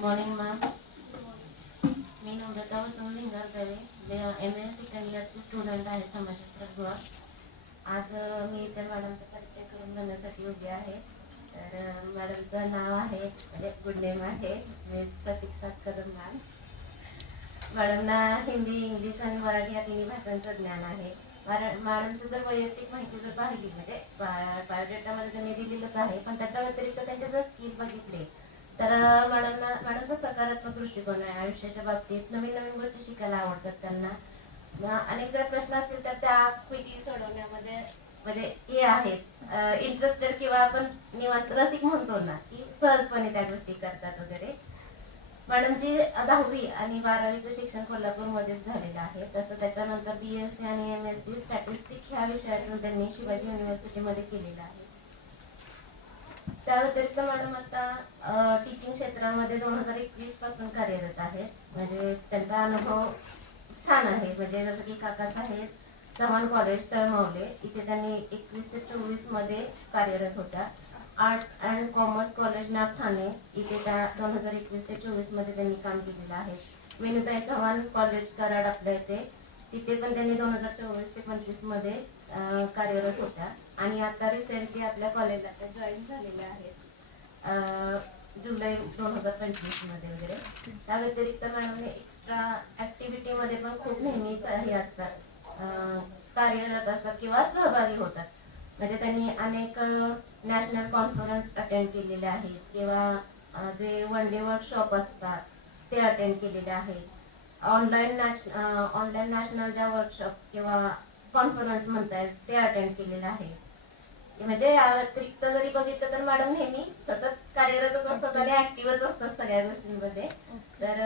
Morning ma'am. मी Namrata Vasant Lingarkare MA second इयरची student आहे समाजशास्त्र विभाग. आज मी इतर मॅडमचा परिचय करून देण्यासाठी उभी आहे. तर मॅडमचं नाव आहे म्हणजे गुड नेम आहे मिस प्रतीक्षा कदम मॅम. मॅडमना हिंदी, इंग्लिश आणि मराठी या तिन्ही भाषांचं ज्ञान आहे. मॅडमचं जर वैयक्तिक माहिती जर पाहिली म्हणजे बायोडेटामध्ये त्यांनी दिलेलंच आहे, पण त्याच्या व्यतिरिक्त त्यांचे जर स्किल बघितले तर मॅडमचा सकारात्मक दृष्टिकोन आहे. आयुष्याच्या बाबतीत नवीन नवीन गोष्टी शिकायला आवडतात त्यांना. अनेक जर प्रश्न असतील तर त्या क्विकली सोडवण्यामध्ये म्हणजे हे आहेत इंटरेस्टेड किंवा आपण निवांत रसिक म्हणतो ना की सहजपणे त्या गोष्टी करतात वगैरे. मॅडमची 10वी आणि 12वीचं शिक्षण कोल्हापूरमध्येच झालेलं आहे. तसं त्याच्यानंतर BSc आणि MSc स्टॅटिस्टिक ह्या विषयातून त्यांनी शिवाजी युनिव्हर्सिटीमध्ये केलेलं आहे. त्या व्यतिरिक्त मॅडम आता टीचिंग क्षेत्रामध्ये 2021 पासून कार्यरत आहेत. म्हणजे त्यांचा अनुभव छान आहे. म्हणजे जसं की काकासाहेब चव्हाण कॉलेज तळमवले इथे त्यांनी 21 ते 24 मध्ये कार्यरत होत्या. Arts and commerce college Nagthane इथे त्या 2021 ते 24 मध्ये त्यांनी काम केलेलं आहे. विनुताई चव्हाण कॉलेज कराड आपल्या इथे तिथे पण त्यांनी 2024 ते 25 मध्ये कार्यरत होत्या आणि आता रिसेंटली आपल्या कॉलेजला त्या जॉईन झालेल्या आहेत जुलै 2025 मध्ये वगैरे. त्या व्यतिरिक्त मॅडमने एक्स्ट्रा ऍक्टिव्हिटीमध्ये पण खूप नेहमीच हे असतात कार्यरत असतात किंवा सहभागी होतात. म्हणजे त्यांनी अनेक नॅशनल कॉन्फरन्स अटेंड केलेले आहेत किंवा जे वन डे वर्कशॉप असतात ते अटेंड केलेले आहेत. ऑनलाईन नॅशनल ज्या वर्कशॉप किंवा कॉन्फरन्स म्हणतायत ते अटेंड केलेले आहे. म्हणजे या व्यतिरिक्त जरी बघितलं तर मॅडम नेहमी सतत कार्यरतच असतात आणि ऍक्टिव्हच असतात सगळ्या गोष्टींमध्ये. तर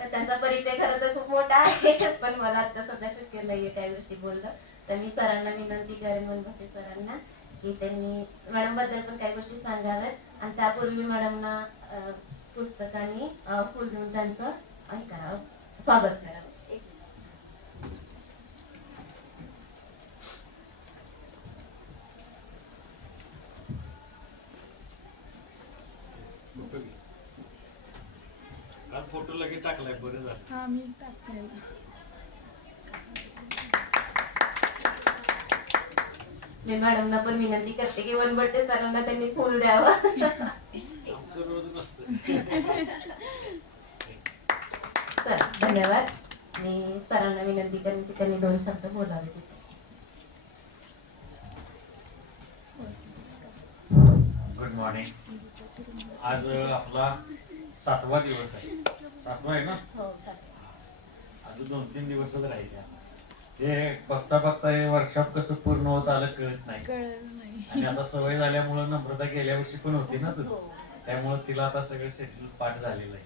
त्यांचा परिचय खरं तर खूप मोठा आहे पण मला आता सध्या शक्य नाहीये काही गोष्टी बोलणं. तर मी सरांना विनंती करेन मनभाते सरांना की त्यांनी मॅडम बद्दल पण काही गोष्टी सांगाव्यात आणि त्यापूर्वी मॅडमना पुस्तकांनी फुल देऊन त्यांचं हे करावं, स्वागत करावं. फोटो लगेच टाकलाय बरं झालं. हा मी टाकलेला. मी मॅडमना पण विनंती करते की वनबट्टे सरांना त्यांनी फुल द्यावं. आमचं रोज नसतं. सर धन्यवाद. मी सरांना विनंती करेन की त्यांनी 2 शब्द बोलावे तिथे. Good morning. आज आपला 7वा दिवस आहे. 7वा आहे ना? हो सर. अजून 2-3 दिवसच राहिले. हे बघता बघता हे वर्कशॉप कसं पूर्ण होत आलं कळत नाही. आणि आता सवय झाल्यामुळे नम्रता गेल्या वर्षी पण होती ना तू, त्यामुळे तिला आता सगळं शेड्यूल पाठ झालेलं आहे.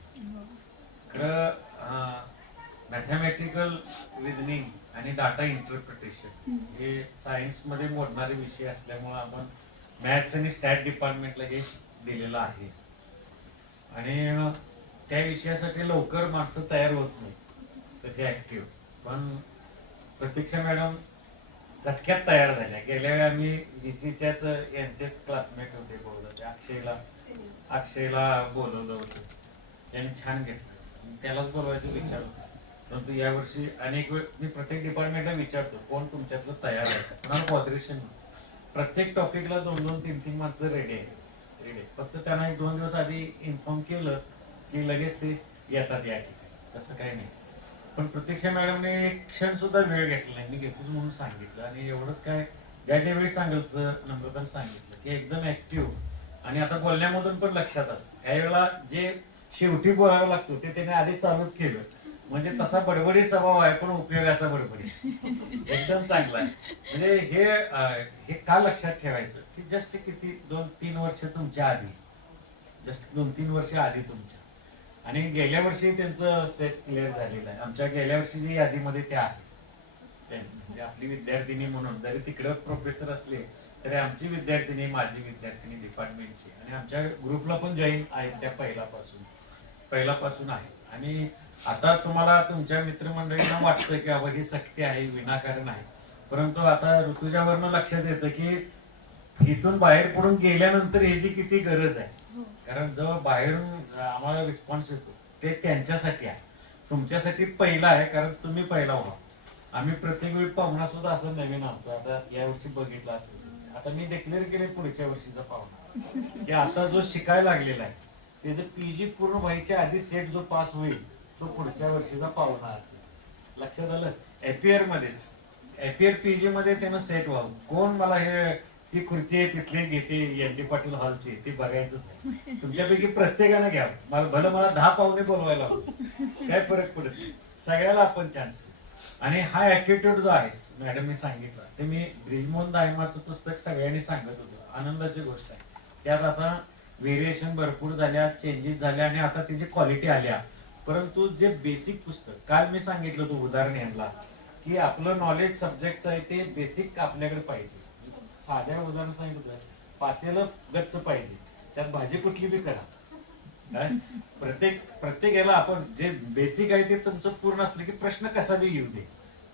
खरं मॅथमॅटिकल रिझनिंग आणि डाटा इंटरप्रिटेशन हे सायन्स मध्ये मोडणारे विषय असल्यामुळे आपण मॅथ्स आणि स्टॅट डिपार्टमेंटला हे दिलेलं आहे. आणि त्या विषयासाठी लवकर माणसं तयार होत नाही तसे ऍक्टिव्ह. पण प्रतीक्षा मॅडम झटक्यात तयार झाल्या. गेल्या वेळी आम्ही BCच्याच यांचेच क्लासमेट होते बोलवलं, अक्षयला बोलवलं होतं. त्यांनी छान घेतलं, त्यालाच बोलवायचं विचारलं. परंतु यावर्षी अनेक वेळ मी प्रत्येक डिपार्टमेंटला विचारतो कोण तुमच्यातलं तयार आहे, कोणाला कॉन्ट्रिब्युशन. प्रत्येक टॉपिकला 2-2, 3-3 माणसं रेडी आहे. फक्त त्यांना 1-2 दिवस आधी इन्फॉर्म केलं की लगेच ते येतात या ठिकाणी. तसं काही नाही. पण प्रतीक्षा मॅडमने एक क्षण सुद्धा वेळ घेतला नाही. मी घेतोच म्हणून सांगितलं आणि एवढंच काय ज्या वेळी सांगायचं नम्रताने सांगितलं की एकदम ऍक्टिव्ह. आणि आता बोलण्यामधून पण लक्षात आलं यावेळेला जे शेवटी बोलावं लागतो ते त्याने आधी चालूच केलं. म्हणजे तसा बडबडी स्वभाव आहे पण उपयोगाचा बडबडी एकदम चांगला आहे. म्हणजे हे का लक्षात ठेवायचं की जस्ट किती 2-3 वर्ष तुमच्या आधी, जस्ट 2-3 वर्ष आधी तुमच्या, आणि गेल्या वर्षी त्यांचं सेट क्लिअर झालेलं आहे. आमच्या गेल्या वर्षी जी यादीमध्ये त्या आहेत त्यांचं म्हणजे आपली विद्यार्थिनी म्हणून जरी तिकडे प्रोफेसर असले तरी आमची विद्यार्थिनी, माझी विद्यार्थिनी डिपार्टमेंटची, आणि आमच्या ग्रुपला पण जॉईन आहेत त्या पहिल्यापासून आहे. आणि आता तुम्हाला तुमच्या मित्रमंडळींना वाटतं की बाबा ही सक्ती आहे, विनाकारण आहे. परंतु आता ऋतुजावरनं लक्षात येतं की इथून बाहेर पडून गेल्यानंतर ह्याची किती गरज आहे. कारण जेव्हा बाहेरून आम्हाला रिस्पॉन्स येतो ते त्यांच्यासाठी आहे, तुमच्यासाठी पहिला आहे, कारण तुम्ही पहिला व्हा. आम्ही प्रत्येक वेळी पाहुणा सुद्धा असं नवीन आणतो. आता या वर्षी बघितलं असेल, आता मी डिक्लेअर केले पुढच्या वर्षीचा पाहुणा, की आता जो शिकायला लागलेला आहे त्याचं पीजी पूर्ण व्हायच्या आधी सेट जो पास होईल तो पुढच्या वर्षीचा पाहुणा असेल. लक्षात आलं? एपीआर मध्येच, एपीआर पीजी मध्ये त्यानं सेट व्हावं. कोण मला हे ती खुर्ची आहे तिथली घेते एन डी पाटील हॉलची, ती बघायचंच आहे. तुमच्यापैकी प्रत्येकानं घ्या. मला 10 पाहुणे बोलवायला हवं, काय फरक पडत नाही, सगळ्याला आपण चान्स. आणि हा ऍटिट्यूड जो आहे मॅडम मी सांगितलं ते मी ब्रिजमोहन दायमाचं पुस्तक सगळ्यांनी सांगत होतो. आनंदाची गोष्ट आहे, त्यात आता व्हेरिएशन भरपूर झाल्या, चेंजेस झाल्या आणि आता त्याची क्वालिटी आल्या. परंतु जे बेसिक पुस्तक काल मी सांगितलं होतं उदाहरण यांना, की आपलं नॉलेज सब्जेक्टचं आहे ते बेसिक आपल्याकडे पाहिजे. साध्या उदाहरण सांगितलं, पातेलं गच्च पाहिजे, त्यात भाजी कुठली बी करा. काय प्रत्येक याला आपण जे बेसिक आहे ते तुमचं पूर्ण असलं की प्रश्न कसा बी येऊ दे.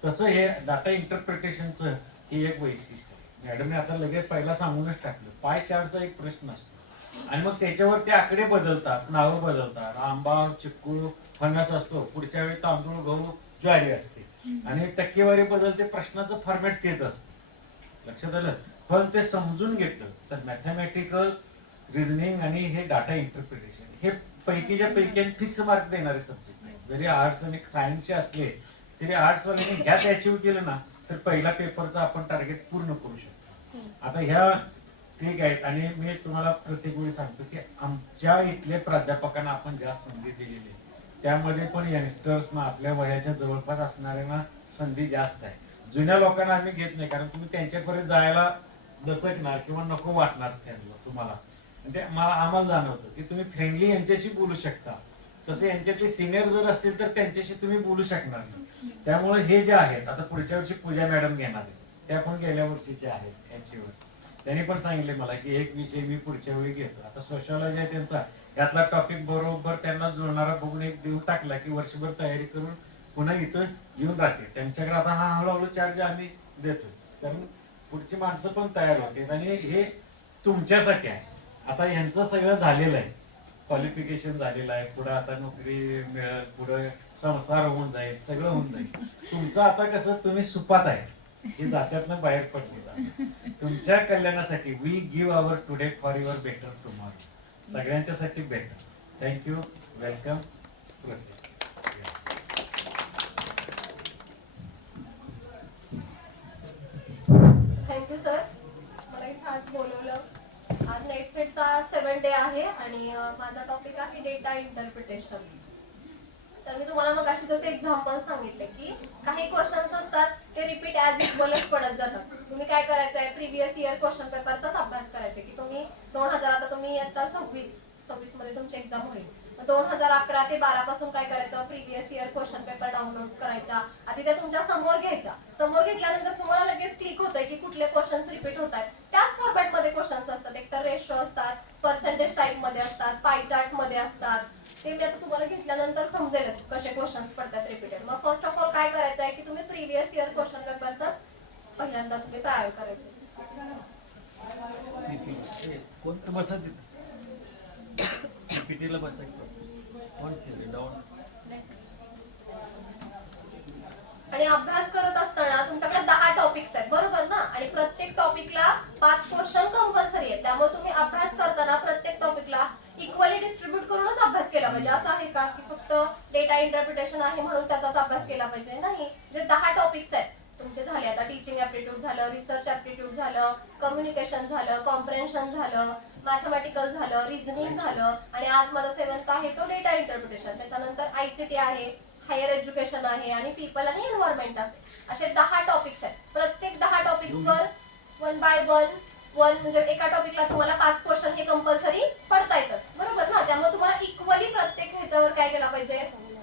तसं हे डाटा इंटरप्रिटेशनचं ही एक वैशिष्ट्य आहे. मॅडमने आता लगेच पहिला सांगूनच टाकलं, पाय चार्टचा एक प्रश्न असतो आणि मग त्याच्यावर ते आकडे बदलतात, नावं बदलतात. आंबा, चिक्कू, फणस असतो, पुढच्या वेळी तांदूळ, गहू, ज्वारी असते आणि टक्केवारी बदलते. प्रश्नाचं फॉर्मॅट तेच असतं. लक्षात आलं? पण ते समजून घेतलं तर मॅथमॅटिकल रिझनिंग आणि हे डाटा इंटरप्रिटेशन हे पैकीच्या पैकी फिक्स मार्क देणारे सब्जेक्ट नाही. जरी आर्ट्स आणि सायन्सचे असले तरी आर्ट्स वाल्याने ह्यात अचीव्ह केलं ना तर पहिला पेपरचा आपण टार्गेट पूर्ण करू शकतो. आता ह्या ठीक आहेत. आणि मी तुम्हाला प्रत्येक वेळी सांगतो की आमच्या इथल्या प्राध्यापकांना आपण जास्त संधी दिलेली आहे, त्यामध्ये पण यंगस्टर्सना आपल्या वयाच्या जवळपास असणाऱ्यांना संधी जास्त आहे. जुन्या लोकांना आम्ही घेत नाही, कारण तुम्ही त्यांच्यापर्यंत जायला दचकणार किंवा नको वाटणार त्यांना तुम्हाला. ते आम्हाला जाणवतं की तुम्ही फ्रेंडली यांच्याशी बोलू शकता, तसे यांच्यातले सिनियर जर असतील तर त्यांच्याशी तुम्ही बोलू शकणार नाही. त्यामुळे हे जे आहेत, आता पुढच्या वर्षी पूजा मॅडम घेणार आहेत, त्या पण गेल्या वर्षीचे आहेत यांच्यावर. त्यांनी पण सांगितले मला की एक विषय मी पुढच्या वेळी घेतो. आता सोशॉलॉजी आहे त्यांचा, यातला टॉपिक बरोबर त्यांना जुळणारा बघून एक देऊन टाकला की वर्षभर तयारी करून पुन्हा इथं येऊन राहते. त्यांच्याकडे आता हा हळूहळू चार्ज आम्ही देतो, कारण पुढची माणसं पण तयार होते. आणि हे तुमच्यासाठी आहे. आता यांचं सगळं झालेलं आहे, क्वालिफिकेशन झालेलं आहे, पुढे आता नोकरी मिळेल, पुढे संसार होऊन जाईल, सगळं होऊन जाईल. तुमचं आता कसं तुम्ही सुपात आहे, हे जात्यातनं बाहेर पडले. तुमच्या कल्याणासाठी we give our today for your better tomorrow, सगळ्यांच्यासाठी better. Thank you, welcome. Thank you sir, मला इथं आज बोलवलं. आज नेट सेटचा 7th डे आहे आणि माझा टॉपिक आहे डेटा इंटरप्रिटेशन. तर मी तुम्हाला मग अशी जसे एक्झाम्पल सांगितले की काही क्वेश्चन्स असतात ते रिपीट ॲज इक्वलच पडत जातात. तुम्ही काय करायचं आहे, प्रिव्हियस इयर क्वेश्चन पेपरचाच अभ्यास करायचा की तुम्ही 2000 आता तुम्ही आता 26 मध्ये तुमची एक्झाम होईल. 2011 ते 12 पासून काय करायचं, previous year question paper download करायच्या. आधी त्या तुमच्या समोर घ्यायच्या. समोर घेतल्यानंतर तुम्हाला लगेच क्लिक होतंय की कुठले क्वेश्चन्स रिपीट होत आहेत. त्याच फॉर्मॅट मध्ये क्वेश्चन्स असतात, एकतर रेशो असतात, पर्सेंटेज टाईप मध्ये असतात, पाय चार्ट मध्ये असतात. ते मी आता तुम्हाला घेतल्यानंतर समजेलच कसे क्वेश्चन्स पडतात रिपीटेड. मग फर्स्ट ऑफ ऑल काय करायचं आहे की तुम्ही प्रिव्हियस इयर क्वेश्चन पेपरचाच पहिल्यांदा तुम्ही ट्रायल करायचं. कोणतं बसत पीपीटीला बसत आणि अभ्यास करत असताना तुमच्याकडे 10 टॉपिक्स आहेत, बरोबर ना? आणि प्रत्येक टॉपिकला 5 क्वेश्चन कंपल्सरी आहेत. त्यामुळे तुम्ही अभ्यास करताना प्रत्येक टॉपिकला इक्वली डिस्ट्रीब्यूट करूनच अभ्यास केला पाहिजे. असं आहे का की फक्त डेटा इंटरप्रिटेशन आहे म्हणून त्याचाच अभ्यास केला पाहिजे? नाही. जे 10 टॉपिक्स आहेत तुमचे झाले, आता टीचिंग ऍप्टिट्यूड झालं, रिसर्च ऍप्टिट्यूड झालं, कम्युनिकेशन झालं, कॉम्प्रेन्शन झालं, मॅथमॅटिकल झालं, रिझनिंग झालं, आणि आज माझा 7th आहे तो डेटा इंटरप्रिटेशन. त्याच्यानंतर आयसीटी आहे, हायर एज्युकेशन आहे आणि पीपल आणि एन्व्हायरमेंट असे 10 टॉपिक्स आहेत. प्रत्येक 10 टॉपिक्सवर 1 बाय 1 म्हणजे एका टॉपिकला तुम्हाला 5 क्वेश्चन हे कंपल्सरी पडतायतच, बरोबर ना? त्यामुळे तुम्हाला इक्वली प्रत्येक ह्याच्यावर काय केला पाहिजे,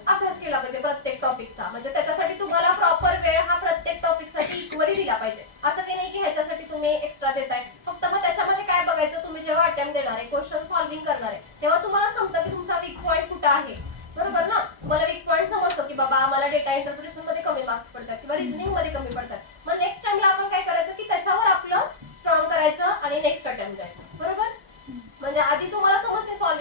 अभ्यास केला पाहिजे प्रत्येक टॉपिकचा. म्हणजे त्याच्यासाठी तुम्हाला प्रॉपर वेळ हा प्रत्येक टॉपिकसाठी इक्वली दिला पाहिजे. असं काही नाही की ह्याच्यासाठी तुम्ही एक्स्ट्रा देताय. फक्त मग त्याच्यामध्ये काय बघायचं, तुम्ही जेव्हा अटेम्प्ट देणार आहे, क्वेश्चन सॉल्व्हिंग करणार आहे, तेव्हा तुम्हाला समजतं की तुमचा वीक पॉईंट कुठं आहे, बरोबर ना? तुम्हाला वीक पॉईंट समजतो की बाबा आम्हाला डेटा इंटरप्रिटेशन मध्ये कमी मार्क्स पडतात किंवा रिझनिंग मध्ये कमी पडतात. मग नेक्स्ट टाइमला आपण काय करायचं की त्याच्यावर आपलं स्ट्रॉंग करायचं आणि नेक्स्ट अटेम्प्ट द्यायचं, बरोबर? म्हणजे आधी तुम्हाला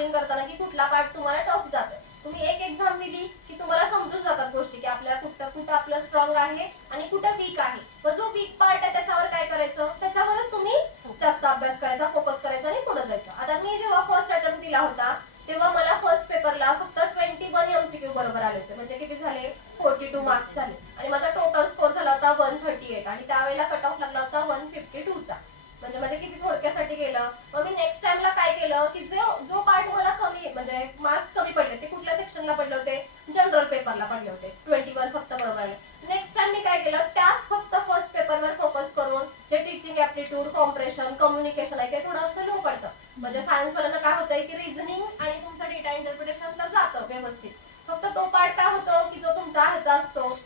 एक्सप्लेन करताना की कुठला पार्ट तुम्हाला टफ जातोय. तुम्ही एक एक्झाम दिली की तुम्हाला समजून जातात गोष्टी की आपल्याला कुठं आपलं स्ट्रॉंग आहे आणि कुठं वीक आहे. मग जो वीक पार्ट आहे त्याच्यावर काय करायचं, त्याच्यावरच तुम्ही जास्त अभ्यास करायचा, फोकस करायचा आणि पुढे जायचं. आता मी जेव्हा फर्स्ट अटेम्प्ट दिला होता तेव्हा मला फर्स्ट पेपरला फक्त 21 MCQ बरोबर आले होते. म्हणजे किती झाले, 42 मार्क्स झाले आणि माझा टोटल स्कोर झाला होता 138 आणि त्यावेळेला कट ऑफ लागला होता 152 चा. म्हणजे किती थोडक्यासाठी गेलं. मग मी नेक्स्ट टाइमला काय केलं की जो पार्ट मला कमी म्हणजे मार्क्स कमी पडले ते कुठल्या सेक्शनला पडले होते, जनरल पेपरला पडले होते. 21 फक्त बरोबर आले. नेक्स्ट टाइम मी काय केलं, त्याच फक्त फर्स्ट पेपरवर फोकस करून जे टीचिंग ऍप्टिट्यूड, कॉम्प्रेशन, कम्युनिकेशन आहे ते थोडंसं लो पडतं. म्हणजे सायन्स वाल्यांना काय होतंय की रिझनिंग आणि तुमचं डेटा इंटरप्रिटेशन तर जातं व्यवस्थित. फक्त तो पार्ट काय होतो की जो तुमचा ह्याचा असतो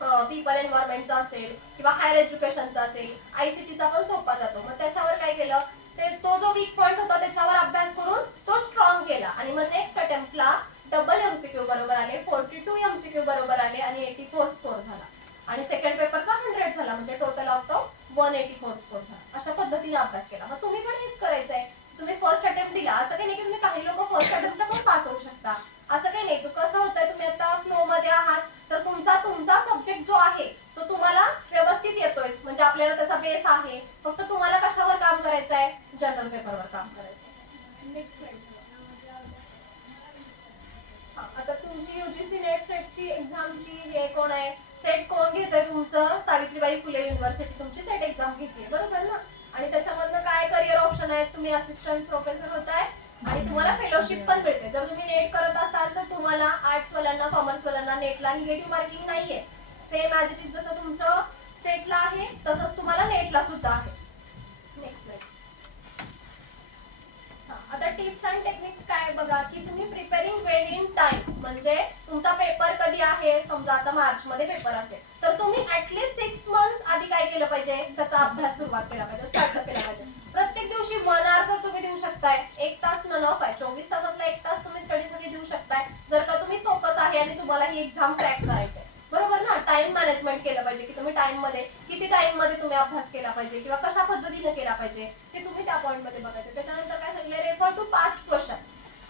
पीपल एन्व्हायरमेंटचा असेल किंवा हायर एज्युकेशनचा असेल, ICTचा पण सोपा जातो. मग त्याच्यावर काय केलं, तो जो वीक पॉईंट होता त्याच्यावर अभ्यास करून तो स्ट्रॉंग केला आणि मग नेक्स्ट अटेम्प्टला डबल MCQ बरोबर आले, 42 MCQ बरोबर आले आणि 84 स्कोर झाला आणि सेकंड पेपरचा 100 झाला. म्हणजे टोटल आउट ऑफ 184 स्कोर झाला. अशा पद्धतीने अभ्यास केला. मग तुम्ही पण हेच करायचंय. तुम्ही फर्स्ट अटेम्प्ट दिला असं काही नाही की तुम्ही काही लोक फर्स्ट अटेम्प्टला पण पास होऊ शकता, असं काही नाही. कसं होतंय, तुम्ही आता फ्लो मध्ये आहात तर तुमचा सब्जेक्ट जो आहे तो तुम्हाला व्यवस्थित येतोय. म्हणजे आपल्याला त्याचा बेस आहे. फक्त तुम्हाला कशावर काम करायचं आहे, जनरल पेपरवर काम करायचं. नेक्स्ट आता तुमची UGC नेट सेटची एक्झामची हे कोण आहे, सेट कोण घेतोय तुमचं, सावित्रीबाई फुले युनिव्हर्सिटी तुमची सेट एक्झाम घेतली बरोबर ना. आणि त्याच्यामधनं काय करिअर ऑप्शन आहेत, तुम्ही असिस्टंट प्रोफेसर होताय आणि तुम्हाला फेलोशिप पण मिळते. जर तुम्ही नेट करत असाल तर तुम्हाला आर्ट्स वाल्यांना, कॉमर्स वाल्यांना नेटला निगेटिव्ह मार्किंग नाहीये. सेम ॲज इट इज जसं तुमचं सेटला आहे तसंच तुम्हाला नेटला सुद्धा आहे. Next slide. आता टिप्स अँड टेक्निक्स काय बघा की तुम्ही प्रिपेरिंग वेल इन टाइम. म्हणजे तुमचा पेपर कधी आहे, समजा आता मार्च मध्ये पेपर असेल तर तुम्ही ऍटलीस्ट 6 मंथ्स आधी काय केलं पाहिजे, त्याचा अभ्यास सुरुवात केला पाहिजे, स्टार्टअप केला पाहिजे. प्रत्येक दिवशी 1 hour तर तुम्ही देऊ शकताय. 1 तास नफ आहे. 24 तासातला 1 तास तुम्ही स्टडीसाठी देऊ शकताय जर का तुम्ही फोकस आहे आणि तुम्हाला ही एक्झाम क्रॅक करायची आहे. बरोबर ना. टाइम मॅनेजमेंट केलं पाहिजे की तुम्ही टाइम मध्ये किती टाइम मध्ये तुम्ही अभ्यास केला पाहिजे किंवा कशा पद्धतीने केला पाहिजे ते तुम्ही त्या पॉईंट मध्ये बघायचं. त्याच्यानंतर काय सांगितलं, रेफर टू पास्ट क्वेश्चन.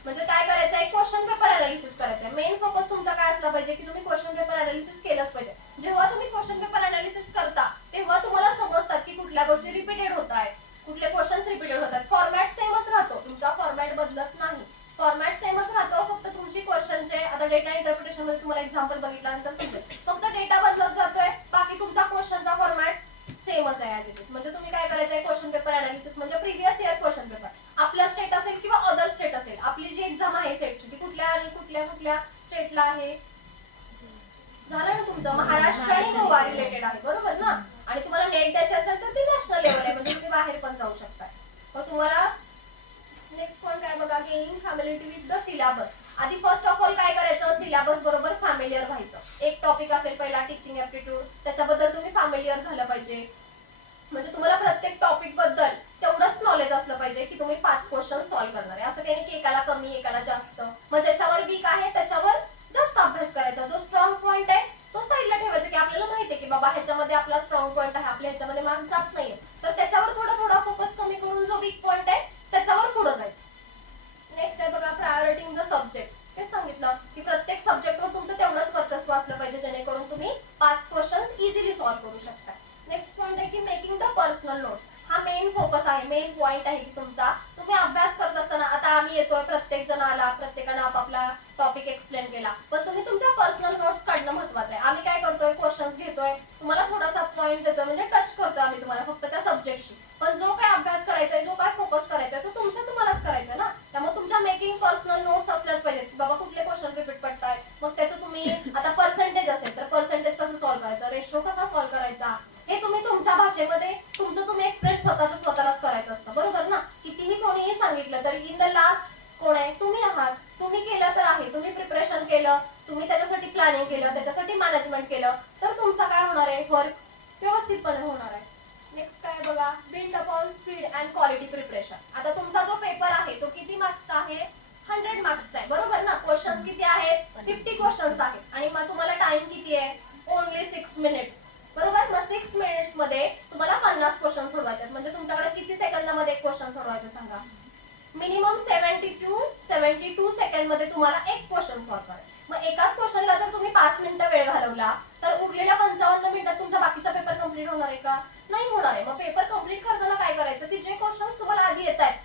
म्हणजे काय करायचं आहे, क्वेश्चन पेपर अनालिसिस करायचं आहे. मेन फोकस तुमचा काय असला पाहिजे की तुम्ही क्वेश्चन पेपर अनालिसिस केलंच पाहिजे. जेव्हा तुम्ही क्वेश्चन पेपर अनालिसिस करता तेव्हा तुम्हाला समजतात की कुठल्या गोष्टी रिपीटेड होत आहेत, कुठले क्वेश्चन्स रिपीटेड होतात. फॉर्मॅट सेमच राहतो, तुमचा फॉर्मॅट बदलत नाही. फॉर्मॅट सेमच राहतो. फक्त तुमची क्वेश्चनचे आता डेटा इंटरप्रिटेशन मध्ये तुम्हाला एक्झाम्पल बघितल्यानंतर समजेल, फक्त डेटा बदलत जातोय, बाकी तुमचा क्वेश्चनचा फॉर्मॅट सेमच आहे ॲज इट इज. म्हणजे तुम्ही काय करायचं आहे, क्वेश्चन पेपर अनालिसिस म्हणजे प्रिव्हियस इयर क्वेश्चन पेपर, आपला स्टेट असेल किंवा अदर स्टेट असेल. आपली जी एक्झाम आहे सेटची ती कुठल्या आणि कुठल्या स्टेटला आहे, झालं ना तुमचं, महाराष्ट्र आणि गोवा रिलेटेड आहे बरोबर ना. आणि तुम्हाला नेट द्यायचे असेल तर ती नॅशनल लेवल आहे, म्हणजे तुम्ही बाहेर पण जाऊ शकता. मग तुम्हाला नेक्स्ट पॉईंट काय बघा, गेनिंग फॅमिलिटी विथ द सिलेबस. आधी फर्स्ट ऑफ ऑल काय करायचं, सिलेबस बरोबर फॅमिलियर व्हायचं. एक टॉपिक असेल पहिला टीचिंग ऍप्टिट्यूड, त्याच्याबद्दल तुम्ही फॅमिलियर झालं पाहिजे. म्हणजे तुम्हाला प्रत्येक टॉपिक बद्दल तेवढंच नॉलेज असलं पाहिजे की तुम्ही 5 क्वेश्चन सॉल्व्ह करणार आहे. असं काही नाही की एकाला कमी एकाला जास्त. मग ज्याच्यावर वीक आहे त्याच्यावर जास्त अभ्यास करायचा. जो स्ट्रॉंग पॉईंट आहे तो साईडला ठेवायचा की आपल्याला माहिती आहे की बाबा ह्याच्यामध्ये आपला स्ट्रॉंग पॉईंट आहे, आपल्या ह्याच्यामध्ये मार्क्स जात नाहीये, तर त्याच्यावर थोडा फोकस कमी करून जो वीक पॉईंट आहे त्याच्यावर पुढे जायचं. नेक्स्ट आहे बघा, प्रायोरिटी इन द सब्जेक्ट्स. हे सांगितलं की प्रत्येक सब्जेक्टवर तुमचं तेवढंच वर्चस्व असलं पाहिजे जेणेकरून तुम्ही 5 क्वेश्चन्स इझिली सॉल्व्ह करू शकता. नेक्स्ट पॉईंट आहे की मेकिंग द पर्सनल नोट्स. हा मेन फोकस आहे, मेन पॉईंट आहे की तुमचा तुम्ही अभ्यास करत असताना, आता आम्ही येतोय, प्रत्येक जण आला, प्रत्येकानं आपापला टॉपिक एक्सप्लेन केला, पण तुम्ही तुमच्या पर्सनल नोट्स काढणं महत्वाचं आहे. आम्ही काय करतोय, क्वेश्चन्स घेतोय, तुम्हाला थोडासा पॉईंट देतोय, म्हणजे टच करतोय आम्ही तुम्हाला फक्त त्या सब्जेक्टशी. पण जो काय अभ्यास करायचा आहे, जो काय फोकस करायचा आहे तो तुमचा तुम्हालाच करायचा आहे ना. त्यामुळे तुमच्या मेकिंग पर्सनल नोट्स असल्याच पाहिजेत. बाबा कुठले क्वेश्चन रिपीट पडताय, मग त्याचं तुम्ही आता पर्सेंटेज असेल तर पर्सेंटेज कसं सॉल्व्ह करायचं, रेशो कसा सॉल्व्ह करायचा, हे तुम्ही तुमच्या भाषेमध्ये तुमचं तुम्ही एक्सप्लेन स्वतःलाच करायचं असतं बरोबर ना. कितीही कोणीही सांगितलं तरी इन द लास्ट कोण आहे, तुम्ही आहात. तुम्ही केलं तर आहे, तुम्ही प्रिपरेशन केलं, तुम्ही त्याच्यासाठी प्लॅनिंग केलं, त्याच्यासाठी मॅनेजमेंट केलं तर तुमचा काय होणार आहे, वर्क व्यवस्थितपणे होणार आहे. नेक्स्ट काय बघा, build upon speed and quality preparation. आता तुमचा जो पेपर आहे तो किती मार्क्सचा आहे, 100 मार्क्सचा आहे बरोबर ना. क्वेश्चन्स किती आहेत, 50 क्वेश्चन्स आहेत आणि मग तुम्हाला टाइम किती आहे, ओनली 6 मिनिट्स बरोबर. मग 6 मिनिट्स मध्ये तुम्हाला 50 क्वेश्चन सोडवायचे. म्हणजे तुमच्याकडे किती सेकंदामध्ये एक क्वेश्चन सोडवायचं सांगा, मिनिमम 72 सेकंड मध्ये तुम्हाला एक क्वेश्चन सॉल्व्ह करायचा. मग एकाच क्वेश्चनला जर तुम्ही 5 मिनिटं वेळ घालवला तर उरलेल्या 55 मिनिटात तुमचा बाकीचा पेपर कम्प्लीट होणार आहे का? नाही होणार आहे. मग पेपर कम्प्लीट करताना काय करायचं की जे क्वेश्चन्स तुम्हाला आधी येत आहेत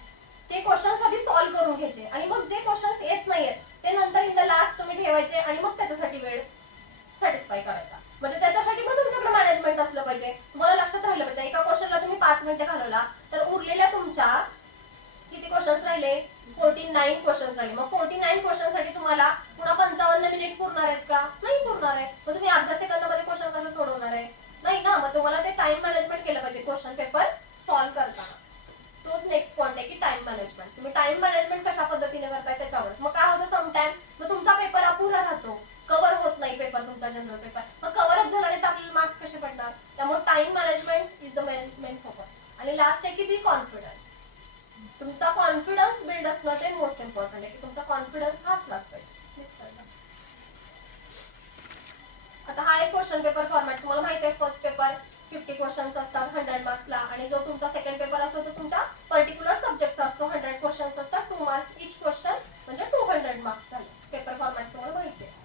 ते क्वेश्चन्स आधी सॉल्व्ह करून घ्यायचे आणि मग जे क्वेश्चन्स येत नाहीयेत ते नंतर इन द लास्ट तुम्ही ठेवायचे आणि मग त्याच्यासाठी वेळ सॅटिस्फाय करायचा. म्हणजे त्याच्यासाठी पण तुमच्याकडे मॅनेजमेंट असलं पाहिजे. तुम्हाला लक्षात राहिलं पाहिजे एका क्वेश्चनला तुम्ही 5 मिनिटं घालवला तर उरलेल्या तुमच्या किती क्वेश्चन्स राहिले? 49 क्वेश्चन्स राहिले. मग 49 क्वेश्चन साठी तुम्हाला पुन्हा 55 मिनिट पुरणार आहेत का? नाही पुरणार आहे. मग तुम्ही अर्ध्या सेकंदामध्ये क्वेश्चन कसं सोडवणार आहे? नाही ना. मग तुम्हाला ते टाइम मॅनेजमेंट केलं पाहिजे क्वेश्चन पेपर सॉल्व्ह करताना. तोच नेक्स्ट पॉइंट आहे की टाइम मॅनेजमेंट. तुम्ही टाइम मॅनेजमेंट कशा पद्धतीने करताय त्याच्यावरच. मग काय होतं समटाइम्स मग तुमचा पेपर अपुरा राहतो, कव्हर होत नाही पेपर तुमचा जनरल पेपर. मग कव्हरच झाला नाही तर आपल्याला मार्क्स कसे पडणार? त्यामुळे time management is the main focus. आणि लास्ट आहे की बी कॉन्फिडंट. तुमचा कॉन्फिडन्स बिल्ड असणं ते मोस्ट इम्पॉर्टंट आहे की तुमचा कॉन्फिडन्स हा असलाच पाहिजे. आता हा एक क्वेश्चन पेपर फॉर्मॅट तुम्हाला माहिती आहे. फर्स्ट पेपर 50 क्वेश्चन्स असतात 100 मार्क्सला आणि जो तुमचा सेकंड पेपर असतो तो तुमचा पर्टिक्युलर सब्जेक्टचा असतो. 100 क्वेश्चन्स असतात, 2 मार्क्स इच क्वेश्चन म्हणजे 200 मार्क्स झाले. पेपर फॉर्मॅट तुम्हाला माहिती आहे.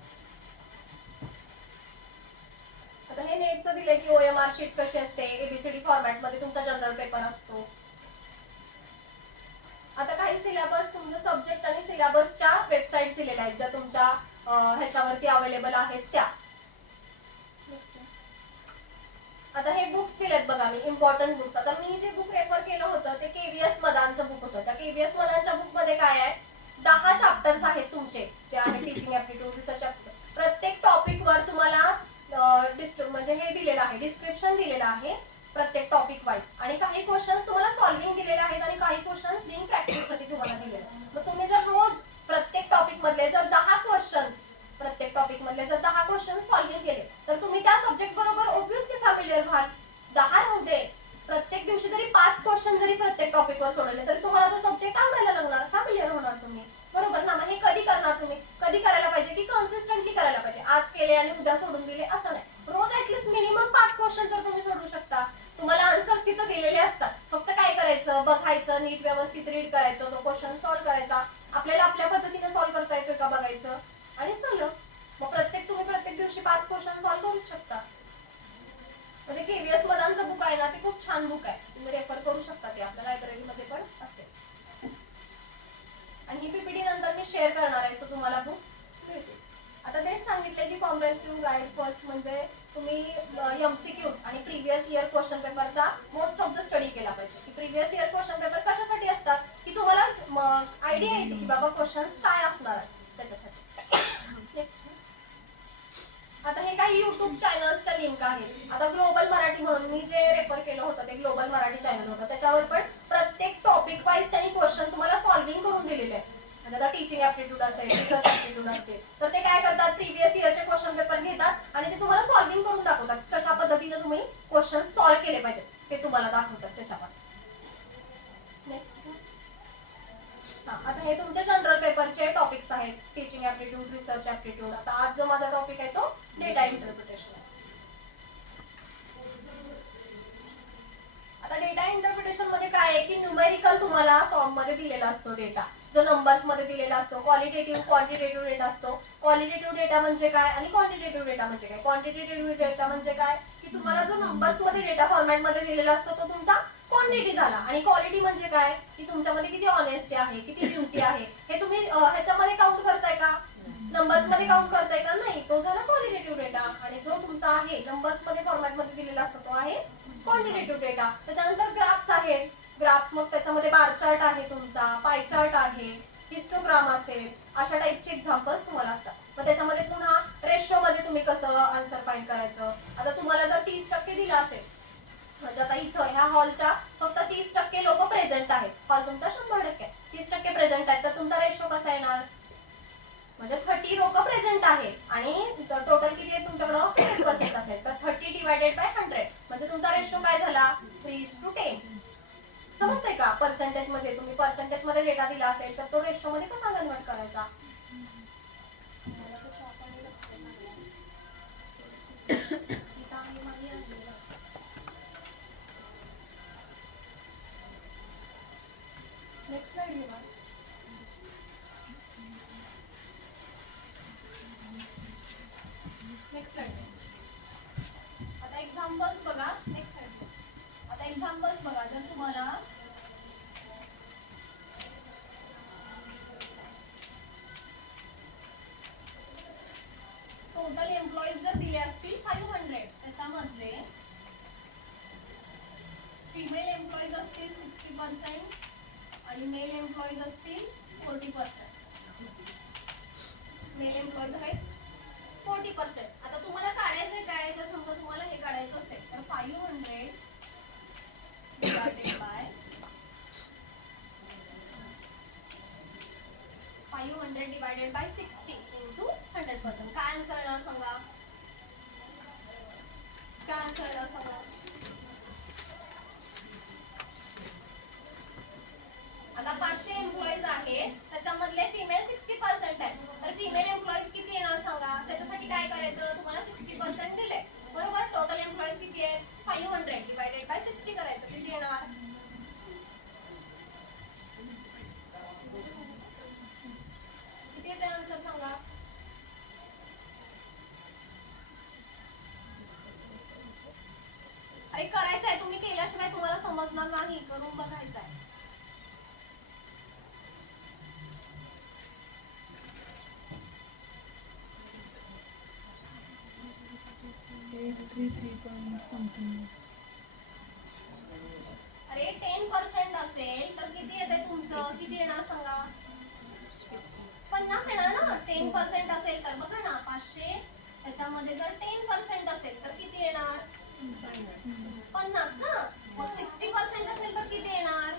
आता हे नेटचं दिलंय की OMR शीट कशी असते. ABCD फॉर्मॅट मध्ये तुमचा जनरल पेपर असतो. आता काही सिलेबस तुमच्या सब्जेक्ट आणि सिलेबसच्या वेबसाईट दिलेल्या आहेत ज्या तुमच्या ह्याच्यावरती अवेलेबल आहेत त्या. आता हे बुक्स दिलेत बघा मी इम्पॉर्टंट बुक्स. आता मी जे बुक रेफर केलं होतं ते KVS मदानचं बुक होतं. त्या KVS मदानच्या बुक मध्ये काय आहे 10 चॅप्टर्स आहेत तुमचे जे आहे टीचिंग ऍप्टिट्यूड रिसर्च ऍप्टिट्यूड. प्रत्येक टॉपिक वर तुम्हाला म्हणजे हे दिलेलं आहे डिस्क्रिप्शन दिलेलं आहे प्रत्येक टॉपिक वाईज आणि काही क्वेश्चन्स तुम्हाला सॉल्विंग दिलेले आहेत आणि काही क्वेश्चन्स बिंग प्रॅक्टिस साठी तुम्हाला दिलेले आहेत. मग तुम्ही जर रोज प्रत्येक टॉपिक मधले जर 10 क्वेश्चन्स सॉल्विंग केले तर तुम्ही त्या सब्जेक्ट बरोबर ऑब्वियसली फॅमिलियर व्हाल. 10 राहू दे प्रत्येक दिवशी जरी 5 क्वेश्चन जरी प्रत्येक टॉपिक वर सोडवले तरी तुम्हाला तो सब्जेक्ट आवडायला लागणार, फॅमिलियर होणार तुम्ही. बरोबर ना. मग हे कधी करणार तुम्ही? कधी करायला पाहिजे की कन्सिस्टंटली करायला पाहिजे. आज केले आणि उद्या सोडून दिले असं नाही. रोज ऍटलीस्ट मिनिमम 5 क्वेश्चन तर तुम्ही सोडवू शकता. तुम्हाला आन्सर्स तिथं दिलेले असतात. फक्त काय करायचं बघायचं, नीट व्यवस्थित रीड करायचं, तो क्वेश्चन सॉल्व्ह करायचा. आपल्याला आपल्या पद्धतीने सॉल्व्ह करता येतोय का बघायचं आणि झालं. मग तुम्ही प्रत्येक दिवशी 5 क्वेश्चन सॉल्व्ह करू शकता. म्हणजे KVS मदानचं बुक आहे ना ते खूप छान बुक आहे. तुम्ही रेफर करू शकता. ते आपल्या लायब्ररीमध्ये पण असेल. आणि ही PPT नंतर मी शेअर करणार आहे सो तुम्हाला बुक्स मिळतील. आता तेच सांगितले की कॉम्प्रेहेन्सिव्ह गाईड फर्स्ट म्हणजे तुम्ही MCQs आणि प्रिव्हियस इयर क्वेश्चन पेपरचा मोस्ट ऑफ द स्टडी केला पाहिजे. की प्रिव्हियस इयर क्वेश्चन पेपर कशासाठी असतात की तुम्हाला आयडिया येते की बाबा क्वेश्चन्स काय असणार आहेत त्याच्यासाठी. आता हे काही युट्यूब चॅनल्सच्या लिंक आहेत. आता ग्लोबल मराठी म्हणून मी जे रेफर केलं होतं ते ग्लोबल मराठी चॅनल होतं. त्याच्यावर पण प्रत्येक टॉपिक वाईज त्यांनी क्वेश्चन तुम्हाला सॉल्विंग करून दिलेले आहे. म्हणजे आता टीचिंग ऍप्टिट्यूड असेल, रिसर्च ऍप्टिट्यूड असते तर ते काय करतात प्रिव्हियस इयरचे क्वेश्चन पेपर घेतात आणि ते तुम्हाला सॉल्विंग करून दाखवतात. कशा पद्धतीने तुम्ही क्वेश्चन सॉल्व्ह केले पाहिजेत ते तुम्हाला दाखवतात त्याच्यावर. नेक्स्ट आता हे तुमचे जनरल पेपरचे टॉपिक्स आहेत टीचिंग ऍप्टिट्यूड, रिसर्च ऍप्टिट्यूड. आता आज जो माझा टॉपिक आहे तो डेटा इंटरप्रिटेशन आहे. आता डेटा इंटरप्रिटेशन मध्ये काय आहे की न्यूमेरिकल तुम्हाला फॉर्म मध्ये दिलेला असतो डेटा जो नंबर्स मध्ये दिलेला असतो. क्वालिटेटिव्ह क्वांटिटेटिव्ह डेटा असतो. क्वालिटेटिव्ह डेटा म्हणजे काय आणि क्वांटिटेटिव्ह डेटा म्हणजे काय? क्वांटिटेटिव्ह डेटा म्हणजे काय की तुम्हाला जो नंबर्स मध्ये डेटा फॉर्मॅट मध्ये दिलेला असतो तो तुमचा क्वांटिटी झाला. आणि क्वालिटी म्हणजे काय की तुमच्यामध्ये किती ऑनेस्टी आहे, किती ब्युटी आहे हे तुम्ही ह्याच्यामध्ये काउंट करताय का? नंबर्स मध्ये काउंट करताय का? नाही. तो झाला क्वालिटेटिव्ह डेटा. आणि जो तुमचा आहे नंबर्स मध्ये फॉर्मॅट मध्ये दिलेला असतो तो आहे क्वांटिटेटिव्ह डेटा. त्याच्यानंतर ग्राफ्स आहेत. ग्राफ्स मग त्याच्यामध्ये बार चार्ट आहे तुमचा, पाय चार्ट आहे, हिस्टोग्राम असेल, अशा टाइपचे एक्झाम्पल्स तुम्हाला असतात. मग त्याच्यामध्ये पुन्हा रेशो मध्ये तुम्ही कसं आन्सर फाइंड करायचं. आता तुम्हाला जर 30% दिला असेल म्हणजे आता इथं ह्या हॉलच्या फक्त 30% लोक प्रेझेंट आहेत. हॉल तुमचा 100% 30% प्रेझेंट आहेत तर तुमचा रेशो कसा येणार म्हणजे 30 लोक प्रेझेंट आहेत आणि टोटल किती आहे तुमच्याकडं 100% असेल तर 30 डिवायडेड बाय 100 म्हणजे तुमचा रेशो काय झाला 3:10. समजतंय का? पर्सेंटेज मध्ये तुम्ही पर्सेंटेज मध्ये डेटा दिला असेल तर तो रेशो मध्ये कसा कन्वर्ट करायचा. नेक्स्ट स्लाइड घेऊया. दिले असतील 500, त्याच्यामधले फिमेल एम्प्लॉईज असतील 60% आणि मेल एम्प्लॉईज असतील 40%. मेल एम्प्लॉईज आहेत 40%. आता तुम्हाला काढायचंय काय, जर समजा तुम्हाला हे काढायचं असेल तर 500 divided by 60 into 100%. काय आन्सर येणार सांगा, काय आन्सर येणार सांगा. आता 500 एम्प्लॉईज आहेत, त्याच्यामधले फिमेल 60% आहेत, तर फिमेल एम्प्लॉईज किती येणार सांगा. त्याच्यासाठी काय करायचं, तुम्हाला 60% दिले बरोबर. टोटल एम्प्लॉईज किती आहेत, 500 डिवायडेड बाय 60 करायचं, किती येणार. किती येते आन्सर सांगा. अरे करायचं आहे, तुम्ही केल्याशिवाय तुम्हाला समजणार नाही, करून बघायचं आहे. अरे 10% असेल तर किती येते तुमचं, किती येणार सांगा. 50 येणार ना. 10% असेल तर बघा ना, 500 त्याच्यामध्ये जर 10% असेल तर किती येणार, 50 ना. मग 60% असेल तर किती येणार,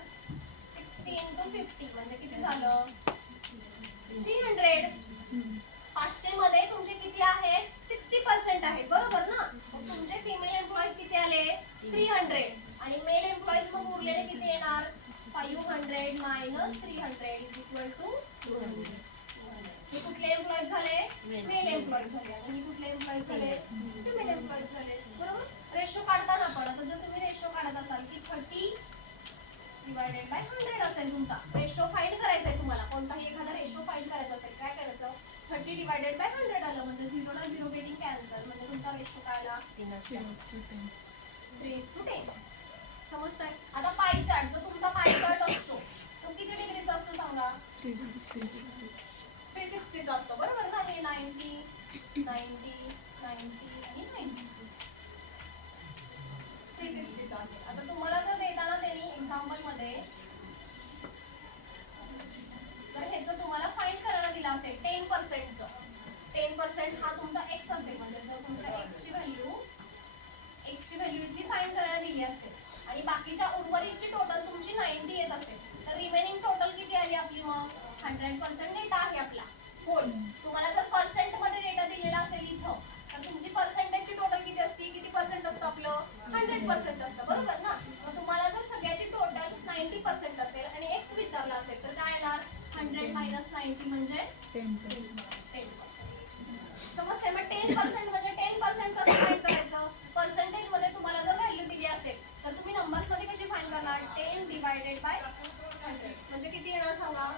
60 into 50 म्हणजे किती झालं, 300. 500 मध्ये तुमचे किती आहेत, 60% आहेत बरोबर ना. मग तुमचे फिमेल एम्प्लॉईज किती आले, 300 आणि मेल एम्प्लॉईज मग उरलेले किती येणार, 500 मायनस 300 इज इक्वल टू 200. हे कुठले एम्प्लॉईज झाले, मेल एम्प्लॉईज झाले आणि हे कुठले एम्प्लॉईज झाले, फिमेल एम्प्लॉईज झाले बरोबर. रेशो काढताना पण आता जर तुम्ही रेशो काढत असाल की 30 डिवायडेड बाय 100 असेल तुमचा रेशो फाइंड करायचा आहे तुम्हाला. कोणताही एखादा रेशो फाइंड करायचा असेल काय करायचं, 30 डिवायडेड बाय 100 आलं म्हणजे 0 ला 0 गेटिंग कॅन्सल, म्हणजे तुमचा रेशो काय आला, 3:10. समजतंय. आता पाय चार्ट, जो तुमचा पाय चार्ट असतो तो किती डिग्रीचा असतो सांगा, 360 चा असतो बरोबर ना. हे 90 90 90 आणि 90 360 चा असेल. आता तुम्हाला जर देताना त्यांनी एक्झाम्पल मध्ये जर ह्याचं तुम्हाला फाइंड करायला दिलं असेल 10%चं, 10% हा तुमचा x असेल म्हणजे जर तुमच्या x ची व्हॅल्यू इतकी फाइंड करायला दिली असेल आणि बाकीच्या उर्वरितची टोटल तुमची 90 येत असेल तर रिमेनिंग टोटल किती आली आपली, मग 100% डेटा आहे आपला होल. तुम्हाला जर पर्सेंट मध्ये डेटा दिलेला असेल इथं तर तुमची पर्सेंटेजची टोटल किती असते, किती पर्सेंट असतं आपलं, 100% असतं बरोबर ना. मग तुम्हाला जर सगळ्याची टोटल 90% असेल आणि x विचारला असेल तर काय येणार, 100 मायनस 90 म्हणजे 10%. समजतंय. मग 10% म्हणजे 10% कसं फाइंड करायचं, पर्सेंटेज मध्ये तुम्हाला जर व्हॅल्यू दिली असेल तर तुम्ही नंबर्स मध्ये कशी फाइंड करणार, 10 डिवायडेड बाय 100 म्हणजे किती येणार सांगा.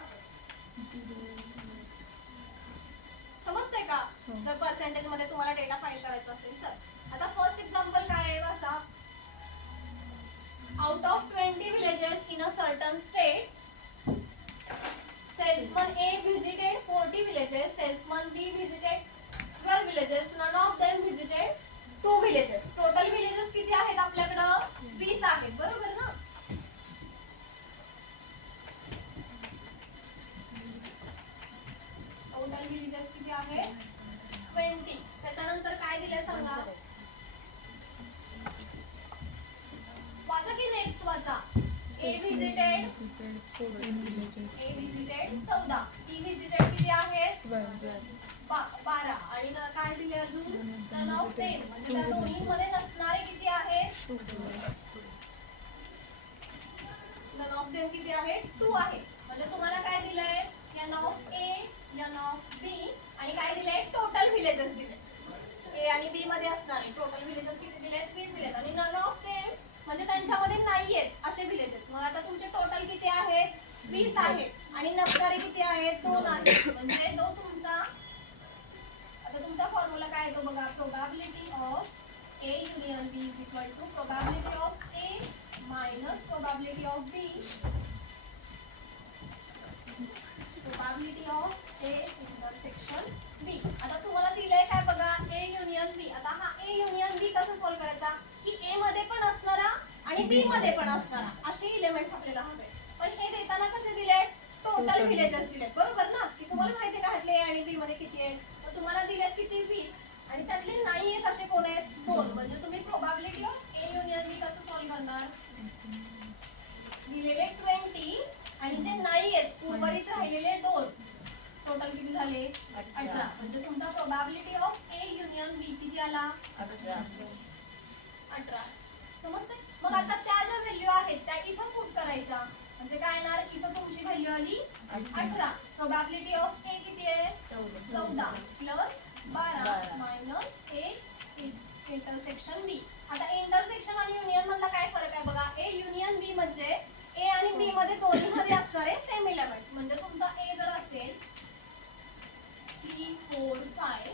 समजतंय का. जर पर्सेंटेज मध्ये तुम्हाला डेटा फाइंड करायचा असेल तर. आता फर्स्ट एक्झाम्पल काय आहे वाचा. Out of 20 villages in a certain state, salesman A visited 40 villages, salesman B visited 12 villages, none of them visited 2 villages. Total villages किती आहेत आपल्याकडं, 20 आहेत बरोबर ना. टोटल villages किती आहेत, 20. त्याच्यानंतर काय दिलंय सांगा, वाचा की नेक्स्ट वाचा. A visited 14, B visited किती आहेत, 12 आणि काय दिले अजून, none of them म्हणजे त्या दोन्हीमध्ये नसणारे किती आहेत, none of them किती आहेत, 2 आहे. म्हणजे तुम्हाला काय दिलंय, n of A, n of B आणि काय दिलंय, टोटल विलेजेस दिले. A आणि B मध्ये असणारे टोटल विलेजेस किती दिलेत, 20 दिलेत आणि none of them म्हणजे त्यांच्यामध्ये नाहीयेत असे विलेजेस. मग आता तुमचे टोटल किती आहेत, 20 आहेत आणि नसणारे किती आहेत, 2 आहेत. म्हणजे तो तुमचा, आता तुमचा फॉर्म्युला काय येतो बघा, probability of A union B is equal to probability of A minus probability of B, probability of A intersection B. आता तुम्हाला दिलंय काय बघा, A युनियन B. आता बी मध्ये पण असणारा असे इलेमेंट्स आपल्याला हवे. पण हे देताना कसे दिले? टोटल विलेजेस दिलेत, बरोबर ना? की तुम्हाला माहिती आहे का ह्यातले ए आणि बी मध्ये किती आहेत? तर तुम्हाला दिलेत किती? 20. आणि त्यातले नाही आहेत असे कोण आहेत? 2. म्हणजे तुम्ही प्रोबॅबिलिटी ऑफ ए युनियन बी कसं सॉल्व्ह करणार? दिलेले 20 आणि जे नाही आहेत उर्वरित राहिलेले 2, टोटल किती झाले? 18. म्हणजे तुमचा प्रोबॅबिलिटी ऑफ ए युनियन बी किती आला? 18. समजते? मग आता त्या ज्या व्हॅल्यू आहेत त्या इथं पुट करायच्या. म्हणजे काय येणार? इथं तुमची व्हॅल्यू आली 18. प्रोबॅबिलिटी ऑफ ए किती आहे? 14 प्लस 12 मायनस ए इंटरसेक्शन बी. आता इंटरसेक्शन आणि युनियन मधला काय फरक आहे बघा. ए युनियन बी म्हणजे ए आणि बी मध्ये दोन्ही मध्ये असणारे सेम एलिमेंट्स. म्हणजे तुमचा ए जर असेल 3 4 5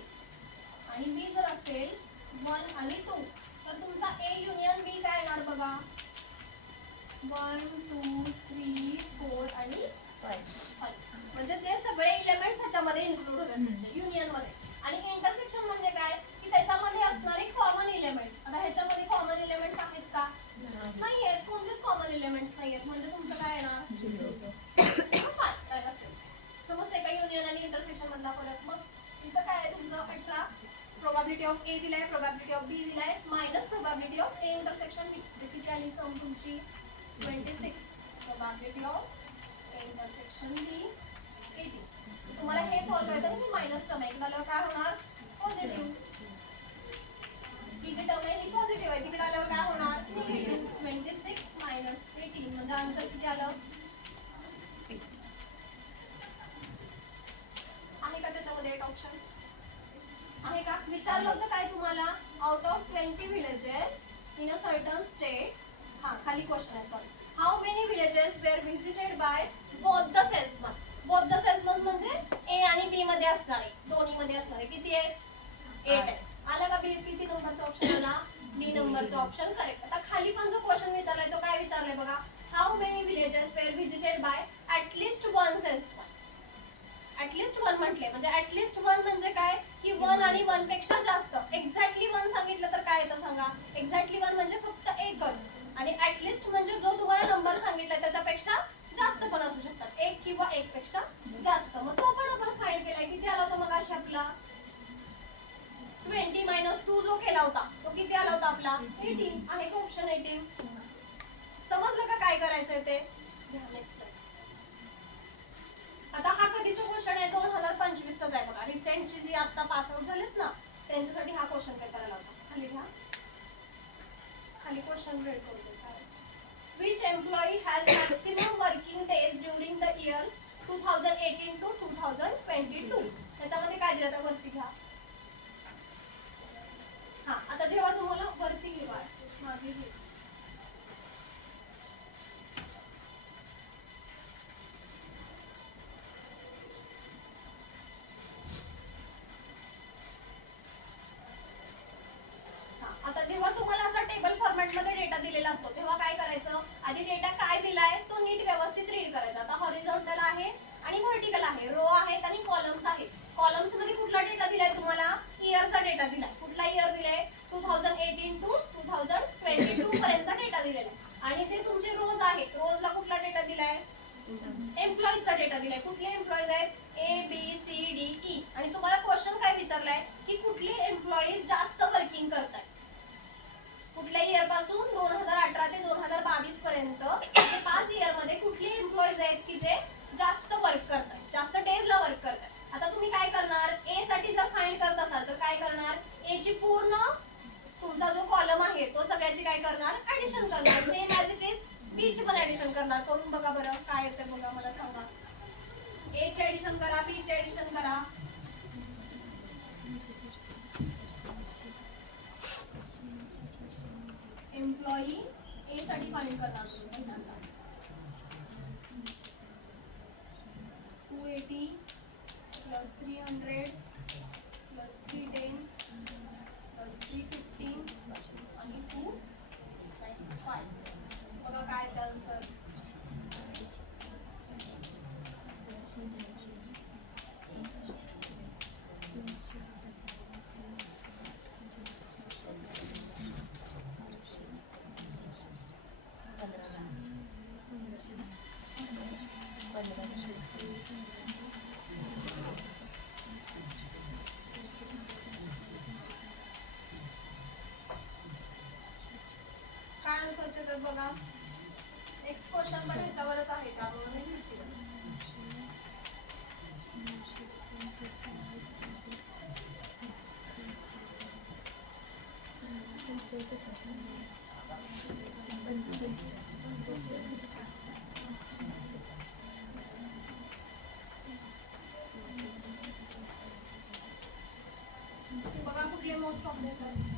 आणि बी जर असेल 1 आणि 2, तर तुमचा ए युनियन बी काय येणार बघा. 1 2 3 4 आणि 5. म्हणजे जे सगळे एलिमेंट्स ह्याच्यामध्ये इन्क्लूड होतात तुमचे युनियन मध्ये. आणि इंटरसेक्शन म्हणजे काय की त्याच्यामध्ये असणारे कॉमन एलिमेंट्स. आता ह्याच्यामध्ये कॉमन एलिमेंट्स आहेत का? नाही आहेत. कोणतेच कॉमन एलिमेंट्स नाही आहेत. म्हणजे तुमचं काय येणार? 5 असेल. समजते का युनियन आणि इंटरसेक्शन मधला फरक? मग इथं काय आहे तुमचं? 18. प्रोबॅबिलिटी ऑफ ए दिलाय, प्रोबॅबिलिटी ऑफ बी दिलाय, minus probability of A intersection B. किती आली सम तुमची? 26. Probability of A intersection B 18. तुम्हाला हे सॉल्व्ह करायचं म्हणजे मायनस टर्म आहे. आल्यावर काय होणार? पॉझिटिव्ह. ही जी टर्म आहे ही पॉझिटिव्ह आहे. तिकडे आल्यावर काय होणार? निगेटिव्ह. 26 मायनस 18 म्हणजे आन्सर किती आलं? आहे का त्याच्यामध्ये एक ऑप्शन? आहे का? विचारलं होतं काय तुम्हाला? Out of 20 villages in a certain state. हा खाली क्वेश्चन आहे. Sorry. How many villages were visited by both the salesman? Both the salesman म्हणजे ए आणि बी मध्ये असणारे, दोन्ही मध्ये असणारे किती आहेत? 8 आहे. आला का? बी किती नंबरचा ऑप्शन आला? बी नंबरचा ऑप्शन करेक्ट. आता खाली पण जो क्वेश्चन विचारलाय तो काय विचारलाय बघा. How many villages were visited by at least 1 salesman? At least 1 म्हटले म्हणजे ऍटलिस्ट 1 म्हणजे काय की 1 आणि 1 पेक्षा जास्त. एक्झॅक्टली 1 सांगितलं तर काय येतं सांगा. एक्झॅक्टली 1 म्हणजे फक्त एकच. आणि ऍटलिस्ट म्हणजे जो तुम्हाला नंबर सांगितलाय त्याच्यापेक्षा जास्त पण असू शकतात. 1 किंवा 1 पेक्षा जास्त. मग तो पण आपण फाइंड केलाय. किती आला होता मग अशी आपला? 20 मायनस 2 जो केला होता तो किती आला होता आपला? 18. आहे का ऑप्शन 18? समजलं का काय करायचंय ते? Next time. आता हा कधीचा क्वेश्चन आहे? 2025 चा आहे बघा. रिसेंटची जी आता पास आउट झालेत ना त्यांच्यासाठी हा क्वेश्चन पेपर आला होता. खाली घ्या. खाली क्वेश्चन रेड करतो. Which employee has maximum working days during the years 2018 to 2022? त्याच्यामध्ये काय दिलं तर वरती घ्या. हा आता जेव्हा तुम्हाला वरती लिहा मागे घे. आता जेव्हा तुम्हाला असा टेबल फॉर्मॅट मध्ये डेटा दिलेला असतो तेव्हा काय करायचं? आधी डेटा काय दिलाय तो नीट व्यवस्थित रीड करायचा. आता हॉरिझॉन्टल आहे आणि व्हर्टिकल आहे, रो आहेत आणि कॉलम्स आहेत. कॉलम्स मध्ये कुठला डेटा दिलाय तुम्हाला? इयरचा डेटा दिलाय. कुठला इयर दिलाय? 2018 टू 2022 पर्यंतचा डेटा दिलेला आहे. आणि जे तुमचे रोज आहेत, रोजला कुठला डेटा दिलाय? एम्प्लॉईजचा डेटा दिलाय. कुठले एम्प्लॉईज आहेत? A B C D E. आणि तुम्हाला क्वेश्चन काय विचारलाय की कुठले एम्प्लॉईज जास्त वर्किंग करतायत? कुठल्या इयर पासून 2018 ते 2022 पर्यंत 5 इयर मध्ये कुठले एम्प्लॉईज आहेत की जे जास्त वर्क करतात, जास्त डेजला वर्क करतात? आता तुम्ही काय करणार? ए साठी जर फाइंड करत असाल तर काय करणार? ए ची पूर्ण तुमचा जो कॉलम आहे तो सगळ्याची काय करणार? ऍडिशन करणार. सेम ॲज इट इज बी ची पण ऍडिशन करणार. करून बघा बरं काय येते बघा, मला सांगा. ए ची ऍडिशन करा, बी ची ऍडिशन करा. एम्प्लॉई ए साठी फाइंड करणार तुम्ही. 280 प्लस 300 प्लस 310 प्लस 315 आणि 295. बघा काय त्या आन्सर. परत बघा. नेक्स्ट क्वेश्चन पण ह्याच्यावरच आहे त्यामुळे मी लिहिते. बघा कुठले मोस्ट ऑब्वियस आहे.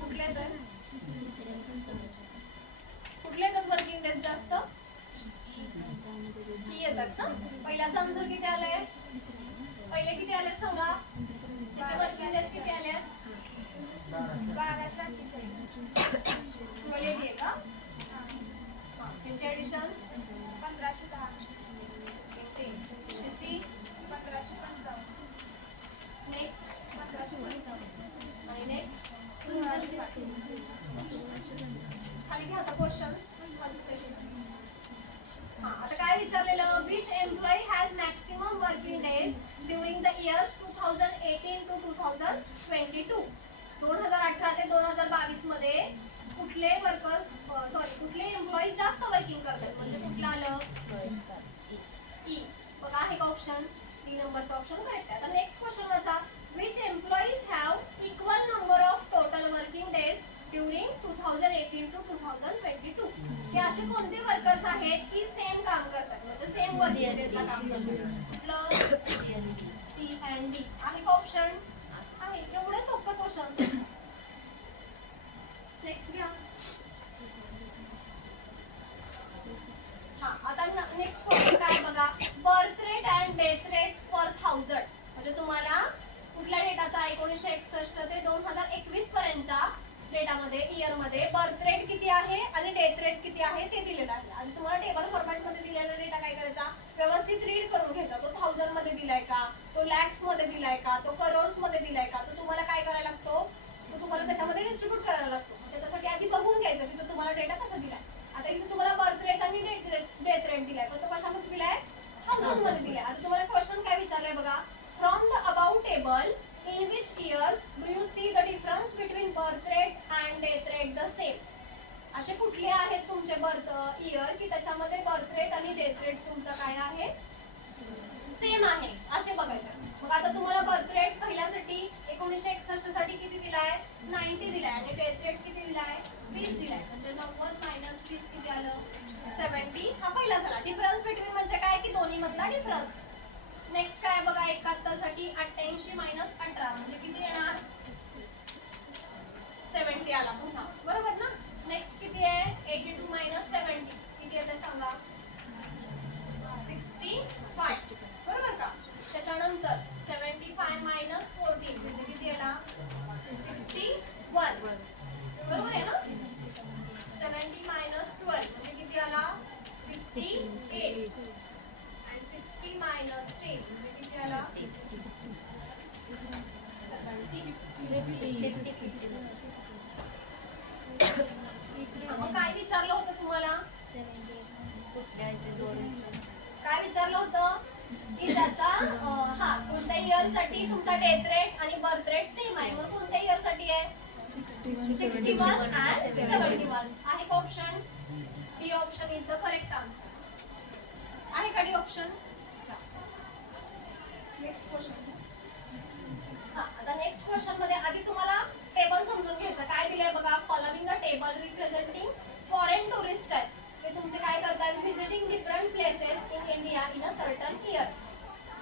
कुठले तर कुठले तर वर्किंग डेज जास्त ही येतात ना. पहिल्याचा आन्सर किती आलाय? पहिले किती आलेत सांगा. त्याचे वर्किंग डेज किती आले? 1248 आहे का? त्याची ऍडिशन 1510. त्याची 1555. नेक्स्ट 1555 आणि नेक्स्ट 1650. खाली घ्या आता क्वेश्चन्स. आता काय विचारलेलं? Which employee has maximum working days during the years 2018 to 2022. 2018 ते 2022 मध्ये कुठले वर्कर्स कुठले एम्प्लॉई जास्त वर्किंग करतात? म्हणजे कुठलं आलं? ई. बघा आहे का ऑप्शन? बी नंबरचा ऑप्शन करेक्ट आहे. आता नेक्स्ट क्वेश्चन वाचा. Which employees have equal number of total working days during 2018 to 2022. हे असे कोणते वर्कर्स आहेत की सेम काम करतात, म्हणजे सेम वर्किंग डेजला काम करतात? सी अँड डी आहे का ऑप्शन? आहे. एवढे सोपे क्वेश्चन्स आहेत. नेक्स्ट घ्या. आता नेक्स्ट क्वेश्चन काय बघा. Birth rate and death rates per 1000. म्हणजे तुम्हाला कुठल्या डेटाचा 1961 ते 2021 पर्यंतच्या डेटामध्ये इयर मध्ये बर्थ रेट किती आहे आणि डेथ रेट किती आहे ते दिलेलं आहे. आणि तुम्हाला टेबल फॉर्मॅट मध्ये दिलेला डेटा काय करायचा? व्यवस्थित रीड करून घ्यायचा. तो 1000 मध्ये दिलाय का, तो लॅक्स मध्ये दिलाय का, तो करोड्स मध्ये दिलाय का, तो तुम्हाला काय करायला लागतो? तो तुम्हाला त्याच्यामध्ये डिस्ट्रीब्यूट करायला लागतो. त्याच्यासाठी आधी बघून घ्यायचं की तो तुम्हाला डेटा कसा दिलाय. आता इथे तुम्हाला बर्थ रेट आणि डेथ रेट दिलाय, पण तो कशामध्ये दिलाय? 1000 मध्ये दिलाय. आता तुम्हाला क्वेश्चन काय विचारलाय बघा. From the about table in which years do you see the difference between birth rate and death rate the same? असे कुठले आहेत तुमचे बर्थ इयर की त्याच्यामध्ये बर्थ रेट आणि डेथ रेट तुमचा काय आहे? सेम आहे. असे बघायचे. मग आता तुम्हाला बर्थ रेट पहिल्यासाठी 1961 साठी किती दिलाय? 90 दिलाय. आणि डेथ रेट किती दिलाय? 20 दिलाय. म्हणजे 90 - 20 किती आलं? 70. हा पहिला झाला. डिफरन्स बिटवीन म्हणजे काय की दोन्ही मधला डिफरन्स. नेक्स्ट काय बघा. 71 साठी 88 - 18 म्हणजे किती येणार? 70 आला पुन्हा. बरोबर ना. नेक्स्ट किती आहे? 82 - 70 किती येते सांगा? 65. बरोबर का. त्याच्यानंतर 75 - 14 म्हणजे किती येणार? 61. बरोबर आहे ना. 70 - 12 म्हणजे किती आला? 58. 60 - 10 म्हणजे किती आला? 50. मग काय विचारलं होतं तुम्हाला? काय विचारलं होतं की त्याचा कोणत्या इयर साठी तुमचा डेथ रेट आणि बर्थ रेट सेम आहे. मग कोणत्या इयर साठी आहे? 61 and 71. आहे का option? D option is the correct answer. आहे का डी ऑप्शन? Next question. आता नेक्स्ट क्वेश्चन मध्ये आधी तुम्हाला टेबल समजून घ्यायचं. काय दिलंय बघा. Following a table representing foreign tourist आहेत. ते तुमचे काय करतात? Visiting different places in India in a certain year.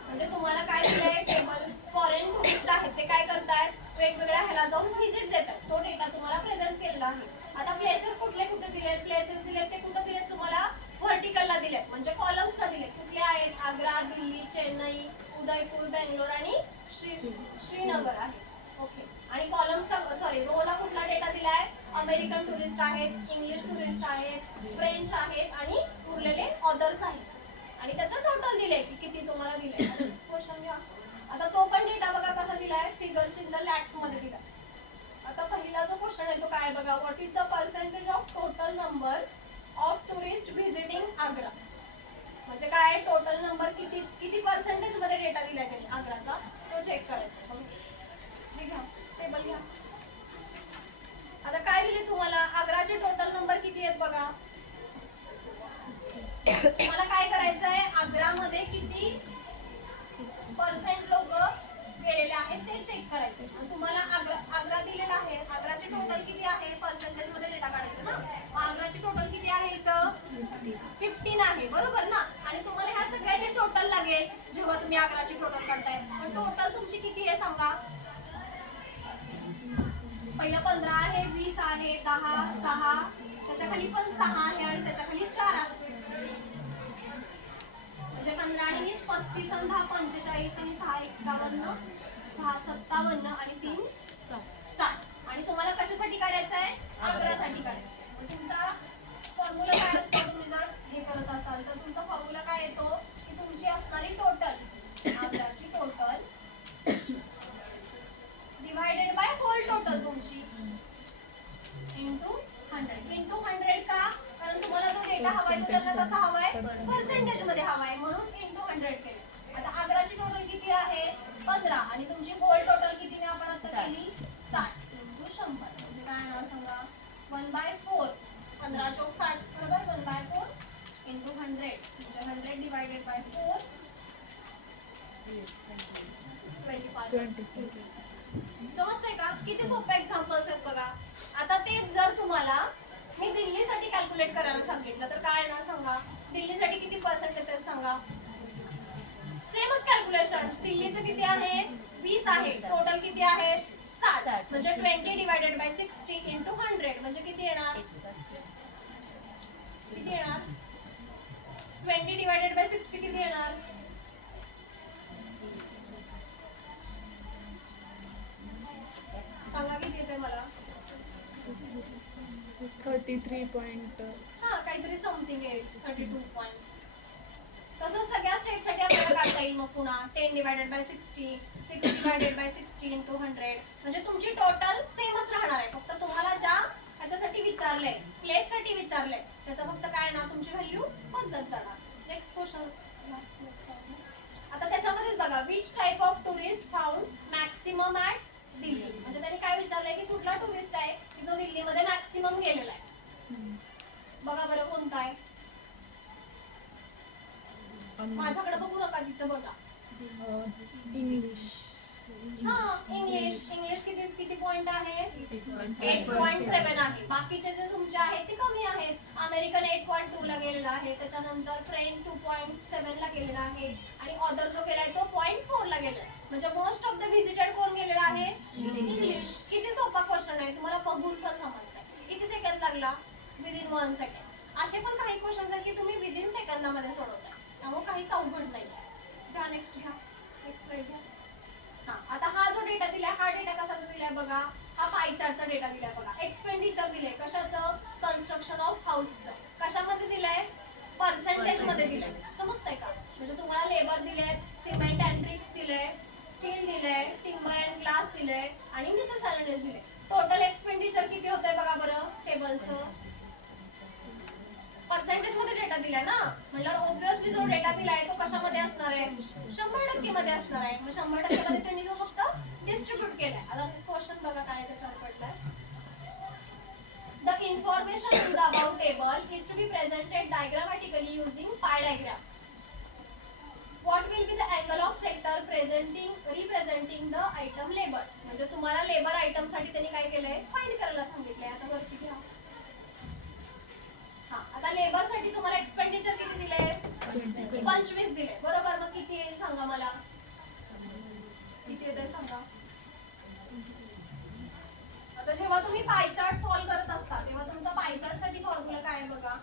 म्हणजे तुम्हाला काय दिलंय? टेबल फॉरेन टुरिस्ट आहेत ते काय करतात? वेगवेगळ्या ह्याला जाऊन व्हिजिट देतात. तो डेटा तुम्हाला प्रेझेंट केलेला आहे. आता प्लेसेस कुठले कुठे दिलेत? प्लेसेस दिलेत ते कुठे दिलेत तुम्हाला? व्हर्टिकलला दिलेत म्हणजे कॉलम्सला दिलेत. कुठले आहेत? आग्रा, दिल्ली, चेन्नई, उदयपूर, बेंगलोर आणि श्रीनगर आहे. ओके. आणि कॉलम्सला रोला कुठला डेटा दिलाय? अमेरिकन टुरिस्ट आहेत, इंग्लिश टुरिस्ट आहेत, फ्रेंच आहेत आणि उरलेले ऑदर्स आहेत. आणि त्याचं टोटल दिलंय की किती तुम्हाला दिलंय. क्वेश्चन घ्या. आता तो पण डेटा बघा कसा दिलाय? फिगर्स इन द लॅक्स मध्ये दिलाय. आता पहिला जो क्वेश्चन आहे तो काय बघा. What is the percentage of total number of tourist visiting Agra. म्हणजे काय टोटल नंबर किती किती पर्सेंटेज मध्ये डेटा दिलाय त्यांनी आग्राचा तो चेक करायचा. बघ. हे घ्या टेबल घ्या. आता काय दिले तुम्हाला आग्राचे टोटल नंबर किती आहेत बघा. तुम्हाला काय करायचं आहे आग्रामध्ये किती पर्सेंट लोक गेलेले आहेत ते चेक करायचे आणि तुम्हाला आग्रा दिलेला आहे. आग्राचे टोटल किती आहे पर्सेंटेज मध्ये डेटा काढायचं ना. मग आग्राचे टोटल किती आहे इथं 15 आहे बरोबर ना. आणि तुम्हाला ह्या सगळ्याचे टोटल लागेल जेव्हा तुम्ही आग्राची टोटल काढताय. पण टोटल तुमची किती आहे सांगा. पहिला 15 आहे 20 आहे 10 6 त्याच्या खाली पण 6 आहे आणि त्याच्या खाली 4 आहे. म्हणजे 15 आणि 20 35 आणि 10 45 आणि 6 51 6 57 आणि 3 60. आणि तुम्हाला कशासाठी काढायचं आहे आग्रासाठी काढायचं आहे. मग तुमचा फॉर्म्युला काय असतो तुम्ही जर हे करत असाल तर तुमचा फॉर्म्युला काय येतो की तुमची असणारी टोटल आग्राची total divided by whole total तुमची इंटू 100 का. कारण तुम्हाला जो डेटा हवाय तो त्याचा कसा हवाय पर्सेंटेज मध्ये हवाय म्हणून इंटू 100 केले. आता आग्राची टोटल किती आहे 15 आणि तुमची होल टोटल किती मी आपण आता केली 60 इंटू 100 म्हणजे काय येणार सांगा 1/4 15 चौक 60 बरोबर 1/4 इंटू 100 म्हणजे 100 डिवायडेड बाय 4 25. समजतंय का किती सोपे एक्झाम्पल्स आहेत बघा. आता तेच जर तुम्हाला मी दिल्लीसाठी कॅल्क्युलेट करायला सांगितलं तर काय येणार सांगा. दिल्लीसाठी किती पर्सेंट येते सांगा. सेमच कॅल्क्युलेशन. दिल्लीचं किती आहे 20 आहे टोटल किती आहे 60 म्हणजे 20 डिवायडेड बाय 60 इंटू 100 म्हणजे किती येणार 20 डिवायडेड बाय 60 किती येणार सांगा किती येते मला. 33 पॉइंट हा काहीतरी समथिंग आहे 32 पॉइंट. तसंच सगळ्या स्टेटसाठी आपल्याला काढता येईल मग पुन्हा 10 divided by 60 6 divided by 60 into 100 म्हणजे तुमची टोटल सेमच राहणार आहे. फक्त तुम्हाला ज्या ह्याच्यासाठी विचारलंय प्लेससाठी विचारलंय त्याचा फक्त काय ना तुमची व्हॅल्यू बदलत जाणार. Next question. आता त्याच्यामध्ये बघा which type of tourist found maximum at Delhi. म्हणजे त्यांनी काय विचारलंय की कुठला टुरिस्ट आहे की जो दिल्लीमध्ये मॅक्सिमम गेलेला आहे. बघा बरं कोणता आहे. माझ्याकडे बघू नका तिथं बघा. इंग्लिश हा इंग्लिश किती किती पॉइंट आहे 8.7 आहे. बाकीचे जे तुमचे आहेत ते कमी आहेत. अमेरिकन 8.2 ला गेलेला आहे. त्याच्यानंतर फ्रेंच 2.7 ला गेलेला आहे आणि ऑदर जो केलाय तो 0.4 ला गेलाय. म्हणजे मोस्ट ऑफ द व्हिजिटेड कोण गेलेला आहे इंग्लिश. किती सोपा क्वेश्चन आहे तुम्हाला बघून पण समजतंय. किती सेकंद लागला विदिन 1 सेकंड. असे पण काही क्वेश्चन्स आहेत की तुम्ही विदिन सेकंदामध्ये सोडवताय त्यामुळे काहीच अवघड नाही. घ्या नेक्स्ट घ्या नेक्स्ट स्लाइड घ्या. हा आता हा जो डेटा दिलाय हा डेटा कशाचा दिलाय बघा. हा पाय चार्टचा डेटा दिलाय बघा. एक्सपेंडिचर दिले कशाचं कन्स्ट्रक्शन ऑफ हाऊसचं. कशामध्ये दिलंय पर्सेंटेज मध्ये दिलंय. समजतंय का. म्हणजे तुम्हाला लेबर दिले सिमेंट अँड ब्रिक्स दिले स्टील दिले टिंबर अँड ग्लास दिले आणि मिससेलनियस दिले. टोटल एक्सपेंडिचर किती होतंय बघा बरं टेबलचं. पर्सेंटेज मध्ये डेटा दिलाय ना म्हणल्यावर ऑब्विसली जो डेटा दिलाय तो कशामध्ये असणार आहे 100% मध्ये असणार आहे. मग 100% मध्ये त्यांनी तो फक्त डिस्ट्रीब्यूट केलाय. आता क्वेश्चन बघा काय त्याच्यावर पडलाय. The information in the about table is to be presented diagrammatically using pie diagram. What will be the angle of sector representing the item labour. म्हणजे तुम्हाला लेबर आयटम साठी त्यांनी काय केलंय फाइंड करायला सांगितलंय. आता वरती घ्या. आता लेबर साठी तुम्हाला एक्सपेंडिचर किती दिले 25 दिले बरोबर. मग किती येईल सांगा मला किती येते सांगा. आता जेव्हा तुम्ही पाय चार्ट सॉल्व्ह करत असता तेव्हा तुमचा पाय चार्ट साठी फॉर्म्युला काय आहे बघा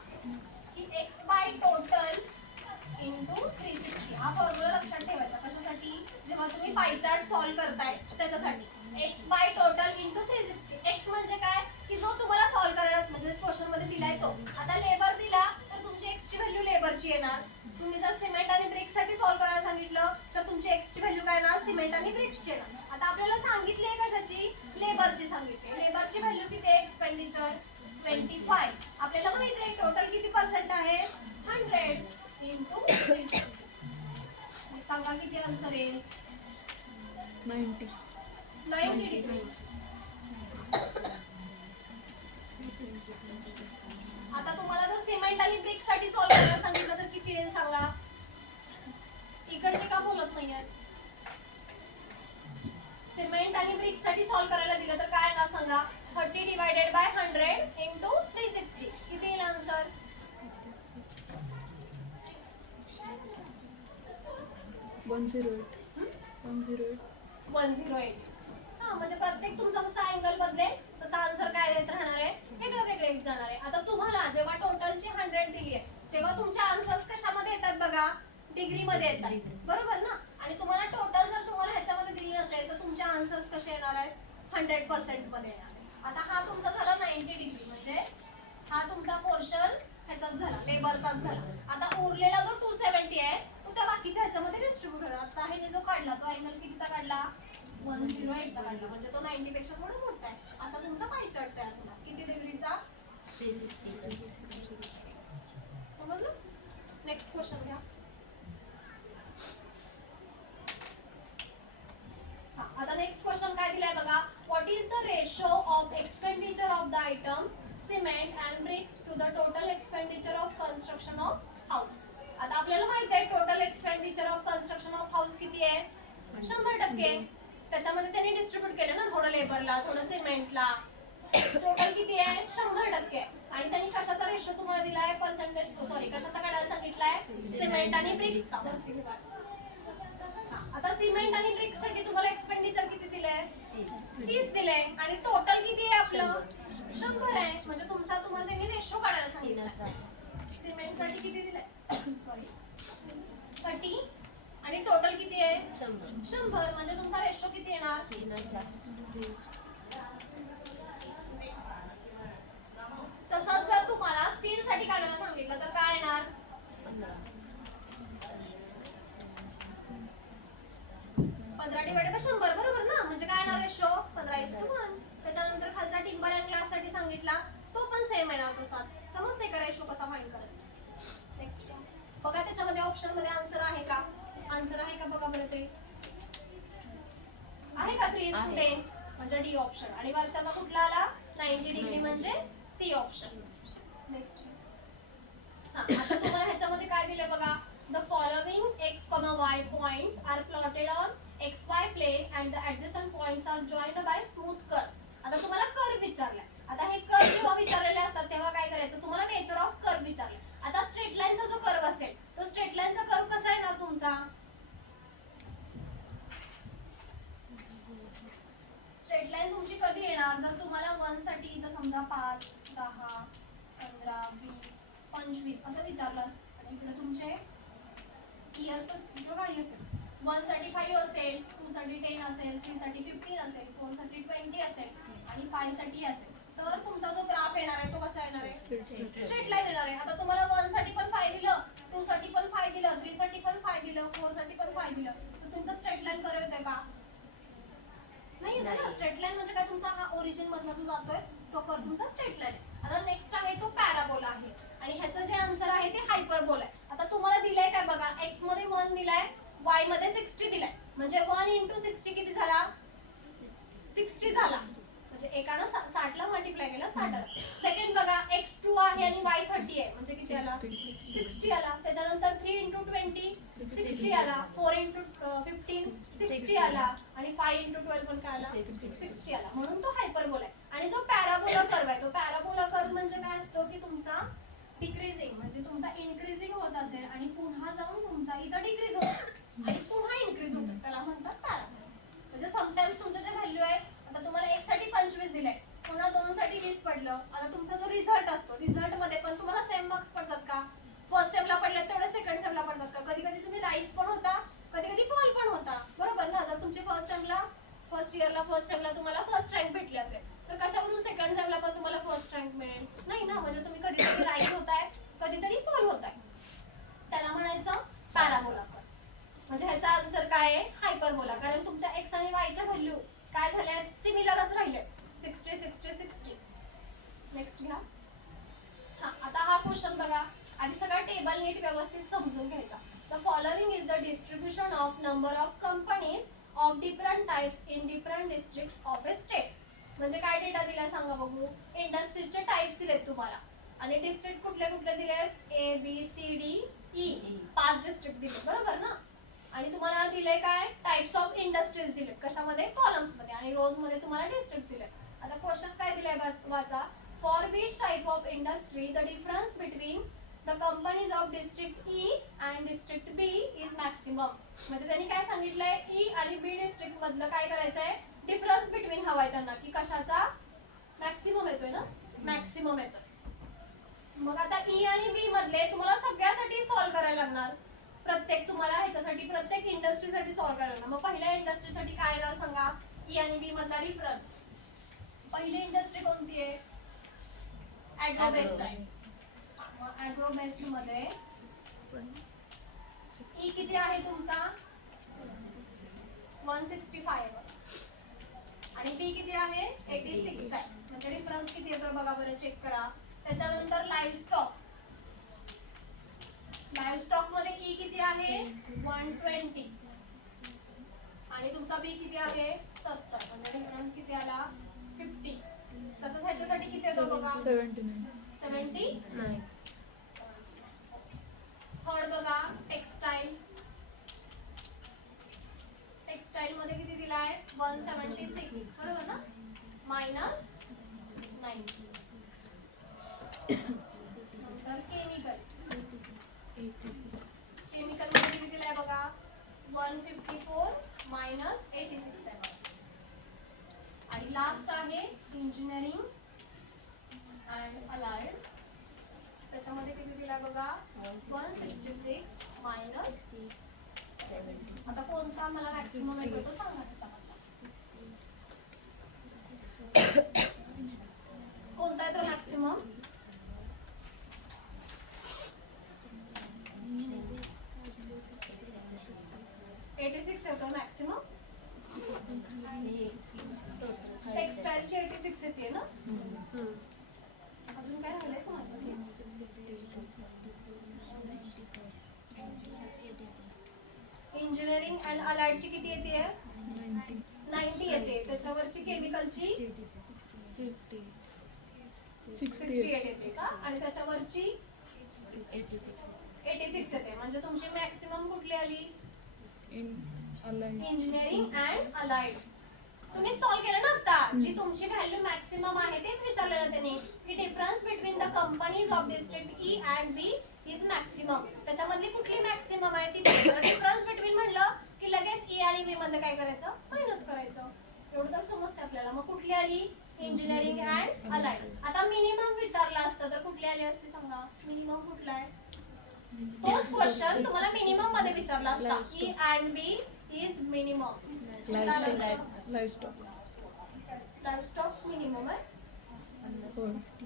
की x बाय टोटल इंटू 360. हा फॉर्म्युला लक्षात ठेवायचा कशासाठी जेव्हा तुम्ही पाय चार्ट सॉल्व्ह करताय त्याच्यासाठी. x by total into 360. x म्हणजे काय की जो तुम्हाला सॉल्व्ह करायला म्हणजे क्वेश्चन मध्ये दिलाय तो. आता लेबर दिला तर तुमची x ची व्हॅल्यू लेबरची येणार. तुम्ही जर सिमेंट आणि ब्रिक्स साठी सॉल्व्ह करायला सांगितलं तर तुमची x ची व्हॅल्यू काय येणार सिमेंट आणि ब्रिक्सची येणार. आता आपल्याला सांगितली आहे कशाची लेबरची सांगितली. लेबरची व्हॅल्यू किती आहे एक्सपेंडिचर 25. आपल्याला माहिती आहे टोटल किती पर्सेंट आहे 100 इंटू सांगा किती आन्सर येईल. 90. 90 डिग्री. आता तुम्हाला जर सिमेंट आणि ब्रिक साठी सॉल्व्ह करायला सांगितलं तर किती येईल सांगा. इकडचे का बोलत नाहीये. सिमेंट आणि ब्रिक साठी सॉल्व्ह करायला दिलं तर काय येणार सांगा. 30 डिवायडेड बाय 100 इंटू 360 किती येईल आन्सर. 108. 108. हा म्हणजे प्रत्येक तुमचा जसा अँगल बदलेल तसा आन्सर काय येत राहणार आहे. वेगळं वेगळं येत जाणार आहे. आता तुम्हाला जेव्हा टोटलची 100 दिली आहे तेव्हा तुमचे आन्सर्स कशामध्ये येतात बघा. डिग्री मध्ये येतात बरोबर ना. आणि तुम्हाला टोटल जर तुम्हाला ह्याच्यामध्ये दिली नसेल तर तुमचे आन्सर्स कसे येणार आहेत. 100% मध्ये येणार आहे. आता हा तुमचा झाला 90 डिग्री म्हणजे हा तुमचा पोर्शन ह्याचाच झाला लेबरचाच झाला. आता उरलेला जो 270 आहे तो त्या बाकीच्या ह्याच्यामध्ये डिस्ट्रीब्यूट होणार. आता हे जो काढला तो अँगल कितीचा काढला. 108 चा काढला म्हणजे तो 90 पेक्षा थोडा मोठा आहे. असा तुमचा पाय चार्ट तयार होणार. किती डिग्रीचा. 360. समजलं. नेक्स्ट क्वेश्चन घ्या. आता नेक्स्ट क्वेश्चन काय दिलाय बघा. What is the ratio of expenditure of the item cement and bricks to the total expenditure of construction of house. आता आपल्याला माहिती आहे total expenditure of construction of house किती आहे. 100%. त्याच्यामध्ये त्यांनी डिस्ट्रीब्यूट केलं ना थोडं लेबरला थोडं सिमेंटला. टोटल किती आहे 100%. आणि त्यांनी कशाचा रेशो तुम्हाला दिलाय पर्सेंटेज सॉरी कशाचा काढायला सांगितलाय. सिमेंट आणि ब्रिक्सचा. आता सिमेंट आणि ब्रिक्स साठी तुम्हाला एक्सपेंडिचर किती दिलंय. 30 दिलंय. आणि टोटल किती आहे आपलं 100 आहे. म्हणजे तुम्हाला त्यांनी रेशो काढायला सांगितलं. सिमेंट साठी किती दिलंय सॉरी 30 आणि टोटल किती आहे 100 म्हणजे तुमचा रेशो किती येणार. तसंच जर तुम्हाला स्टील साठी काढायला सांगितलं तर काय येणार. 15 डिवाइडेड बाय 100 बरोबर ना. म्हणजे काय येणार रेशो 15:1. त्याच्यानंतर खालचा टिंबर अँड ग्लास साठी सांगितला तो पण सेम येणार तसाच. समजते का रेशो कसा फाइंड करायचा. नेक्स्ट बघा त्याच्यामध्ये ऑप्शन मध्ये आन्सर आहे का. आन्सर आहे का बघा बरं ते आहे का. 3:10 म्हणजे डी ऑप्शन. आणि वरच्याचा कुठला आला 90 डिग्री म्हणजे सी ऑप्शन. नेक्स्ट आता तुम्हाला ह्याच्यामध्ये काय दिले बघा. The following x, y points are plotted on xy plane and the adjacent points are joined by smooth curve. आता तुम्हाला कर्व विचारलाय. आता हे कर्व जेव्हा विचारलेले असतात तेव्हा काय करायचं तुम्हाला नेचर ऑफ कर्व विचारलाय. आता स्ट्रेट लाईनचा जो कर्व असेल तो स्ट्रेट लाईनचा कर्व कसा येणार तुमचा. स्ट्रेट लाईन तुमची कधी येणार जर तुम्हाला 1 साठी इथं समजा 5, 10, 15, 20, 25 असं विचारलं असतं. आणि इकडे तुमचे इयर्स असतील किंवा काही असेल. 1 साठी 5 असेल, 2 साठी 10 असेल, 3 साठी 15 असेल, 4 साठी 20 असेल आणि 5 साठी असेल. तर तुमचा जो ग्राफ येणार आहे तो कसा येणार आहे स्ट्रेट लाईन येणार आहे. आता तुम्हाला 1 साठी पण 5 दिलं, 2 साठी पण 5 दिलं, 3 साठी पण 5 दिलं, 4 साठी पण 5 दिलं तर तुमचं स्ट्रेट लाईन कर्व येतोय का. नाही येत ना. स्ट्रेट लाईन म्हणजे काय तुमचा हा ओरिजिन मधला जो जातोय तो कर्व तुमचा स्ट्रेट लाईन. आता नेक्स्ट आहे तो पॅराबोला आहे. आणि ह्याचं जे आन्सर आहे ते हायपरबोला आहे. आता तुम्हाला दिलंय काय बघा. x मध्ये 1 दिलाय, y मध्ये 60 दिलाय. म्हणजे 1 × 60 किती झाला 60 झाला. म्हणजे एकानं 60 ला मल्टिप्लाय केलं 60 आला. सेकंड बघा x 2 आहे आणि y 30 आहे म्हणजे किती आला 60 आला. त्याच्यानंतर 3 × 20 60 आला. 4 × 15 60 आला. आणि 5 × 12 पण काय आला 60 आला. म्हणून तो हायपरबोला आहे. आणि जो पॅराबोला कर्व आहे तो पॅराबोला कर्व म्हणजे काय असतो की तुमचा डिक्रीजिंग म्हणजे तुमचा इन्क्रीजिंग होत असेल आणि पुन्हा जाऊन तुमचा इथं डिक्रीज होतो आणि पुन्हा इन्क्रीज होतो त्याला म्हणतात पॅराबोला. म्हणजे समटाइम्स तुमचं जे व्हॅल्यू आहे आता तुम्हाला 1 साठी 25 दिलंय पुन्हा 2 साठी 20 पडलं. आता तुमचा जो रिझल्ट असतो रिझल्ट मध्ये पण तुम्हाला सेम मार्क्स पडतात का. फर्स्ट सेमला पडले तेवढे सेकंड सेमला पडतात का. कधी कधी तुम्ही राईज पण होता कधी कधी फॉल पण होता बरोबर ना. जर तुमचे फर्स्ट इयरला फर्स्ट सेमला तुम्हाला फर्स्ट रँक भेटली असेल तर कशावरून सेकंड सेमला पण तुम्हाला फर्स्ट रँक मिळेल नाही ना. म्हणजे तुम्ही कधीतरी राईज होताय कधीतरी फॉल होताय त्याला म्हणायचं पॅराबोला कर्व. म्हणजे ह्याचा आन्सर काय आहे हायपरबोला. कारण तुमच्या x आणि y च्या व्हॅल्यू काय झाल्या सिमिलरच राहिले 60 60 60. नेक्स्ट घ्या. आता हा क्वेश्चन बघा. आधी सगळा टेबल नीट व्यवस्थित समजून घ्यायचा. The following is the distribution of number of companies of different types in different districts of a state. म्हणजे काय डेटा दिलाय सांगा बघू. इंडस्ट्रीजचे टाइप्स दिलेत तुम्हाला आणि डिस्ट्रिक्ट कुठले कुठले दिलेत A B C D E 5 district दिलेत बरोबर ना. आणि तुम्हाला दिले काय टाइप्स ऑफ इंडस्ट्रीज दिलेत कशामध्ये कॉलम्स मध्ये आणि रोज मध्ये तुम्हाला डिस्ट्रिक्ट दिले. आता क्वेश्चन काय दिलाय वाचा. For which type of industry the difference between the companies of district E and district B is maximum. म्हणजे त्यांनी काय सांगितलंय ई आणि बी डिस्ट्रिक्ट मधलं काय करायचंय डिफरन्स बिटवीन हवाय त्यांना की कशाचा मॅक्सिमम येतोय ना मॅक्सिमम येतोय. मग आता ई आणि बी मधले तुम्हाला सगळ्यासाठी सॉल्व्ह करायला लागणार. प्रत्येक तुम्हाला ह्याच्यासाठी प्रत्येक इंडस्ट्रीसाठी सॉल्व्ह करायला लागणार. मग पहिल्या इंडस्ट्रीसाठी काय येणार सांगा. ई आणि बी मधला डिफरन्स. पहिली इंडस्ट्री कोणती आहे ऍग्रो बेस्ड आहे. ऍग्रो बेस्ड मध्ये ई किती आहे तुमचा 165 आणि बी किती आहे 86 आहे. म्हणजे डिफरन्स किती येतोय बघा बरं चेक करा. त्याच्यानंतर लाईव्ह स्टॉक. लाईव्ह स्टॉक मध्ये ई किती आहे 120 आणि तुमचा बी किती आहे 70. म्हणजे डिफरन्स किती आला 50. तसंच ह्याच्यासाठी किती येतो बघा 70. थर्ड बघा टेक्सटाईल. टेक्सटाईल मध्ये किती दिलाय 176 बरोबर ना मायनस 90. नंतर केमिकल. केमिकल मध्ये किती दिलाय बघा 154 मायनस 86 आहे. आणि लास्ट आहे इंजिनिअरिंग अँड अलाइड. त्याच्यामध्ये किती दिला बघा 166 मायनस. आता कोणता मला मॅक्सिमम येतो तो सांगा त्याच्यामध्ये. कोणता आहे तो मॅक्सिमम 86 येतो मॅक्सिमम. टेक्सटाईलची 86 येते ना. अजून काय राहिलंय तुम्हाला इंजिनिअरिंग अँड अलाइडची किती येते 90 येते. त्याच्यावरची केमिकलची 68 येते का आणि त्याच्यावरची 86 येते. म्हणजे तुमची मॅक्सिमम कुठली आली इंजिनिअरिंग अँड अलाइड. तुम्ही सॉल्व्ह केलं ना आता. जी तुमची व्हॅल्यू मॅक्सिमम आहे तेच विचारलेलं त्यांनी की difference between the companies of district E and B is maximum. त्याच्यामधली कुठली मॅक्सिमम आहे ती डिफरन्स बिटवीन म्हणलं की लगेच ई आणि बी मध्ये काय करायचं मायनस करायचं. एवढं तर समजतं आपल्याला. मग कुठली आली इंजिनिअरिंग अँड अलाइड. आता मिनिमम विचारला असतं तर कुठली आली असती सांगा. मिनिमम कुठला आहे तोच क्वेश्चन तुम्हाला मिनिमम मध्ये विचारला असता. E and B is minimum. Livestock minimum आहे.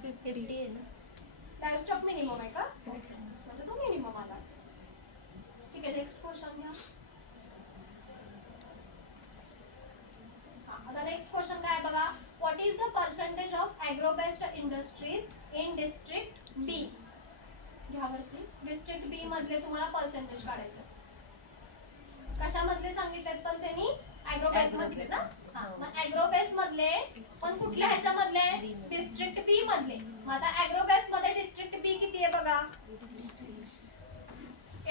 50 आहे ना. लाईव्ह स्टॉक मिनिमम आहे का म्हणजे तो मिनिमम आला असेल. ठीक आहे नेक्स्ट क्वेश्चन घ्या. आता नेक्स्ट क्वेश्चन काय बघा. What is the percentage of agro based industries in district B. घ्यावरती डिस्ट्रिक्ट बी मधले तुम्हाला पर्सेंटेज काढायचे. कशामधले सांगितलेत पण त्यांनी ऍग्रो बेस मधले ना. मग ऍग्रो बेस मधले पण कुठल्या ह्याच्यामधले डिस्ट्रिक्ट बी मधले. मग आता ऍग्रो बेस मध्ये डिस्ट्रिक्ट बी किती आहे बघा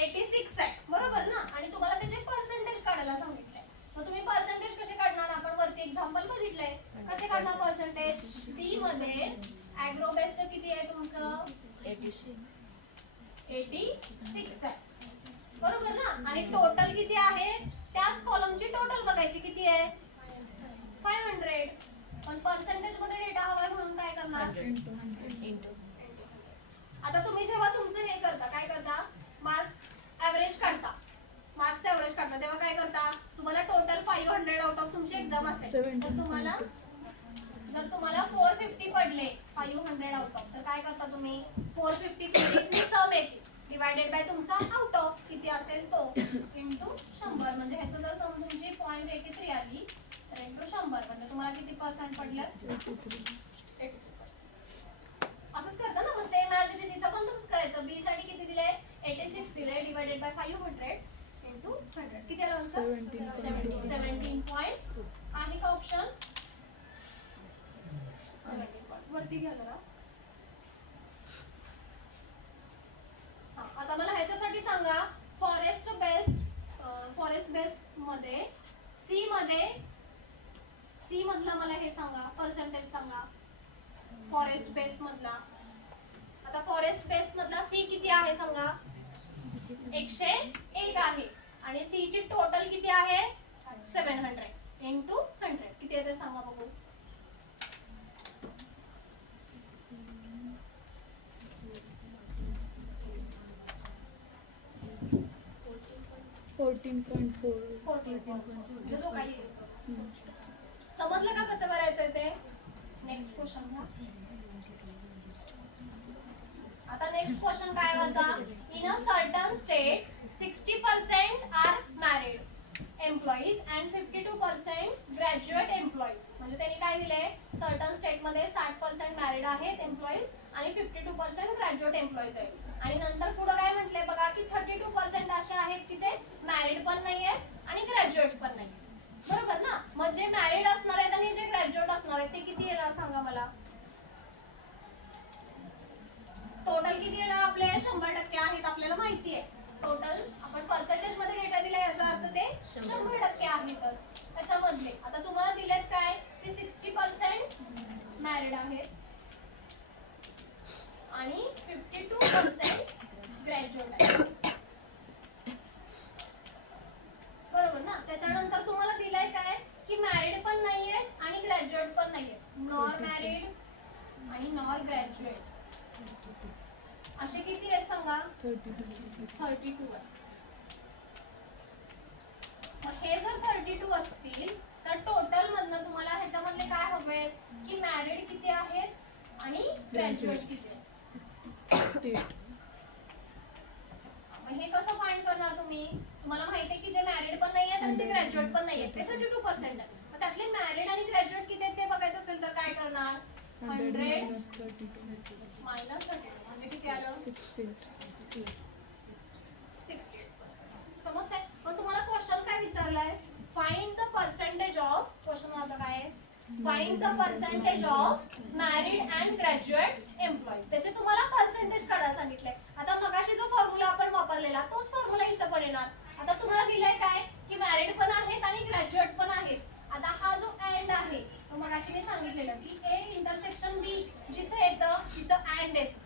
86 आहे बरोबर ना. आणि तुम्हाला त्याचे पर्सेंटेज काढायला सांगितलंय. मग तुम्ही पर्सेंटेज कसे काढणार. आपण वरती एक्झाम्पल बघितलंय. कसे काढणार पर्सेंटेज. बी मध्ये ऍग्रो बेस्ड किती आहे तुमचं 86 आहे बरोबर ना. आणि टोटल किती आहे त्याच कॉलमची टोटल बघायची किती आहे 500. पण पर्सेंटेज मध्ये डेटा हवाय म्हणून काय करणार आता तुम्ही जेव्हा तुमचं हे करता काय करता मार्क्स ऍव्हरेज काढता. मार्क्स ऍव्हरेज काढता तेव्हा काय करता तुम्हाला टोटल 500 आउट ऑफ तुमची एक्झाम असेल तर तुम्हाला जर तुम्हाला 450 पडले 500 आउट ऑफ तर काय करता तुम्ही 450 सम येते डिवायडेड बाय तुमचा आउट ऑफ किती असेल तो इंटू 100. म्हणजे ह्याचं जर सम तुमची 0.83 आली तर इंटू 100 म्हणजे तुम्हाला किती पर्सेंट पडलं 83%. असंच करता ना. मग सेम ॲज इट इज इथं पण तसंच करायचं. बी साठी किती दिले 86 दिले डिवायडेड बाय 500 वरती घ्या जरा. आता मला ह्याच्यासाठी सांगा, फॉरेस्ट बेस्ड मध्ये सी मधला मला हे सांगा, पर्सेंटेज सांगा फॉरेस्ट बेस मधला. आता फॉरेस्ट बेस मधला सी किती आहे सांगा. 101 आहे आणि सी ची टोटल किती आहे 700 इंटू 100 किती आहे ते सांगा बघू. समजलं का कसं करायचंय ते. Next question. आता नेक्स्ट क्वेश्चन काय वाचा. In a certain state 60% are married employees and 52% graduate employees. म्हणजे त्यांनी काय दिलंय, सर्टन स्टेट मध्ये 60% मॅरिड आहेत एम्प्लॉईज आणि 52% ग्रॅज्युएट एम्प्लॉईज आहेत. आणि नंतर पुढे काय म्हटलंय बघा की 32% असे आहेत की ते मॅरिड पण नाहीयेत आणि ग्रॅज्युएट पण नाही. बरोबर ना. मग जे मॅरिड असणार आहेत आणि जे ग्रॅज्युएट असणार आहेत ते किती येणार सांगा मला. टोटल किती येणार आपले 100% आहेत आपल्याला माहिती आहे. टोटल आपण पर्सेंटेज मध्ये डेटा दिला याचा अर्थ ते 100% आहेतच त्याच्यामधले. आता तुम्हाला दिलेत काय की 60% मॅरिड आहेत आणि 52% ग्रॅज्युएट आहेत. बरोबर ना. त्याच्यानंतर तुम्हाला दिलंय काय की मॅरिड पण नाहीयेत आणि ग्रॅज्युएट पण नाहीयेत. नॉर मॅरिड आणि नॉर ग्रॅज्युएट असे किती आहेत सांगा. 32 आहे. मग हे जर 32 असतील तर टोटल मधनं तुम्हाला ह्याच्यामधले काय हवे की मॅरिड किती आहेत आणि ग्रॅज्युएट किती आहेत. मग हे कसं फाइंड करणार तुम्ही. तुम्हाला माहिती आहे की जे मॅरिड पण नाही आहेत आणि जे ग्रॅज्युएट पण नाही आहेत ते 32% आहे. मग त्यातले मॅरिड आणि ग्रॅज्युएट किती आहेत ते बघायचं असेल तर काय करणार. 100 मायनस 32 म्हणजे किती आलं 68%. समजतंय. मग तुम्हाला क्वेश्चन काय विचारलाय. Find the percentage of. Question माझा काय आहे. Find the percentage of married and graduate employees. त्याचे तुम्हाला पर्सेंटेज काढायला सांगितलंय. आता मगाशी जो फॉर्म्युला आपण वापरलेला तोच फॉर्म्युला इथं पण येणार. आता तुम्हाला दिलंय काय की मॅरिड पण आहेत आणि ग्रॅज्युएट पण आहेत. आता हा जो अँड आहे तो मगाशी मी सांगितलेलं की ए इंटरसेक्शन बी जिथे येतं तिथं अँड येतं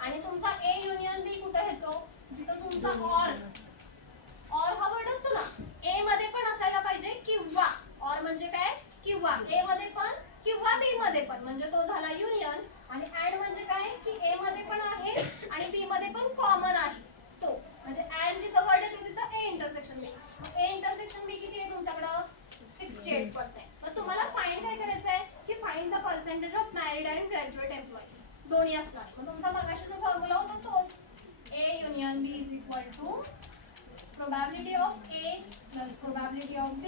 आणि तुमचा ए युनियन बी कुठे येतो जिथं तुमचा ऑर हा वर्ड असतो ना. ए मध्ये पण असायला पाहिजे किंवा. ऑर म्हणजे काय किंवा. ए मध्ये पण किंवा बी मध्ये पण म्हणजे तो झाला युनियन. आणि अँड म्हणजे काय की ए मध्ये पण आहे आणि बी मध्ये पण कॉमन आहे तो. म्हणजे अँड जिथं वर्ड येतो तिथं ए इंटरसेक्शन बी. ए इंटरसेक्शन बी किती आहे तुमच्याकडं 68%. मग तुम्हाला फाइंड काय करायचं आहे की find the percentage of married and graduate employees दोन्ही असणार. मग तुमचा मगाशी जो फॉर्म्युला होता तोच. A union B is equal to probability of A plus probability of B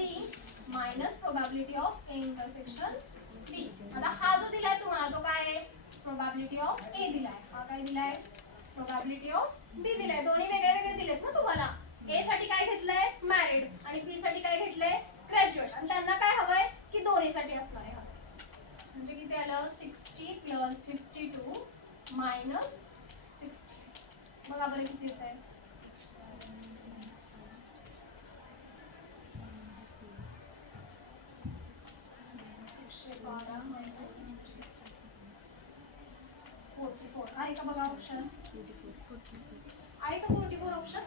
minus probability of A intersection B. आता हा जो दिलाय तुम्हाला तो काय आहे probability of A दिलाय. हा काय दिलाय probability of B दिलाय. दोन्ही वेगळे वेगळे दिलेत ना तुम्हाला. A साठी काय घेतलंय मॅरिड आणि B साठी काय घेतलंय ग्रॅज्युएट. आणि त्यांना काय हवंय की दोन्हीसाठी असणार आहे. म्हणजे किती आलं 60 प्लस 52 मायनस 60. बघा बरं किती येत आहे. 44 आहे का बघा ऑप्शन. आहे का 44 ऑप्शन.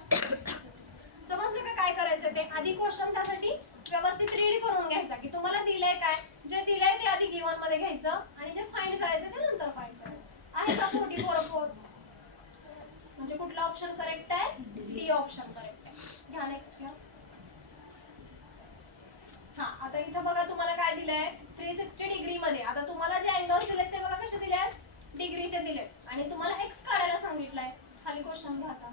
समजलं का काय करायचं ते. आधी क्वेश्चन त्यासाठी व्यवस्थित रीड करून घ्यायचा की तुम्हाला दिलंय काय. जे दिलंय ते आधी गिवन मध्ये घ्यायचं आणि जे फाइंड करायचं ते नंतर फाइंड करायचं. आहे का 44 म्हणजे कुठला ऑप्शन करेक्ट आहे. डी ऑप्शन करेक्ट आहे. घ्या नेक्स्ट घ्या. हा आता इथं बघा तुम्हाला काय दिलंय 360 डिग्री मध्ये. आता तुम्हाला जे अँगल दिलेत ते बघा कसे दिलेत डिग्रीचे दिलेत आणि तुम्हाला एक्स काढायला सांगितलंय. खाली क्वेश्चन घ्या. आता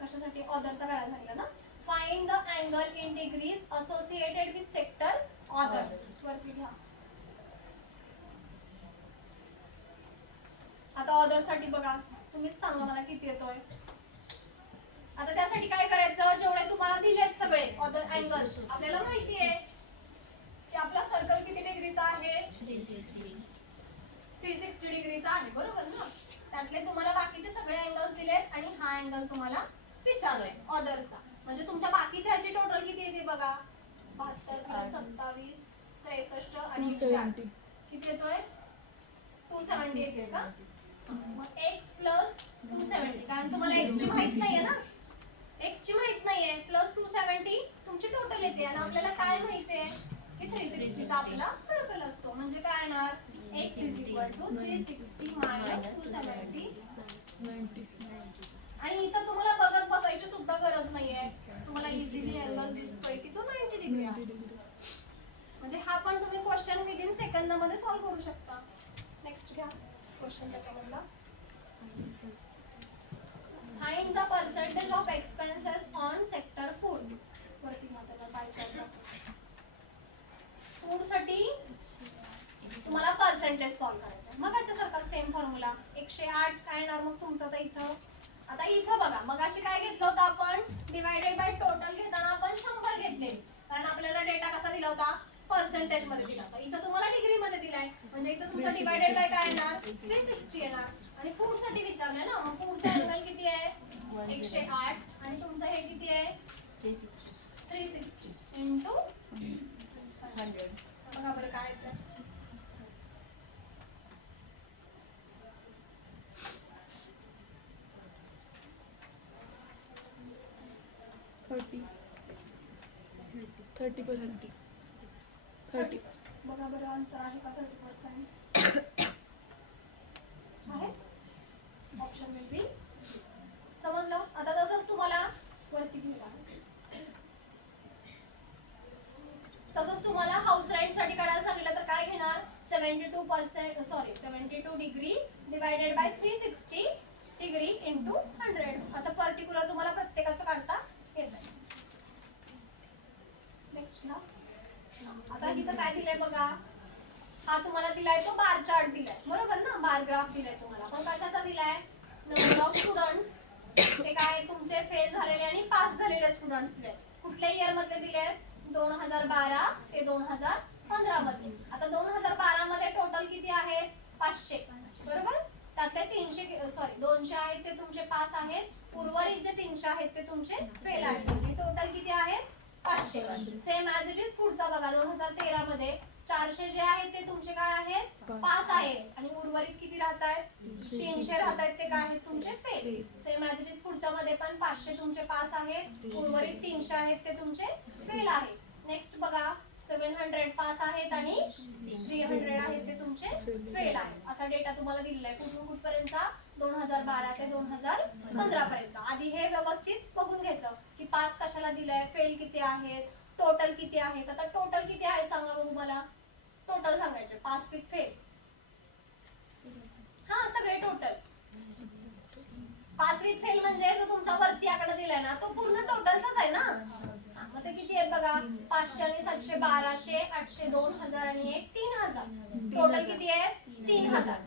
कशासाठी ऑदरचा काढायला सांगितलं ना. Find the angle in degrees associated with sector other वरती घ्या. आता ऑदर साठी बघा तुम्हीच सांगा मला किती येतोय. आता त्यासाठी काय करायचं जेवढे तुम्हाला दिलेत सगळे ऑदर अँगल्स आपल्याला माहिती आहे की आपला सर्कल किती डिग्रीचा आहे 360 डिग्रीचा आहे बरोबर ना. त्यातले तुम्हाला बाकीचे सगळे अँगल्स दिलेत आणि हा अँगल तुम्हाला विचारलाय अदरचा. म्हणजे तुमच्या बाकीच्या ह्याची टोटल किती येते बघा. 72 प्लस 27 63 आणि 108 किती येतोय 270 येते का. मग x प्लस 270 कारण तुम्हाला x ची माहित नाहीये ना. x ची माहित नाहीये प्लस 270 तुमची टोटल येते आणि आपल्याला काय माहितीये की 360 चा आपला सर्कल असतो. म्हणजे काय येणार x is equal to 360 minus 270 90. आणि इथं तुम्हाला बघत बसायची सुद्धा गरज नाहीये. तुम्हाला इझिली अँगल दिसतोय की तो 90 डिग्री आहे. म्हणजे हा पण तुम्ही क्वेश्चन विदिन सेकंदामध्ये सॉल्व्ह करू शकता. नेक्स्ट घ्या क्वेश्चन त्याच्यामधला. Find the percentage of expenses on sector food. वरती माताला काय चालतं फूड साठी तुम्हाला पर्सेंटेज सॉल्व्ह करायचं. मग याच्यासारखा सेम फॉर्म्युला 108 काय येणार मग तुमचं तर इथं. आता इथं बघा मग अशी काय घेतलं होतं आपण डिवायडेड बाय टोटल घेताना आपण 100 घेतले कारण आपल्याला डेटा कसा दिला होता पर्सेंटेज मध्ये दिला होता. इथं तुम्हाला डिग्री मध्ये दिलाय म्हणजे इथं तुमचं डिवायडेड बाय काय येणार 360 येणार. आणि फूड साठी विचारलंय ना मग फूडचा अँगल किती आहे 108 आणि तुमचं हे किती आहे 360 इंटू 100. बघा बरं काय येतं 30%. 30. बघा बरं आन्सर आहे का 30% आहे. ऑप्शन विल बी समजलं. आता तसंच तुम्हाला वरती घेऊया तसंच तुम्हाला हाऊस रेंट साठी काढायला सांगितलं तर काय घेणार 72 degree divided by 360 degree into 100 असं पर्टिक्युलर तुम्हाला प्रत्येकाचं काढता येतं. नेक्स्ट ना आता इथं काय दिलंय बघा. हा तुम्हाला दिलाय तो बार चार्ट दिलाय बरोबर ना. बार ग्राफ दिलाय तुम्हाला पण कशाचा दिलाय नंबर ऑफ स्टुडंट्स ते काय तुमचे फेल झालेले आणि पास झालेले स्टुडंट्स दिले. कुठल्या इयर मधले दिले 2012 ते 2015 मध्ये. आता 2012 मध्ये टोटल किती आहेत 500 बरोबर. त्यातले 200 आहेत ते तुमचे पास आहेत उर्वरित जे 300 आहेत ते तुमचे फेल आहेत. टोटल किती आहेत 500. सेम ऍज इट इज पुढचा बघा 2013 मध्ये 400 जे आहेत ते तुमचे काय आहेत पास आहेत आणि उर्वरित किती राहत आहेत 300 राहत आहेत ते काय आहेत तुमचे fail. Same as it is पुढच्या मध्ये पण 500 तुमचे पास आहेत उर्वरित 300 आहेत ते तुमचे फेल आहेत. नेक्स्ट बघा 700 पास आहेत आणि 300 आहेत ते तुमचे फेल आहेत. असा डेटा तुम्हाला दिलेला आहे कुठून कुठपर्यंतचा 2012 ते 2015 पर्यंत. आधी हे व्यवस्थित बघून घ्यायचं की पास कशाला दिलंय फेल किती आहेत टोटल किती आहेत. आता टोटल किती आहे सांगा बघू मला. टोटल सांगायचे पास विथ फेल. हा सगळे टोटल पास विथ फेल म्हणजे जो तुमचा वरती आकडा दिलाय ना तो पूर्ण टोटलचाच आहे ना. मग ते किती आहेत बघा 500 आणि 700 1200 800 2000 आणि 3000. टोटल किती आहे 3000.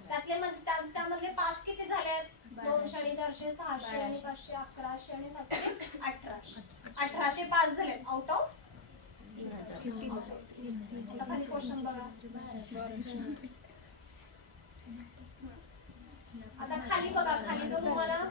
त्यामधले पास किती झाले आहेत 200 आणि 400 600 आणि 500 1100 आणि 700 1800 पास झाले आउट ऑफ 3000. आता खाली क्वेश्चन बघा. आता खाली बघा खाली जो तुम्हाला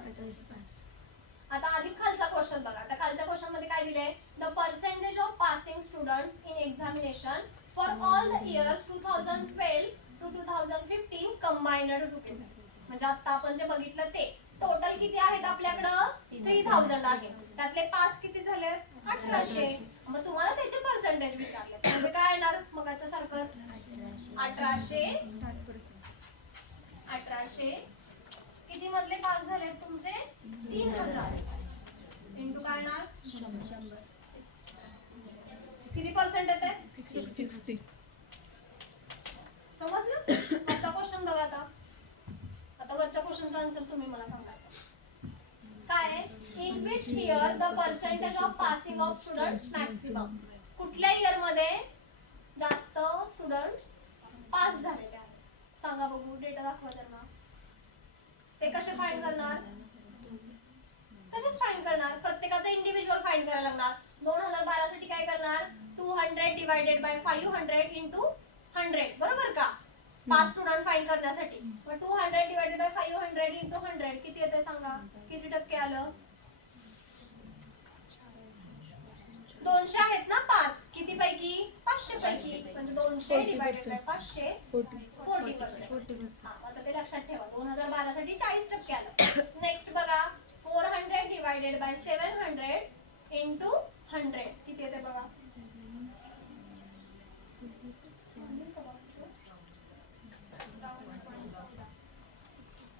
आता आधी खालचा क्वेश्चन बघा. आता खालच्या क्वेश्चन मध्ये काय दिलंय the percentage of passing students in examination for all the years 2012 to 2015 combined together. म्हणजे आता आपण जे बघितलं ते टोटल किती आहेत आपल्याकडं 3000 आहे. त्यातले पास किती झाले 1800. मग तुम्हाला त्याचे पर्सेंटेज विचारले म्हणजे काय येणार मगाच्या सारखंच 1800 किती मधले पास झाले तुमचे 3000 इंटू काय येणार किती पर्सेंट येते 60. समजलं. वरचा क्वेश्चन बघा. आता वरच्या क्वेश्चनचा आन्सर तुम्ही मला सांगायचं काय आहे in which year the percentage of passing of students maximum. कुठल्या इयर मध्ये जास्त स्टुडंट्स पास झालेले आहेत सांगा बघू. डेटा दाखवा त्यांना. ते कसे फाइंड करणार तसेच फाइंड करणार. प्रत्येकाचं इंडिव्हिज्युअल फाइंड करायला लागणार. 2012 साठी काय करणार 200 डिवायडेड बाय 500 इंटू 100 बरोबर का. 5 स्टुडंट फाईन करण्यासाठी. मग 200 डिवायडेड बाय 500 इंटू 100 किती येते सांगा, किती टक्के आलं? 200 आहेत ना पास, किती पैकी? 500 पैकी. म्हणजे 200 डिवायडेड बाय 500 40%. आता ते लक्षात ठेवा. 2012 साठी 40% आलं. नेक्स्ट बघा 400 डिवायडेड बाय 700 इंटू 100 किती येते बघा.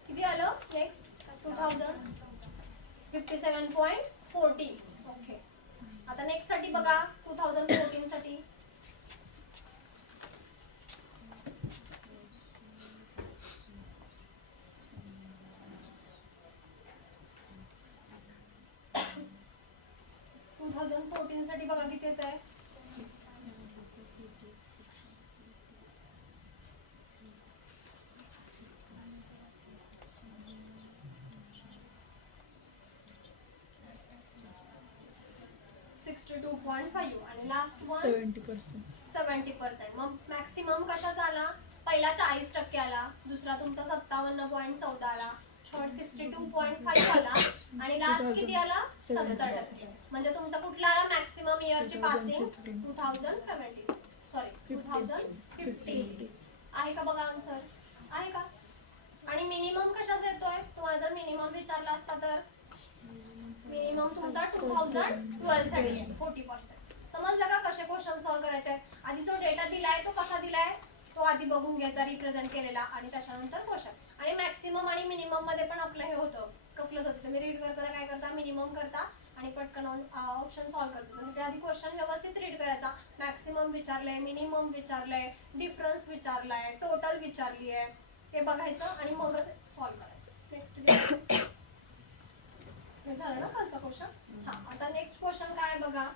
किती आलं? नेक्स्ट 57.40. ओके. आता नेक्स्ट साठी बघा 2014 साठी. साठी बघा किती येत आहे. आणि लास्ट वन 70%. मग मॅक्सिमम कशाचा आला? पहिला 40% आला, दुसरा तुमचा 57.14 आला, थर्ड 62.5 आला आणि लास्ट किती आला? 70%. म्हणजे तुमचा कुठला आला मॅक्सिमम इयरची पासिंग? 2015. आहे का बघा आन्सर? आहे का? आणि मिनिमम कशाचा येतोय? तुम्हाला जर मिनिमम विचारला असता तर मिनिमम तुमचा 2012 साठी आहे 40%. समजलं का कसे क्वेश्चन सॉल्व्ह करायचे आहेत? आधी जो डेटा दिलाय तो कसा दिलाय तो आधी बघून घ्यायचा, रिप्रेझेंट केलेला, आणि त्याच्यानंतर क्वेश्चन. आणि मॅक्सिमम आणि मिनिमम मध्ये पण आपलं हे होतं, कफलत होतं. तुम्ही रीड करताना काय करता? मिनिमम करता आणि पटकन ऑप्शन सॉल्व्ह करता. म्हणजे आधी क्वेश्चन व्यवस्थित रीड करायचा. मॅक्सिमम विचारलंय, मिनिमम विचारलंय, डिफरन्स विचारलाय, टोटल विचारली आहे, हे बघायचं आणि मगच सॉल्व्ह करायचं. नेक्स्ट झालं ना खालचा क्वेश्चन. हा, आता नेक्स्ट क्वेश्चन काय बघा.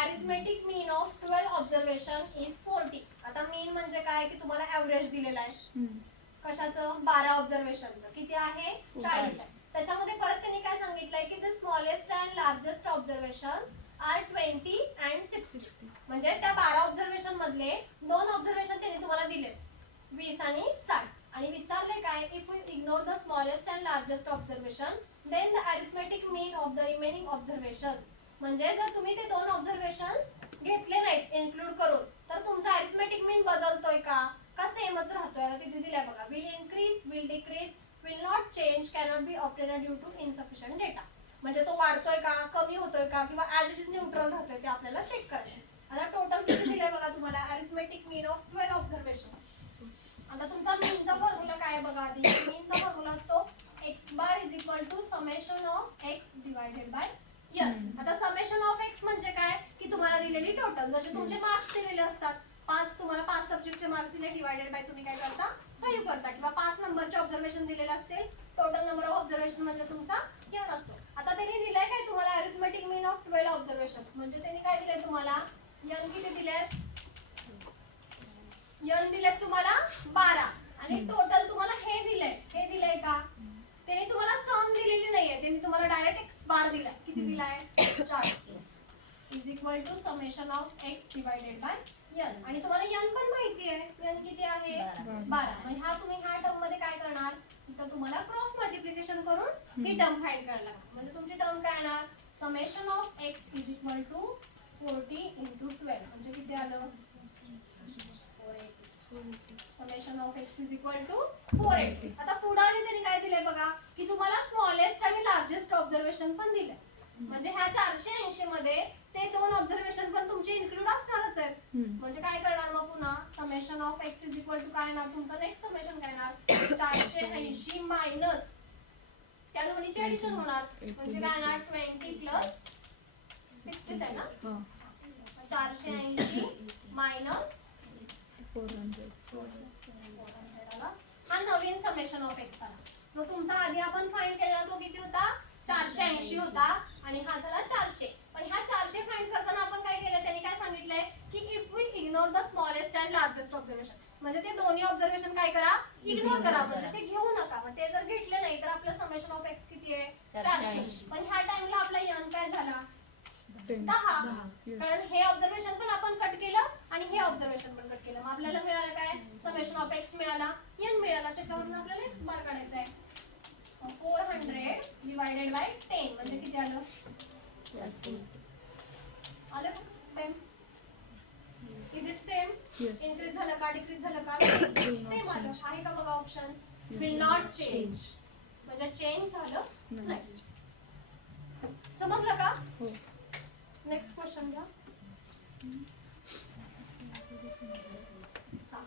Arithmetic mean of 12 observation is 40. आता मीन म्हणजे काय की तुम्हाला ऍव्हरेज दिलेला आहे कशाचं? 12 ऑब्झर्वेशनचं. किती आहे? 40 आहे. त्याच्यामध्ये परत त्यांनी काय सांगितलंय की the smallest and largest observations are 20 and 60. म्हणजे त्या 12 ऑब्झर्वेशन मधले 2 ऑब्झर्वेशन त्यांनी तुम्हाला दिले, 20 आणि 60. आणि विचारले काय? If we ignore the smallest and largest observation then the arithmetic mean of the remaining observations. म्हणजे जर तुम्ही ते 2 ऑब्झर्वेशन्स घेतले नाहीत इन्क्लूड करून तर तुमचा अरिथमेटिक मीन बदलतोय का सेमच राहतोय? आता किती दिलाय बघा. Will increase, will decrease, will not change, cannot be obtain due to insufficient data. म्हणजे तो वाढतोय का, कमी होतोय का, किंवा ऍज इट इज न्यूट्रल राहतोय ते आपल्याला चेक करायचं. आता टोटल किती दिलंय बघा तुम्हाला अरिथमेटिक मीन ऑफ 12 ऑब्झर्वेशन्स. आता तुमचा मीनचा फॉर्म्युला काय बघा आधी. मीनचा फॉर्म्युला असतो x bar is equal to summation of x divided by n. आता समेशन ऑफ x म्हणजे काय की तुम्हाला दिलेली टोटल, जसे तुमचे मार्क्स दिलेले असतात 5, तुम्हाला 5 सब्जेक्टचे मार्क्स दिले डिवायडेड बाय तुम्ही काय करता 5 करता, किंवा 5 नंबरचे ऑब्झर्वेशन दिलेले असतील, टोटल नंबर ऑफ ऑब्झर्वेशन मध्ये तुमचा n असतो. आता त्यांनी दिलाय काय तुम्हाला अरिथमेटिक मीन ऑफ 12 ऑब्झर्वेशन्स. म्हणजे त्यांनी काय दिलंय तुम्हाला n किती दिले? n दिलेत तुम्हाला 12 आणि टोटल तुम्हाला हे दिलंय का? त्यांनी तुम्हाला सम दिलेली नाहीये, त्यांनी तुम्हाला डायरेक्ट x बार दिलाय. किती दिलाय? 40 is equal to summation of x divided by n. आणि तुम्हाला n पण माहिती आहे, n किती आहे? 12. म्हणजे हा तुम्ही ह्या टर्म मध्ये काय करणार, इथं तुम्हाला क्रॉस मल्टिप्लिकेशन करून ही टर्म फाइंड करायला लागणार. म्हणजे तुमची टर्म काय येणार? Summation of x is equal to 40 into 12. म्हणजे किती आलं? Summation of x is equal to 480. आता पुढे त्यांनी काय दिलंय बघा की तुम्हाला स्मॉलेस्ट आणि लार्जेस्ट ऑब्झर्वेशन पण दिलंय. म्हणजे ह्या 480 मध्ये ते 2 ऑब्झर्वेशन पण तुमचे इन्क्लूड असणारच आहेत. म्हणजे काय करणार मग पुन्हा summation of x is equal to काय येणार? तुमचं नेक्स्ट समेशन काय येणार? 480 मायनस त्या दोन्हीची ऍडिशन होणार. म्हणजे काय येणार? 20 प्लस 60 आहे ना. 480 मायनस 400 हा नवीन समेशन ऑफ x आला. मग तुमचा आधी आपण फाइंड केलेला तो किती होता? 480 होता आणि हा झाला 400. पण ह्या 400 फाइंड करताना आपण काय केलं, त्यांनी काय सांगितलंय की if we ignore the smallest and largest observation. म्हणजे ते दोन्ही ऑब्झर्वेशन काय करा? इग्नोर करा. म्हणजे ते घेऊ नका. मग ते जर घेतले नाही तर आपलं समेशन ऑफ x किती आहे? 400. पण ह्या टाइमला आपला n काय झाला? 10. 10. Yes. कारण हे ऑब्झर्वेशन पण आपण कट केलं आणि हे ऑब्झर्वेशन पण कट केलं. मग आपल्याला मिळालं काय? समेशन ऑफ एक्स मिळाला, एन मिळाला. त्याच्यावरून आपल्याला एक्स बार काढायचा आहे. 400 डिवायडेड बाय 10 म्हणजे किती आलं? आलं का? Same. Is it same? Yes. Increase झालं का डिक्रीज झालं का? सेम आलं. आहे का बघा ऑप्शन? विल नॉट चेंज म्हणजे चेंज झालं नाही. समजलं का? हो. नेक्स्ट क्वेश्चन घ्या.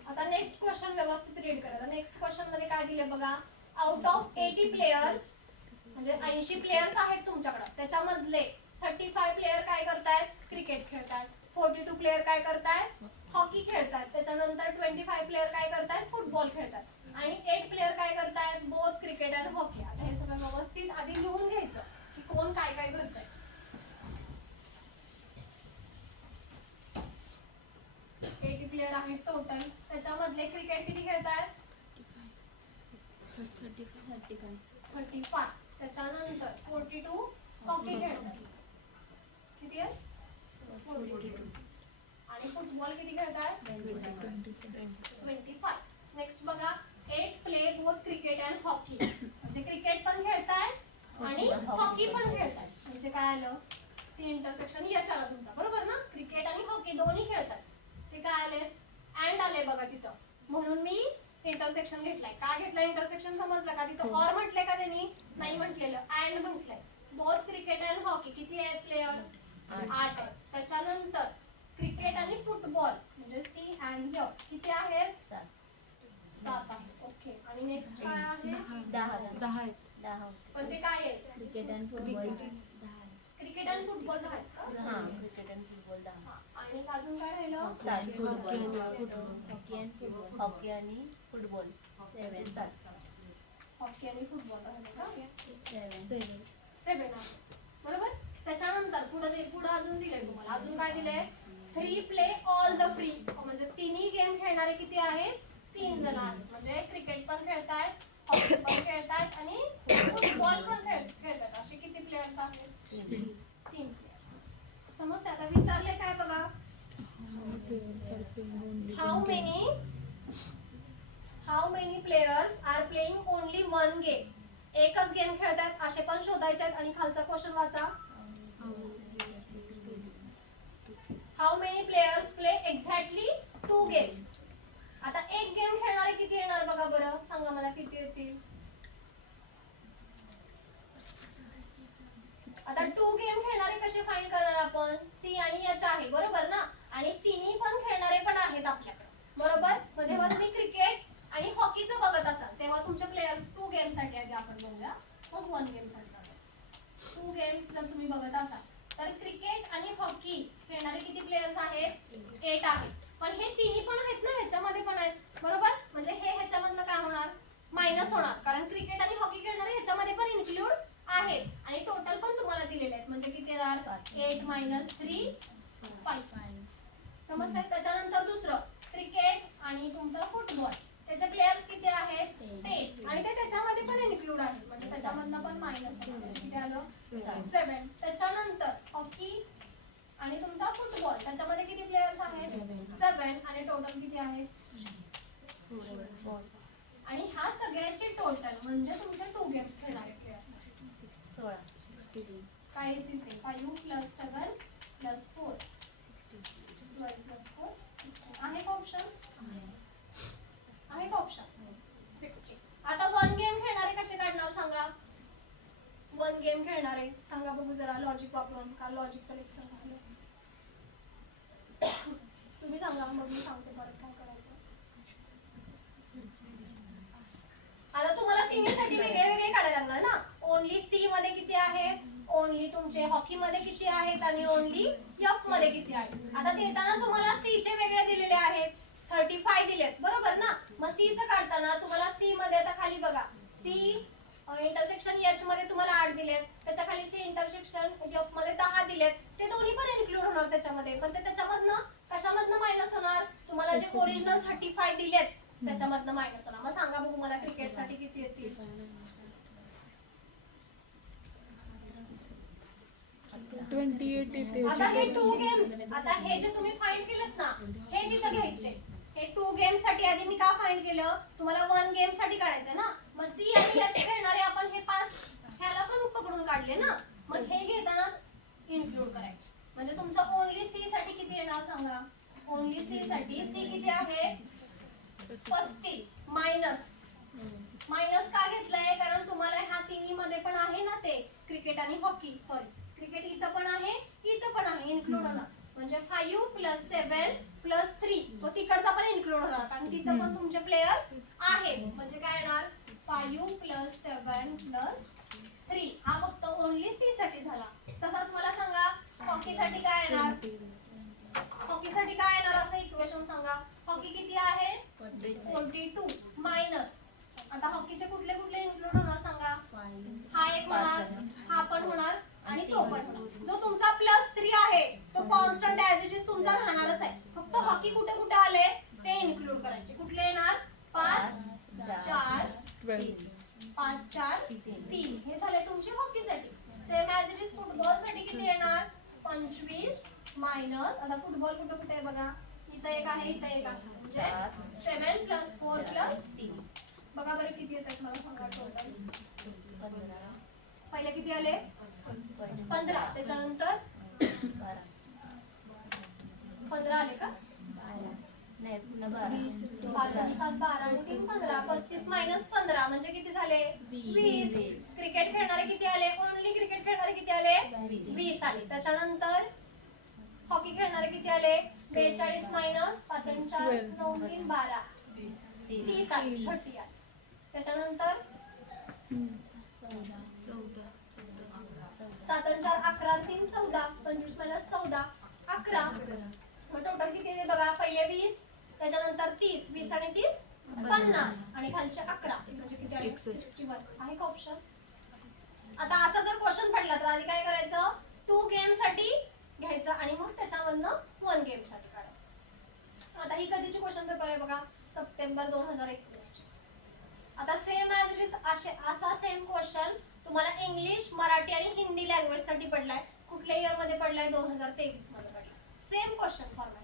आता नेक्स्ट क्वेश्चन व्यवस्थित रीड करा. नेक्स्ट क्वेश्चन मध्ये काय दिले बघा. आउट ऑफ 80 प्लेयर्स म्हणजे 80 प्लेयर्स आहेत तुमच्याकडे, त्याच्यामधले 35 प्लेयर काय करतायत? क्रिकेट खेळतायत. 42 प्लेयर काय करतायत? हॉकी खेळतायत. त्याच्यानंतर 25 प्लेयर काय करतायत? फुटबॉल खेळतात आणि 8 प्लेयर काय करतायत? बोथ क्रिकेट आणि हॉकी. आता हे सगळं व्यवस्थित आधी लिहून घ्यायचं की कोण काय काय करतंय. 80 प्लेयर आहेत टोटल, त्याच्यामधले क्रिकेट किती खेळतायत? 35. त्याच्यानंतर 42 हॉकी खेळतात. किती आहे? 42. आणि फुटबॉल किती खेळतात? 25. नेक्स्ट बघा. 8 play both cricket and hockey म्हणजे क्रिकेट पण खेळतायत आणि हॉकी पण खेळतायत. म्हणजे काय आलं? सी इंटरसेक्शन एच आला तुमचा. बरोबर ना? क्रिकेट आणि हॉकी दोन्ही खेळतात. ते काय आले? अँड आले बघा तिथं. म्हणून मी इंटरसेक्शन घेतलाय. का घेतलाय इंटरसेक्शन समजलं का? तिथं ऑर म्हटलंय का त्यांनी? नाही म्हटलेलं, अँड म्हटलंय. बोथ क्रिकेट अँड हॉकी किती आहेत प्लेयर? 8 आहेत. त्याच्यानंतर क्रिकेट आणि फुटबॉल म्हणजे सी अँड एफ किती आहेत? 7 आहेत. ओके. आणि नेक्स्ट काय आहे? 10. पण ते काय आहे? क्रिकेट अँड फुटबॉल क्रिकेट आणि फुटबॉल आहेत का? हा क्रिकेट अँड फुटबॉल 10. आणि अजून काय राहिलं? हॉकी आणि फुटबॉल 7. हॉकी आणि फुटबॉल राहिले का? 7. 7 आहे. बरोबर. त्याच्यानंतर पुढे अजून दिलंय तुम्हाला. अजून काय दिलंय? 3 प्ले ऑल द फ्री म्हणजे तिन्ही गेम खेळणारे किती आहेत? 3 जण आहेत. म्हणजे क्रिकेट पण खेळतायत, हॉकी पण खेळतायत आणि फुटबॉल पण खेळतात. असे किती प्लेयर्स आहेत? 3 प्लेयर्स. समजते? आता विचारले काय बघा. How many players are playing only one game. एकच गेम खेळतात असे पण शोधायचे आहेत. आणि खालचा क्वेश्चन वाचा. How many players play exactly 2 games. आता एक गेम खेळणारे किती येणार बघा बरं. सांगा मला किती येतील. आता 2 गेम खेळणारे कसे फाइंड करणार आपण? सी आणि एच आहे. बरोबर ना? आणि तिन्ही पण खेळणारे पण आहेत आपल्याकडे. बरोबर. मग जेव्हा तुम्ही क्रिकेट आणि हॉकीचं बघत असाल तेव्हा तुमचे प्लेयर्स 2 गेम साठी आधी आपण बघूया, मग 1 गेम साठी बघूया. 2 गेम्स जर तुम्ही बघत असाल तर क्रिकेट आणि हॉकी खेळणारे किती प्लेयर्स आहेत? 8 आहेत. पण हे तिन्ही पण आहेत ना, ह्याच्यामध्ये पण आहेत. बरोबर. म्हणजे हे ह्याच्यामधनं काय होणार? मायनस होणार. कारण क्रिकेट आणि हॉकी खेळणारे ह्याच्यामध्ये पण इन्क्लूड आहेत. आणि टोटल पण तुम्हाला दिलेले आहेत. म्हणजे किती येणार? 8 - 3 5. समजतंय? त्याच्यानंतर दुसरं क्रिकेट आणि तुमचा फुटबॉल त्याचे प्लेयर्स किती आहेत? 8. आणि ते त्याच्यामध्ये पण इन्क्लूड आहेत. म्हणजे त्याच्यामधनं पण मायनस किती आलं? 7. त्याच्यानंतर हॉकी आणि तुमचा फुटबॉल त्याच्यामध्ये किती प्लेयर्स आहेत? 7. आणि टोटल किती आहेत? आणि ह्या सगळ्याचे टोटल म्हणजे तुमचे 2 गेम्स खेळणारे प्लेयर्स 16. काय येतील ते? 5 + 7 + 4 12 + 4 16. आहे का ऑप्शन? आहे का ऑप्शन? 16. आता 1 गेम खेळणारे कसे काढणार सांगा. 1 गेम खेळणारे सांगा बघू जरा लॉजिक वापरून. का लॉजिकचं लेक्चर झालं? तुम्ही सांगा मग मी सांगते परत काय करायचं. आता तुम्हाला तिन्हीसाठी वेगळे वेगळे काढायला लागणार ना. ओनली सी मध्ये किती आहेत? ओनली तुमचे हॉकी मध्ये किती आहेत? आणि ओनली एफ मध्ये किती आहेत? आता देताना तुम्हाला सी चे वेगळे दिलेले आहेत. 35 दिलेत. बरोबर ना? मग सी चं काढताना तुम्हाला सी मध्ये आता खाली बघा. सी इंटरसेक्शन एच मध्ये तुम्हाला 8 दिलेत. त्याच्या खाली सी इंटरसेक्शन एफ मध्ये 10 दिलेत. ते दोन्ही पण इन्क्लूड होणार त्याच्यामध्ये. पण ते त्याच्यामधनं कशामधनं मायनस होणार? तुम्हाला जे ओरिजिनल 35 दिलेत त्याच्यामधनं मायनस होणार. मग सांगा बघू मला क्रिकेट साठी किती येतील? 28 आता हे 2 गेम्स, आता हे जे तुम्ही फाइंड केलं ना हे तिथं घ्यायचे. हे 2 गेम साठी आधी मी का फाइंड केलं, तुम्हाला 1 गेम साठी काढायचं ना. मग सी आणि एच खेळणारे आपण हे 5 ह्याला पण पकडून काढले ना, मग हे घेताना इन्क्लूड करायचे. म्हणजे तुमचं ओनली सी साठी किती येणार सांगा. ओनली सी साठी सी किती आहे 35 मायनस का घेतलंय, कारण तुम्हाला ह्या तिन्ही मध्ये पण आहे ना ते क्रिकेट आणि हॉकी. सॉरी, क्रिकेट इथं पण आहे, इथं पण आहे, इन्क्लूड होणार. म्हणजे 5 + 7 + 3 तो तिकडचा पण इन्क्लूड होणार, कारण तिथं पण तुमचे प्लेयर्स आहेत. म्हणजे काय येणार 5 + 7 + 3. हा फक्त ओनली सी साठी झाला. तसाच मला सांगा हॉकी साठी काय येणार. हॉकी साठी काय येणार असं इक्वेशन सांगा. हॉकी किती आहे 42 मायनस. आता हॉकीचे कुठले कुठले इन्क्लूड होणार सांगा. हा एक होणार, हा पण होणार आणि तो पण होणार. जो तुमचा +3 आहे तो कॉन्स्टंट ऍज इट इज तुमचा राहणारच आहे. फक्त हॉकी कुठे कुठे आले ते इन्क्लूड करायचे. कुठले येणार 5 4 3. हे झाले तुमचे हॉकीसाठी. Same as it is football साठी किती येणार 25 मायनस. आता फुटबॉल कुठे कुठे आहे बघा, इथं एक आहे, इथं एक आहे. म्हणजे 7 + 4 + 3. बघा बरं किती येतात मला सांगा टोटल. पहिले किती आले 15, त्याच्यानंतर 15 आले का 5 आणि 7 12 आणि 3 15. 35 मायनस 15 म्हणजे किती झाले 20. क्रिकेट खेळणारे किती आले, ओनली क्रिकेट खेळणारे किती आले 20 आले. त्याच्यानंतर हॉकी खेळणारे किती आले 42 मायनस 5 आणि 4 9 3 12 30 आले 30 आले. त्याच्यानंतर 7 आणि 4 11 3 14 25 मायनस 14 11. मग टोटल किती आहे बघा. पहिले 20, त्याच्यानंतर 30, 20 आणि 30 50 आणि खालचे 11 म्हणजे किती आले 61. आहे का ऑप्शन. आता असा जर क्वेश्चन पडला तर आधी काय करायचं 2 गेम साठी घ्यायचं आणि मग त्याच्यामधनं 1 गेम साठी काढायचं. आता ही कधीची क्वेश्चन पेपर आहे बघा सप्टेंबर 2021. आता सेम ऍज इट इज असा सेम क्वेश्चन तुम्हाला इंग्लिश, मराठी आणि हिंदी लँग्वेज साठी पडलाय. कुठल्या इयर मध्ये पडलाय 2023 मध्ये पडलाय. सेम क्वेश्चन फॉर्मॅट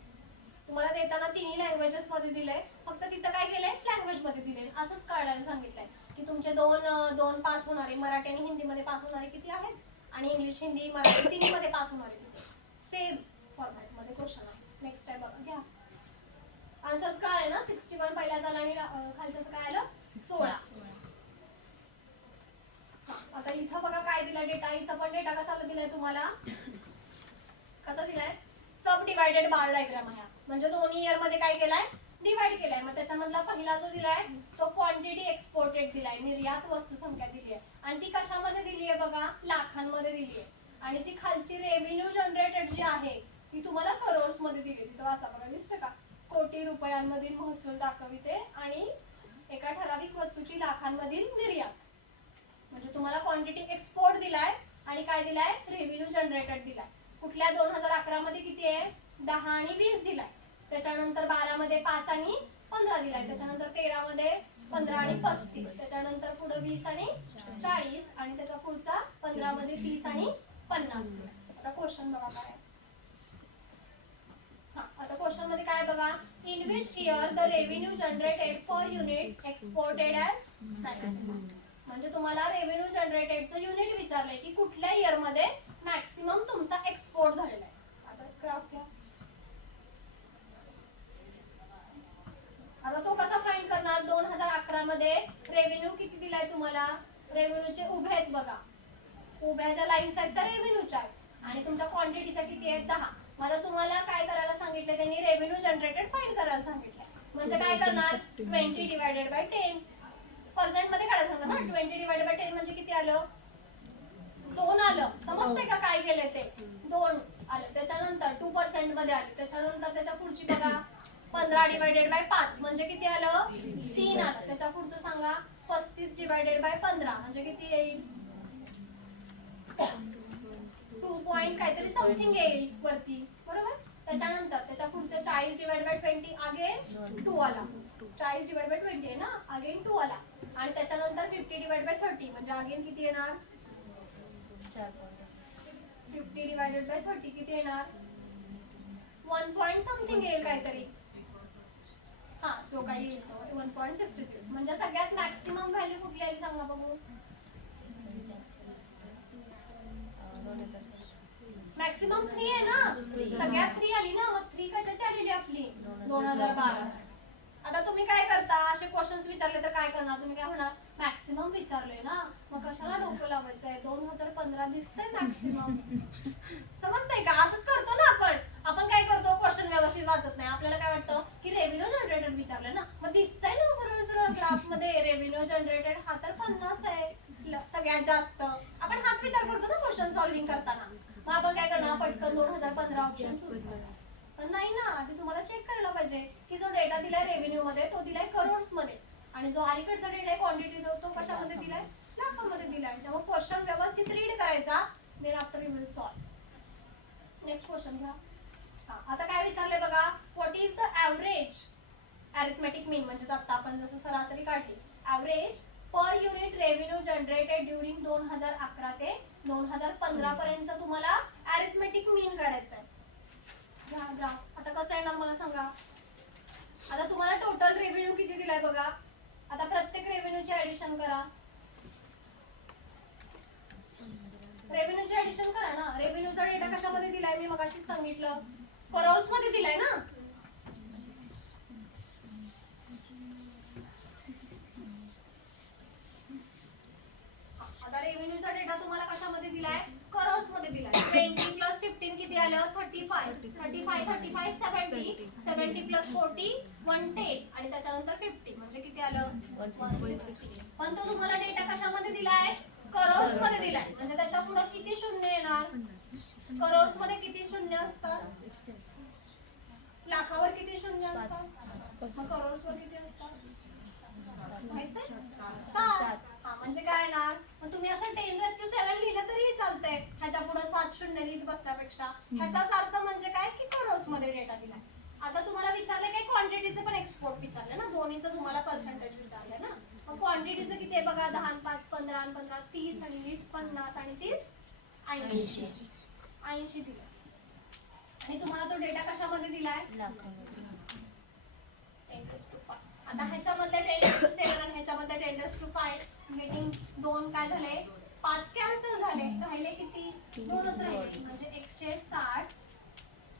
तुम्हाला देताना तिन्ही लँग्वेजेस मध्ये दिलंय, फक्त तिथं काय केलंय लँग्वेज मध्ये दिले. असंच काढायला सांगितलंय की तुमचे दोन पास होणारे मराठी आणि हिंदी मध्ये पास होणारे किती आहेत आणि इंग्लिश, हिंदी, मराठी तिन्ही मध्ये पास होणारे किती. सेम फॉर्मॅट मध्ये क्वेश्चन आहे. नेक्स्ट टाइम बघा घ्या. आन्सर्स काय आहे ना 61 पहिला झाला आणि खालचं काय आलं 16. आता इथं बघा काय दिलाय डेटा. इथं पण डेटा कसा दिलाय तुम्हाला, कसा दिलाय सब डिवायडेड बार डायग्राम आहे. म्हणजे दोन्ही इयर मध्ये काय केलाय डिवाइड केलाय. मग त्याच्यामधला पहिला जो दिलाय तो क्वांटिटी एक्सपोर्टेड दिलाय, निर्यात वस्तू संख्या दिली आहे आणि ती कशामध्ये दिली आहे बघा लाखांमध्ये दिली आहे. आणि जी खालची रेव्हेन्यू जनरेटेड जी आहे ती तुम्हाला करोड्स मध्ये दिली आहे. तिथं वाचा बघा दिसतं का कोटी रुपयांमधील महसूल दाखविते आणि एका ठराविक वस्तूची लाखांमधील निर्यात. म्हणजे तुम्हाला क्वांटिटी एक्सपोर्ट दिलाय आणि काय दिलाय रेव्हेन्यू जनरेटेड दिलाय. कुठल्या 2011 मध्ये किती आहे 10 आणि 20 दिलाय. त्याच्यानंतर 12 मध्ये 5 आणि 15 दिलाय. त्याच्यानंतर 13 मध्ये 15 आणि 35. त्याच्यानंतर पुढे 20 आणि 40 आणि त्याच्या पुढचा 15 मध्ये 30 आणि 50. आता क्वेश्चन बघा काय. आता क्वेश्चन मध्ये काय बघा in which year the revenue generated per unit exported as maximum. म्हणजे तुम्हाला रेव्हेन्यू जनरेटेडचं युनिट विचारलंय की कुठल्या इयर मध्ये मॅक्सिमम तुमचा एक्सपोर्ट झालेला आहे. आता ग्राफ घ्या. आता तो कसा फाइंड करणार 2011 मध्ये रेव्हेन्यू किती दिलाय तुम्हाला. रेव्हेन्यूचे उभे आहेत बघा, उभ्या ज्या लाईन्स आहेत त्या रेव्हेन्यूच्या आहेत आणि तुमच्या क्वांटिटीच्या किती आहेत 10. मला तुम्हाला काय करायला सांगितलं त्यांनी रेव्हेन्यू जनरेटेड फाइंड करायला सांगितलं. म्हणजे काय करणार 20 डिवायडेड बाय 10 पर्सेंट मध्ये काढायला सांगणार ना. 20 डिवायडेड बाय 10 म्हणजे किती आलं 2 आलं. समजतंय का काय केलंय ते 2 आलं. त्याच्यानंतर 2% मध्ये आले. त्याच्यानंतर त्याच्या पुढची बघा 15 डिवायडेड बाय 5 म्हणजे किती आलं 3 आलं. त्याच्या पुढचं सांगा 35 डिवायडेड बाय 15 म्हणजे किती येईल 2 पॉइंट काहीतरी समथिंग येईल वरती बरोबर. त्याच्यानंतर त्याच्या पुढचं 40 डिवाइड बाय 20 अगेन 2 आला. 40 डिवाइड बाय 20 आहे ना अगेन 2 आला. आणि त्याच्यानंतर 50 डिवाइड बाय 30 म्हणजे अगेन किती येणार 50 डिवायडेड बाय 30 किती येणार 1 पॉईंट समथिंग येईल काहीतरी. हा जो काही येईल तो 1.66 म्हणजे सगळ्यात मॅक्सिमम व्हॅल्यू कुठली आहे सांगा बघू. मॅक्सिमम 3 आहे ना, सगळ्यात 3 आली ना, मग 3 कशाची आलेली आपली 2012. आता तुम्ही काय करता असे क्वेश्चन्स विचारले तर काय करणार तुम्ही, काय म्हणणार मॅक्सिमम विचारले ना मग कशाला डोकं लावायचंय 2015 दिसतंय मॅक्सिमम. समजतंय का, असंच करतो ना आपण काय करतो क्वेश्चन व्यवस्थित वाचत नाही, आपल्याला काय वाटतं की रेव्हेन्यू जनरेटेड विचारले ना मग दिसतंय ना सरळ सरळ ग्राफ मध्ये रेव्हेन्यू जनरेटेड हा तर 50 आहे सगळ्यात जास्त, आपण हाच विचार करतो ना क्वेश्चन सॉल्व्हिंग करताना. मग आपण काय करणार पटकन 2015 ऑप्शन चूज करणार. पण नाही ना, आधी तुम्हाला चेक करायला पाहिजे की जो डेटा दिलाय रेव्हेन्यू मध्ये तो दिलाय करोड्स मध्ये आणि जो अलीकडचा डेटा आहे क्वांटिटी तो कशामध्ये दिलाय लाखांमध्ये दिलाय. त्यामुळे क्वेश्चन व्यवस्थित रीड करायचा, then after you will solve. Next question घ्या. आता काय विचारले बघा, what is the average arithmetic mean म्हणजे आता आपण जसं सरासरी काढली average per unit revenue generated during 2011 ते 2015 पर्यंत तुम्हाला अरिथमेटिक मीन काढायचा आहे. ग्राफ आता कसं येणार मला सांगा. आता तुम्हाला टोटल रेव्हेन्यू किती दिलाय बघा, आता प्रत्येक रेव्हेन्यूची ऍडिशन करा. रेव्हेन्यूची ऍडिशन करा ना. रेव्हेन्यूचा डेटा कशामध्ये दिलाय मी मगाशी सांगितलं करोड्स मध्ये दिलाय ना. आता रेव्हेन्यूचा डेटा तुम्हाला कशामध्ये दिलाय करोड्स मध्ये दिलाय. 20 प्लस 15 किती आलं 35 35 70 70 प्लस 40 110 आणि त्याच्यानंतर 50 म्हणजे किती आलं 160. पण तो तुम्हाला डेटा कशामध्ये दिलाय करोड्स मध्ये दिलाय म्हणजे त्याच्या पुढे किती शून्य येणार. करोड्स मध्ये किती शून्य असतात, लाखावर किती शून्य असतात, मग करोड्स वर किती असतात माहित आहे 7. हा म्हणजे काय येणार, मग तुम्ही असं 10⁻⁷ लिहिलं तरी चालतंय ह्याच्या पुढे 7 शून्य लिहित बसण्यापेक्षा. ह्याचाच अर्थ म्हणजे काय की करोड्स मध्ये डेटा दिलाय. आता तुम्हाला विचारले काय क्वांटिटीचे पण एक्सपोर्ट विचारले ना, दोन्हीचं तुम्हाला पर्सेंटेज विचारले ना. मग क्वांटिटीचं किती आहे बघा 10 आणि 5 15 आणि 15 30 आणि 20 50 आणि 30 80 दिलं आणि तुम्हाला तो डेटा कशामध्ये दिलाय 10⁻⁵. आता ह्याच्यामध्ये 10⁻⁷ आणि ह्याच्यामध्ये 10⁻⁵ गेटिंग 2 काय झाले 5 कॅन्सल झाले, राहिले किती 2च राहिले म्हणजे 160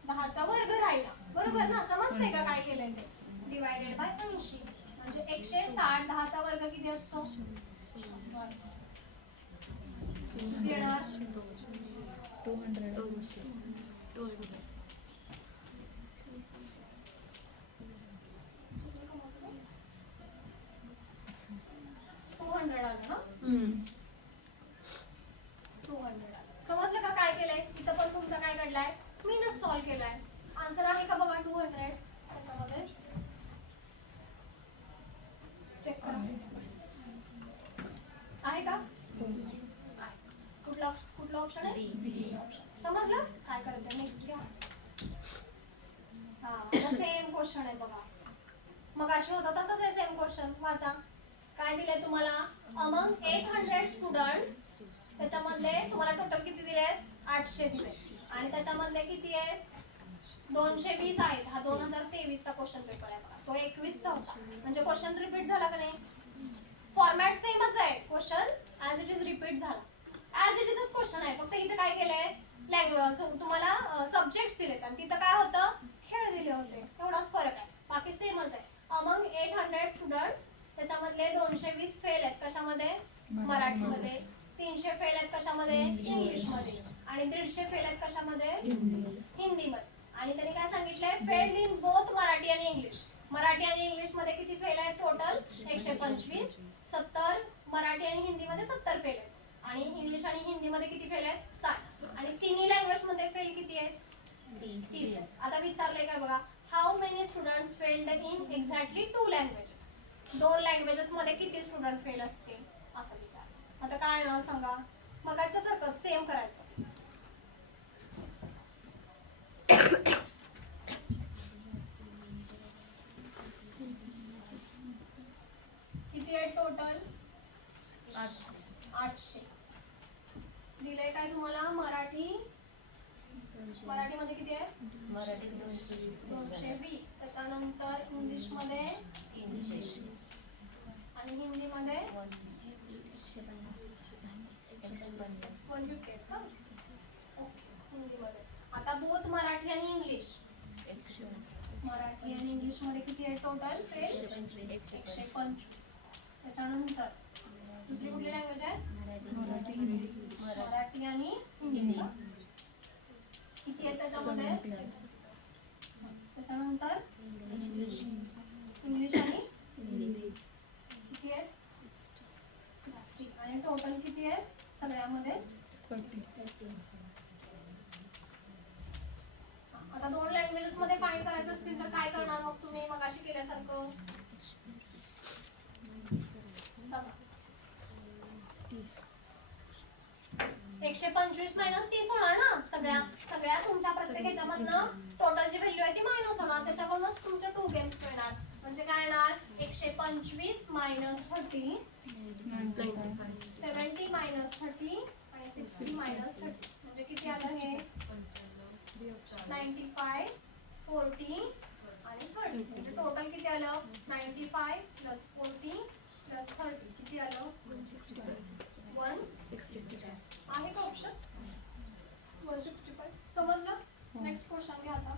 10चा वर्ग राहिला. बरोबर ना, समजतंय का काय केलंय ते डिवायडेड बाय 80 म्हणजे 160 10चा वर्ग किती असतो येणार 200 आलं ना. 200 आलं. समजलं का काय केलंय. इथं पण तुमचा काय काढलाय मीनच सॉल्व केलाय. आन्सर आहे का बघा 200 त्याच्यामध्ये चेक करा आहे का. कुठला ऑप्शन आहे बी ऑप्शन. समजलं काय करायचं नेक्स्ट घ्या. हा सेम क्वेश्चन आहे बघा, मग अशी होता तसंच आहे सेम क्वेश्चन. वाचा काय दिलंय तुम्हाला अमंग 800 स्टुडंट्स त्याच्यामधले तुम्हाला टोटल किती दिले 800 दिले आणि त्याच्यामधले किती आहेत 220 आहेत. हा 2023 चा क्वेश्चन पेपर आहे बघा, तो 21 चा होता म्हणजे क्वेश्चन रिपीट झाला का नाही. फॉर्मॅट सेमच आहे, question as it is repeat झाला, ऍज इट इजच क्वेश्चन आहे. फक्त इथे काय केलंय लँग्वेज तुम्हाला सब्जेक्ट्स दिलेत आणि तिथं काय होतं खेळ दिले होते, एवढाच फरक आहे, बाकी सेमच आहे. अमंग 800 स्टुडंट्स त्याच्यामधले 220 फेल आहेत कशामध्ये मराठीमध्ये, 300 फेल आहेत कशामध्ये इंग्लिशमध्ये आणि 150 फेल आहेत कशामध्ये हिंदीमध्ये. आणि त्यांनी काय सांगितलंय फेल्ड इन बोथ मराठी आणि इंग्लिश. मराठी आणि इंग्लिश मध्ये किती फेल आहेत टोटल 125, 70 मराठी आणि हिंदीमध्ये 70 फेल आहेत आणि इंग्लिश आणि हिंदीमध्ये किती फेल आहेत 60 आणि तिन्ही लँग्वेज मध्ये फेल किती आहेत 30. आता विचारलंय काय बघा, how many students failed in exactly 2 languages. 2 languages मध्ये किती स्टुडंट फेल असतील असं विचार. आता काय ना सांगा, मग सारखं सेम करायचं. किती आहे टोटल 800. दिलंय काय तुम्हाला मराठी मराठीमध्ये किती आहे मराठीत 220 220. त्याच्यानंतर इंग्लिशमध्ये आणि हिंदीमध्ये 150 का ओके हिंदीमध्ये. आता बोथ मराठी आणि इंग्लिश मराठी आणि इंग्लिश मध्ये किती आहे टोटल फेल 125. त्याच्यानंतर दुसरी कुठली लँग्वेज आहे मराठी आणि हिंदी का? किती आहे त्याच्यामध्ये त्याच्यानंतर इंग्लिश आणि किती आहे 60 आणि टोटल किती आहे सगळ्यामध्येच. आता 2 लँग्वेजेस मध्ये फाइंड करायचं असतील तर काय करणार मग तुम्ही मगाशी केल्यासारखं सांगा. 125 मायनस 30 होणार ना सगळ्या तुमच्या प्रत्येक ह्याच्यामधनं टोटल जी व्हॅल्यू आहे ती मायनस होणार. त्याच्याकडूनच तुमच्या 2 गेम्स मिळणार. म्हणजे काय येणार 125 मायनस 30 70 मायनस 30 आणि 60 मायनस 30 म्हणजे किती आलं हे 95 40 आणि 30 म्हणजे टोटल किती आलं 95 प्लस 40 प्लस 30 किती आलं 165 आहे का ऑप्शन 165 समजलं. नेक्स्ट क्वेश्चन घ्या. आता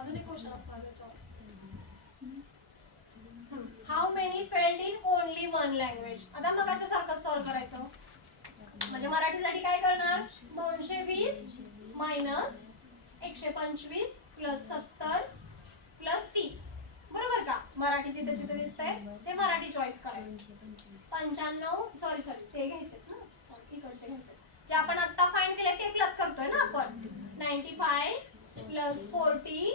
अजून एक क्वेश्चन असणार त्याच्यावर. How many failed in only one language. आता मगाच्या सारखं सॉल्व करायचं. म्हणजे मराठीसाठी काय करणार 220 मायनस 125 प्लस 70 प्लस 30 बरोबर का. मराठी जिथे जिथे दिसतंय ते मराठी चॉईस करायचं. 95 सॉरी ते घ्यायचे ना सॉरी इकडचे घ्यायचे जे आपण आता फाइंड केले ते प्लस करतोय ना आपण 95 प्लस 40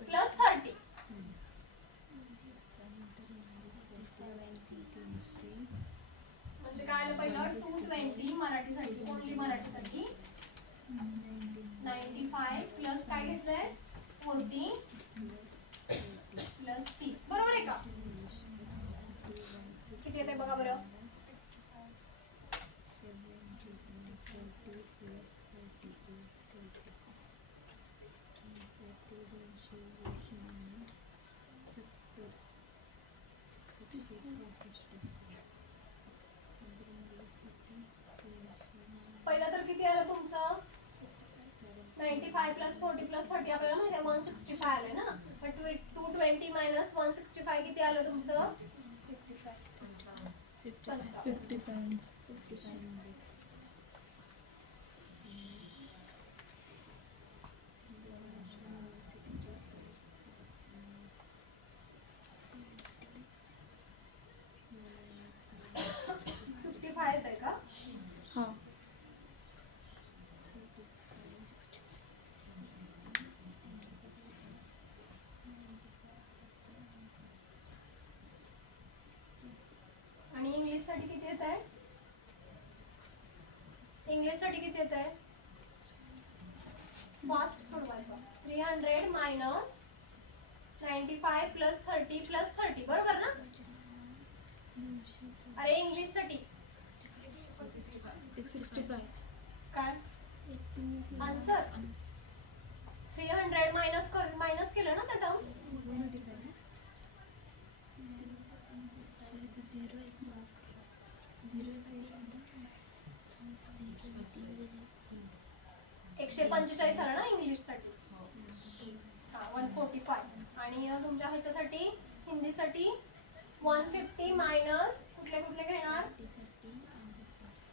प्लस 30 म्हणजे काय आलं पहिलं 220 मराठीसाठी ओनली मराठीसाठी 95 प्लस काय घेतलंय 40 प्लस 30 बरोबर आहे का. किती येते बघा बरं 95 प्लस 40 प्लस 30 आपल्याला माहिती आहे 165 आले ना. पण 220 मायनस 165 किती आलं तुमचं 55. आहे का हां आणि इंग्लिश साठी किती येत आहे इंग्लिश साठी किती येत आहे फास्ट सोडवायचं 300 मायनस 95 प्लस 30 प्लस 30 बरोबर ना. अरे इंग्लिश साठी 665 काय आन्सर 300 मायनस केलं ना त्या टर्म्स. एकशे 45 आला ना इंग्लिश साठी 145 आणि तुमच्या ह्याच्यासाठी हिंदीसाठी 150 मायनस कुठले कुठले घेणार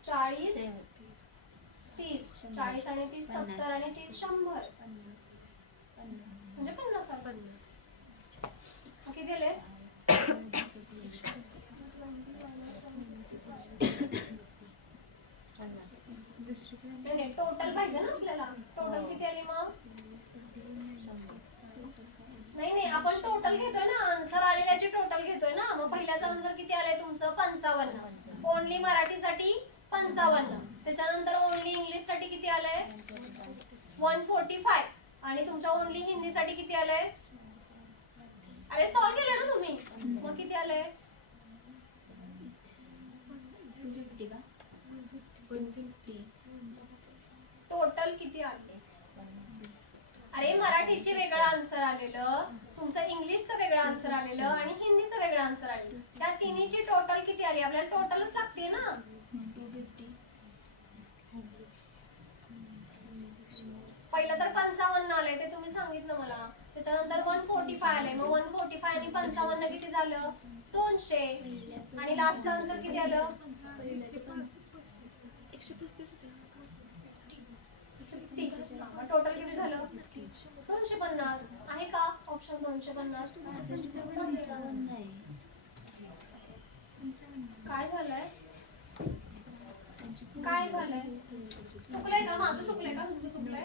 40 30 40 आणि 30 70 आणि 30 100 म्हणजे 50 किती दिले टोटल पाहिजे ना आपल्याला टोटल किती आली मग नाही आपण टोटल घेतोय ना आन्सर आलेल्याची टोटल घेतोय ना. मग पहिल्याचं आन्सर किती आलंय तुमचं 55 ओनली मराठीसाठी 55 त्याच्यानंतर ओनली इंग्लिश साठी किती आलंय 145 आणि तुमच्या ओनली हिंदीसाठी किती आलंय अरे सॉल्व केलं ना तुम्ही मग किती आलंय 250 का 150 आन्सर आलेलं, तुमचं इंग्लिशचं वेगळं आन्सर आलेलं आणि हिंदीचं वेगळं आन्सर आलेलं. त्या तिन्हीची टोटल किती आली? आपल्याला टोटलच लागते ना. 250. पहिलं तर 55 आलंय ते तुम्ही सांगितलं मला. त्याच्यानंतर 145 आलंय. मग 145 आणि 55 किती झालं? 200. आणि लास्टचं आन्सर किती आलं? 150. टोटल किती झालं? 250. आहे का ऑप्शन 250? काय झालंय? काय झालंय? चुकलंय का? माझं चुकलंय का? तुमचं चुकलंय?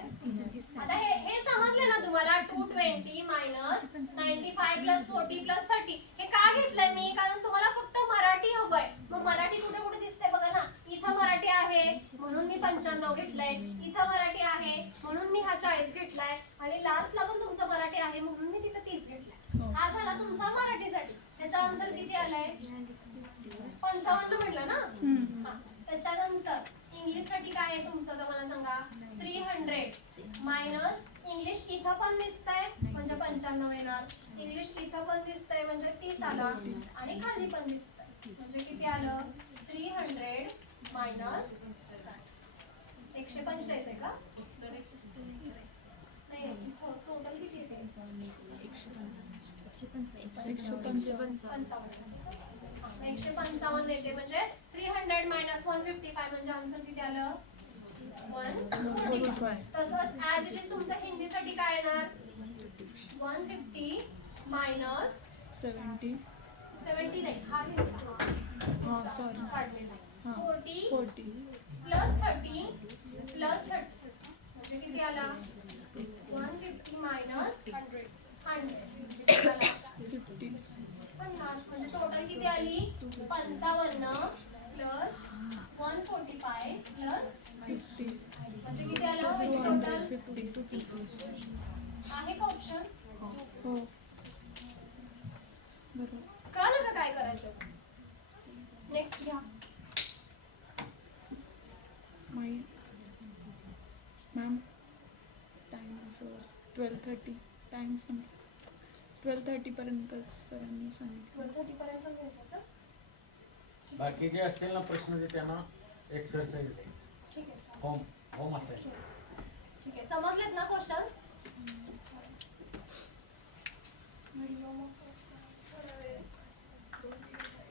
आता हे समजले ना तुम्हाला? 220 मायनस 95 प्लस 40 प्लस 30. हे का घेतलंय मी? कारण तुम्हाला फक्त मराठी हवंय. मग मराठी कुठे कुठे दिसते बघा ना. इथं मराठी आहे म्हणून मी 95 घेतलंय. इथं मराठी आहे म्हणून मी हा 40 घेतलाय. आणि लास्टला पण तुमचं मराठी आहे म्हणून मी तिथं 30 घेतलंय. हा झाला तुमचा मराठीसाठी. त्याचा आन्सर किती आलाय? 55 म्हटलं ना. हा. त्याच्यानंतर इंग्लिश साठी काय आहे तुमचं तर मला सांगा. 300 मायनस इंग्लिश इथं पण दिसतंय म्हणजे 95 येणार. इंग्लिश इथं पण दिसतंय म्हणजे 30 आला. आणि खाली पण दिसतंय म्हणजे किती आलं? 300 मायनस 145 आहे का? नाही टोटल किती येते? 155 येते म्हणजे 300 मायनस 155 म्हणजे आन्सर किती आलं? 145. तसंच ऍज इट इज तुमचं हिंदीसाठी काय येणार? 150 मायनस 70. 70 नाही हा घ्यायचा. सॉरी. काढलेला. 40 40. प्लस 30 प्लस 30 म्हणजे किती आला? 150 मायनस 100 किती आला? 50. 50 म्हणजे टोटल किती आली? 55 प्लस 145 प्लस 50. म्हणजे किती आलं टोटल? 250. आहे का ऑप्शन? हो. बरोबर. कळलं का काय करायचं? नेक्स्ट घ्या. मॅम टाइम 12:30 टाइम सांग. 12:30 पर्यंत सरांनी सांगितलं. 12:30 पर्यंत घ्यायचं सर. बाकी जे असतील ना प्रश्न ते त्यांना एक्सरसाइज द्यायची. ठीक आहे. होम असायला. ठीक आहे समजलेत ना क्वेश्चन्स?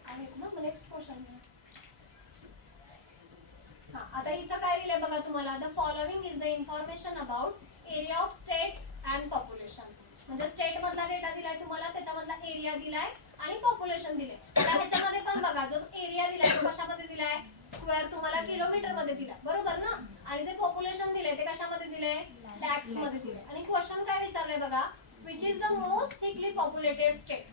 आहेत ना. मग नेक्स्ट क्वेश्चन. हा आता इथं काय दिलंय बघा तुम्हाला. The following is the information about area of states and population. म्हणजे स्टेट मधला डेटा दिलाय तुम्हाला, त्याच्यामधला एरिया दिलाय आणि पॉप्युलेशन दिले. आता ह्याच्यामध्ये पण बघा जो एरिया दिलाय तो कशामध्ये दिलाय? स्क्वेअर तुम्हाला किलोमीटर मध्ये दिलाय बरोबर ना. आणि जे पॉप्युलेशन दिले ते कशामध्ये दिले? लॅक्स मध्ये दिले. आणि क्वेश्चन काय विचारलंय बघा. Which is the most thickly populated state.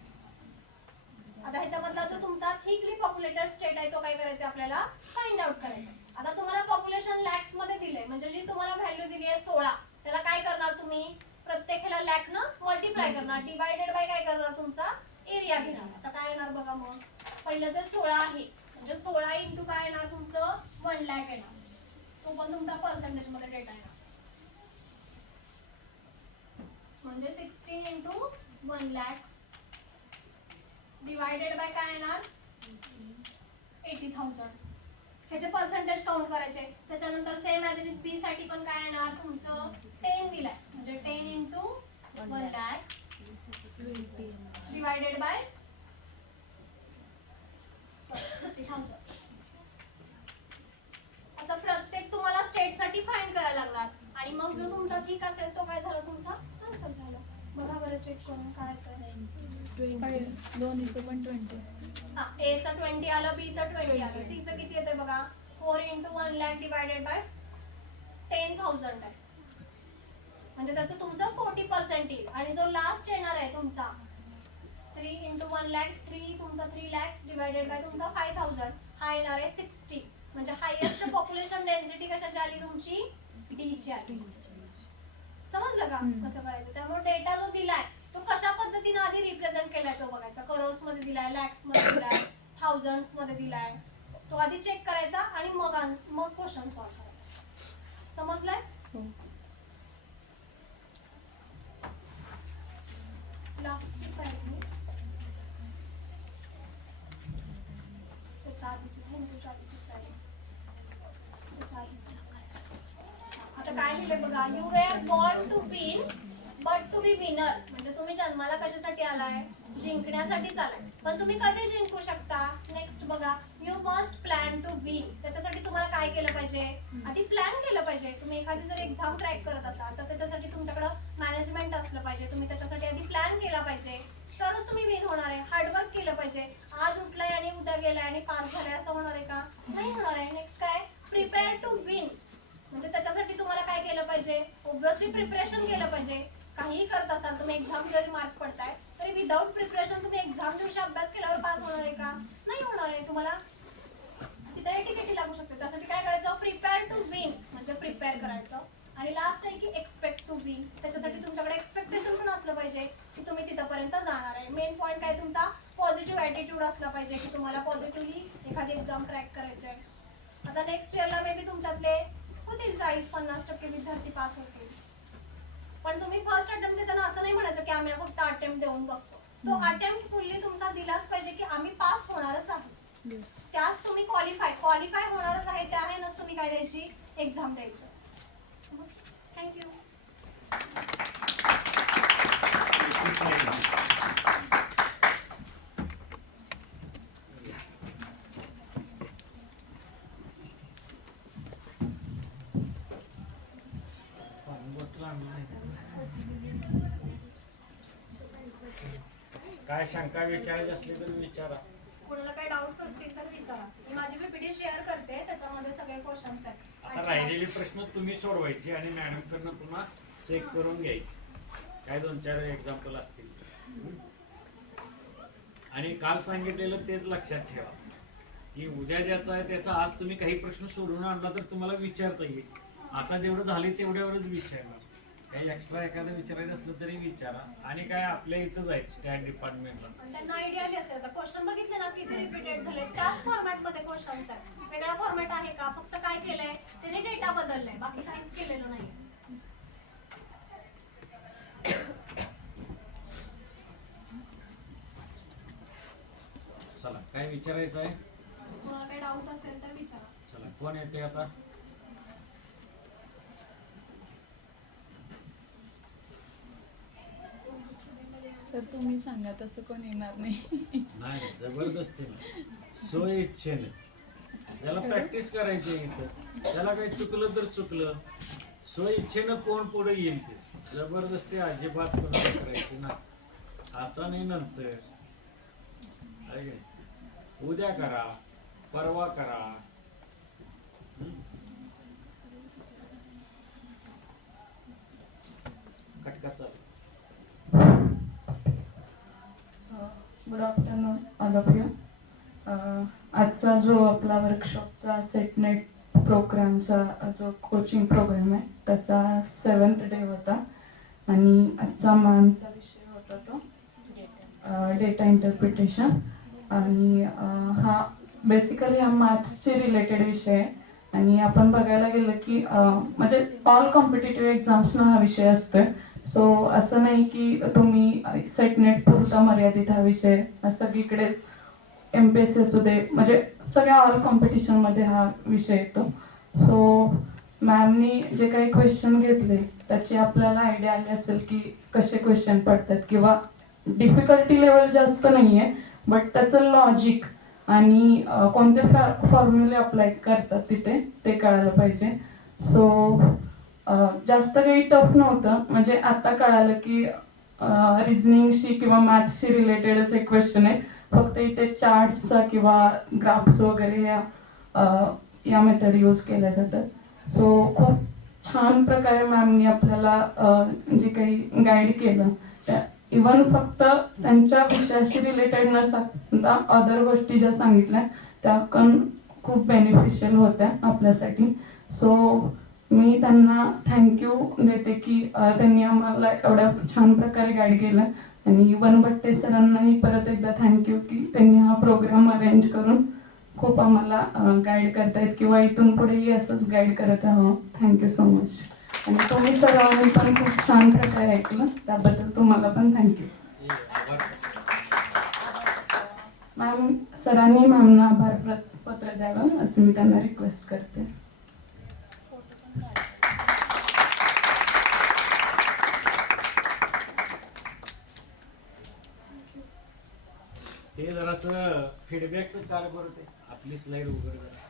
आता ह्याच्यामधला जो तुमचा थिकली पॉप्युलेटेड स्टेट आहे तो काय करायचा आपल्याला? फाइंड आउट करायचा. आता तुम्हाला पॉप्युलेशन लॅक्स मध्ये दिले म्हणजे जी तुम्हाला व्हॅल्यू दिली आहे 16 त्याला काय करणार तुम्ही? प्रत्येक ह्याला लॅक न मल्टिप्लाय करणार. डिवायडेड बाय काय करणार? तुमचा एरिया घेणार. आता काय येणार बघा. मग पहिलं जर 16 आहे म्हणजे 16 इंटू काय येणार तुमचं? 1 लाख येणार. तो पण तुमचा पर्सेंटेज मध्ये डेटा येणार म्हणजे 16 इंटू 1 लाख डिवायडेड बाय काय येणार? 80,000. ह्याचे पर्सेंटेज काउंट करायचे. त्याच्यानंतर सेम ॲज इट इज बी साठी पण काय येणार तुमचं? 10 दिलाय म्हणजे 10 इंटू 1 लाख डिवायडेड बाय 30,000. असं प्रत्येक तुम्हाला स्टेट साठी फाइंड करायला लागणार. आणि मग जो तुमचा ठीक असेल तो काय झाला? तुमचा आन्सर झाला. बघा बरं चेक करून काय दोन्हीचं पण 20. ए चं 20 आलं, बी चं 20 आलं. सी चं किती येते बघा? 4 इंटू 1 लाख डिवायडेड बाय 10,000 आहे म्हणजे त्याचं तुमचं 40% येईल. आणि जो लास्ट येणार आहे तुमचा 3 इंटू 1 लाख 3 तुमचा 3 लॅक्स डिवायडेड बाय तुमचा 5,000 हा येणार आहे 60. म्हणजे हायेस्ट पॉप्युलेशन डेन्सिटी कशाची आली तुमची? डी ची आली. समजलं का कसं करायचं? त्यामुळे डेटा जो दिलाय तो कशा पद्धतीने आधी रिप्रेझेंट केलाय तो बघायचा. करोड्स मध्ये दिलाय, लॅक्स मध्ये दिलाय, थाउजंड्स मध्ये दिलाय. तो आधी चेक करायचा आणि मग क्वेश्चन सॉल्व्ह करायचा. समजलंय? लास्टची स्लाइड मी त्याच्या आधीची स्लाइड आता काय लिहिलंय बघा, you were born to win but to be winner, म्हणजे तुम्ही जन्माला कशासाठी आलाय, जिंकण्यासाठीच आलाय, पण तुम्ही कधी जिंकू शकता. नेक्स्ट बघा, you must plan to win, त्याच्यासाठी तुम्हाला काय केलं पाहिजे, आधी प्लॅन केलं पाहिजे. तुम्ही एखादी जर एक्झाम क्रॅक करत असाल तर त्याच्यासाठी तुमच्याकडं मॅनेजमेंट असलं पाहिजे, तुम्ही त्याच्यासाठी आधी प्लॅन केला पाहिजे, तरच तुम्ही विन होणार आहे. हार्डवर्क केलं पाहिजे. आज उठलाय आणि उद्या गेलाय आणि पास झालाय असं होणार आहे का, नाही होणार आहे. नेक्स्ट काय, प्रिपेअर टू विन, म्हणजे त्याच्यासाठी तुम्हाला काय केलं पाहिजे, ऑब्व्हियसली प्रिपरेशन केलं पाहिजे. काहीही करत असाल तुम्ही, एक्झाम जरी मार्क पडताय तरी विदाऊट प्रिपरेशन तुम्ही एक्झाम दिवशी अभ्यास केल्यावर पास होणार आहे का, नाही होणार आहे. तुम्हाला तिथे एटीकेटी लागू शकते. त्यासाठी काय करायचं, प्रिपेअर टू विन, म्हणजे प्रिपेअर करायचं. आणि लास्ट आहे की एक्सपेक्ट टू विन, त्याच्यासाठी तुमच्याकडे एक्सपेक्टेशन पण असलं पाहिजे की तुम्ही तिथपर्यंत जाणार आहे. मेन पॉईंट काय, तुमचा पॉझिटिव्ह ॲटिट्यूड असला पाहिजे की तुम्हाला पॉझिटिव्हली एखादी एक्झाम क्रॅक करायची आहे. आता नेक्स्ट इयरला मे बी तुमच्यातले होतील 40-50% विद्यार्थी पास होतील, पण तुम्ही फर्स्ट अटेम्प्ट देताना असं नाही म्हणायचं की आम्ही फक्त अटेम्प्ट देऊन बघतो. तो अटेम्प्ट फुल्ली तुमचा दिलाच पाहिजे की आम्ही पास होणारच आहे. त्याच तुम्ही क्वालिफाय होणारच आहे, त्यानेच तुम्ही काय द्यायची, एक्झाम द्यायची. थँक्यू. काय शंका विचारायची असली तर विचारा. कोणाला काही डाऊट्स असतील तर विचारा. मी माझी पीपीटी शेअर करते, त्याच्यामध्ये सगळे क्वेश्चन्स आहेत. आता राहिलेले प्रश्न तुम्ही सोडवायचे आणि मॅडमकडनं पुन्हा चेक करून घ्यायचे. काय 2-4 एक्झाम्पल असतील. आणि काल सांगितलेलं तेच लक्षात ठेवा की उद्या ज्याचा आहे त्याचा आज तुम्ही काही प्रश्न सोडून आणला तर तुम्हाला विचारता येईल. आता जेवढं झाले तेवढ्यावरच विचारणार. काही एक्स्ट्रा एखादं विचारायचं असलं तरी विचारा. आणि काय आपल्या इथंच आहेत स्टॅट डिपार्टमेंटला, त्यांना आयडिया आली असेल. क्वेश्चन बघितले ना किती रिपीटेड झाले, त्याच फॉर्मॅटमध्ये क्वेश्चन्स आहेत. वेगळा फॉर्मॅट आहे का, फक्त काय केलंय त्याने डेटा बदललाय, बाकी काहीच केलेलं नाही. चला काय विचारायचं आहे, कोणाला काही डाऊट असेल तर विचारा. चला कोण येते आता. तर तुम्ही सांगा, तसं कोण येणार नाही. नाही जबरदस्ती नाही, स्व इच्छेने. त्याला प्रॅक्टिस करायची आहे इथं. त्याला काही चुकलं तर चुकलं, स्व इच्छेनं कोण पुढे येईल ते. जबरदस्ती अजिबात करायची ना. आता नाही नंतर, उद्या करा, परवा करा. कटका चालू. Good afternoon all of you. आजचा जो आपला वर्कशॉपचा सेटनेट प्रोग्रामचा जो कोचिंग प्रोग्राम आहे त्याचा 7th डे होता आणि आजचा मॅमचा विषय होता तो डेटा इंटरप्रिटेशन. आणि हा बेसिकली हा मॅथ्सचे रिलेटेड विषय आहे. आणि आपण बघायला गेलं की म्हणजे ऑल कॉम्पिटिटिव्ह एक्झाम्सना हा विषय असतोय. सो असं नाही की तुम्ही सेटनेट पुरता मर्यादित हा विषय, सगळीकडेच MPSC असू दे, म्हणजे सगळ्या ऑल कॉम्पिटिशनमध्ये हा विषय येतो. सो मॅमनी जे काही क्वेश्चन घेतले त्याची आपल्याला आयडिया आली असेल की कसे क्वेश्चन पडतात, किंवा डिफिकल्टी लेवल जास्त नाही आहे, बट त्याचं लॉजिक आणि कोणते फॉर्म्युले अप्लाय करतात तिथे ते कळायला पाहिजे. सो जास्त काही टफ नव्हतं. म्हणजे आता कळालं की रिझनिंगशी किंवा मॅथ्सशी रिलेटेडच एक क्वेश्चन आहे. फक्त इथे चार्ट्सचा किंवा ग्राफ्स वगैरे या मेथड यूज केल्या जातात. सो खूप छान प्रकारे मॅमनी आपल्याला जे काही गाईड केलं, इवन फक्त त्यांच्या विषयाशी रिलेटेड न सांगता अदर गोष्टी ज्या सांगितल्या त्या पण खूप बेनिफिशियल होत्या आपल्यासाठी. सो मी त्यांना थँक्यू देते की त्यांनी आम्हाला एवढ्या छान प्रकारे गाईड केलं. आणि वनभट्टे सरांनाही परत एकदा थँक्यू की त्यांनी हा प्रोग्राम अरेंज करून खूप आम्हाला गाईड करतायत, किंवा इथून पुढेही असंच गाईड करत राहावं. Thank you so much. आणि तुम्ही सर्वांनी पण खूप छान प्रकारे ऐकलं, त्याबद्दल तुम्हाला पण थँक्यू. मॅम सरांनी मॅमना आभार पत्र द्यावं असं मी त्यांना रिक्वेस्ट करते. हे जरासं फीडबॅकचं कार्ड बरं ते आपली स्लाईड उघड जरा.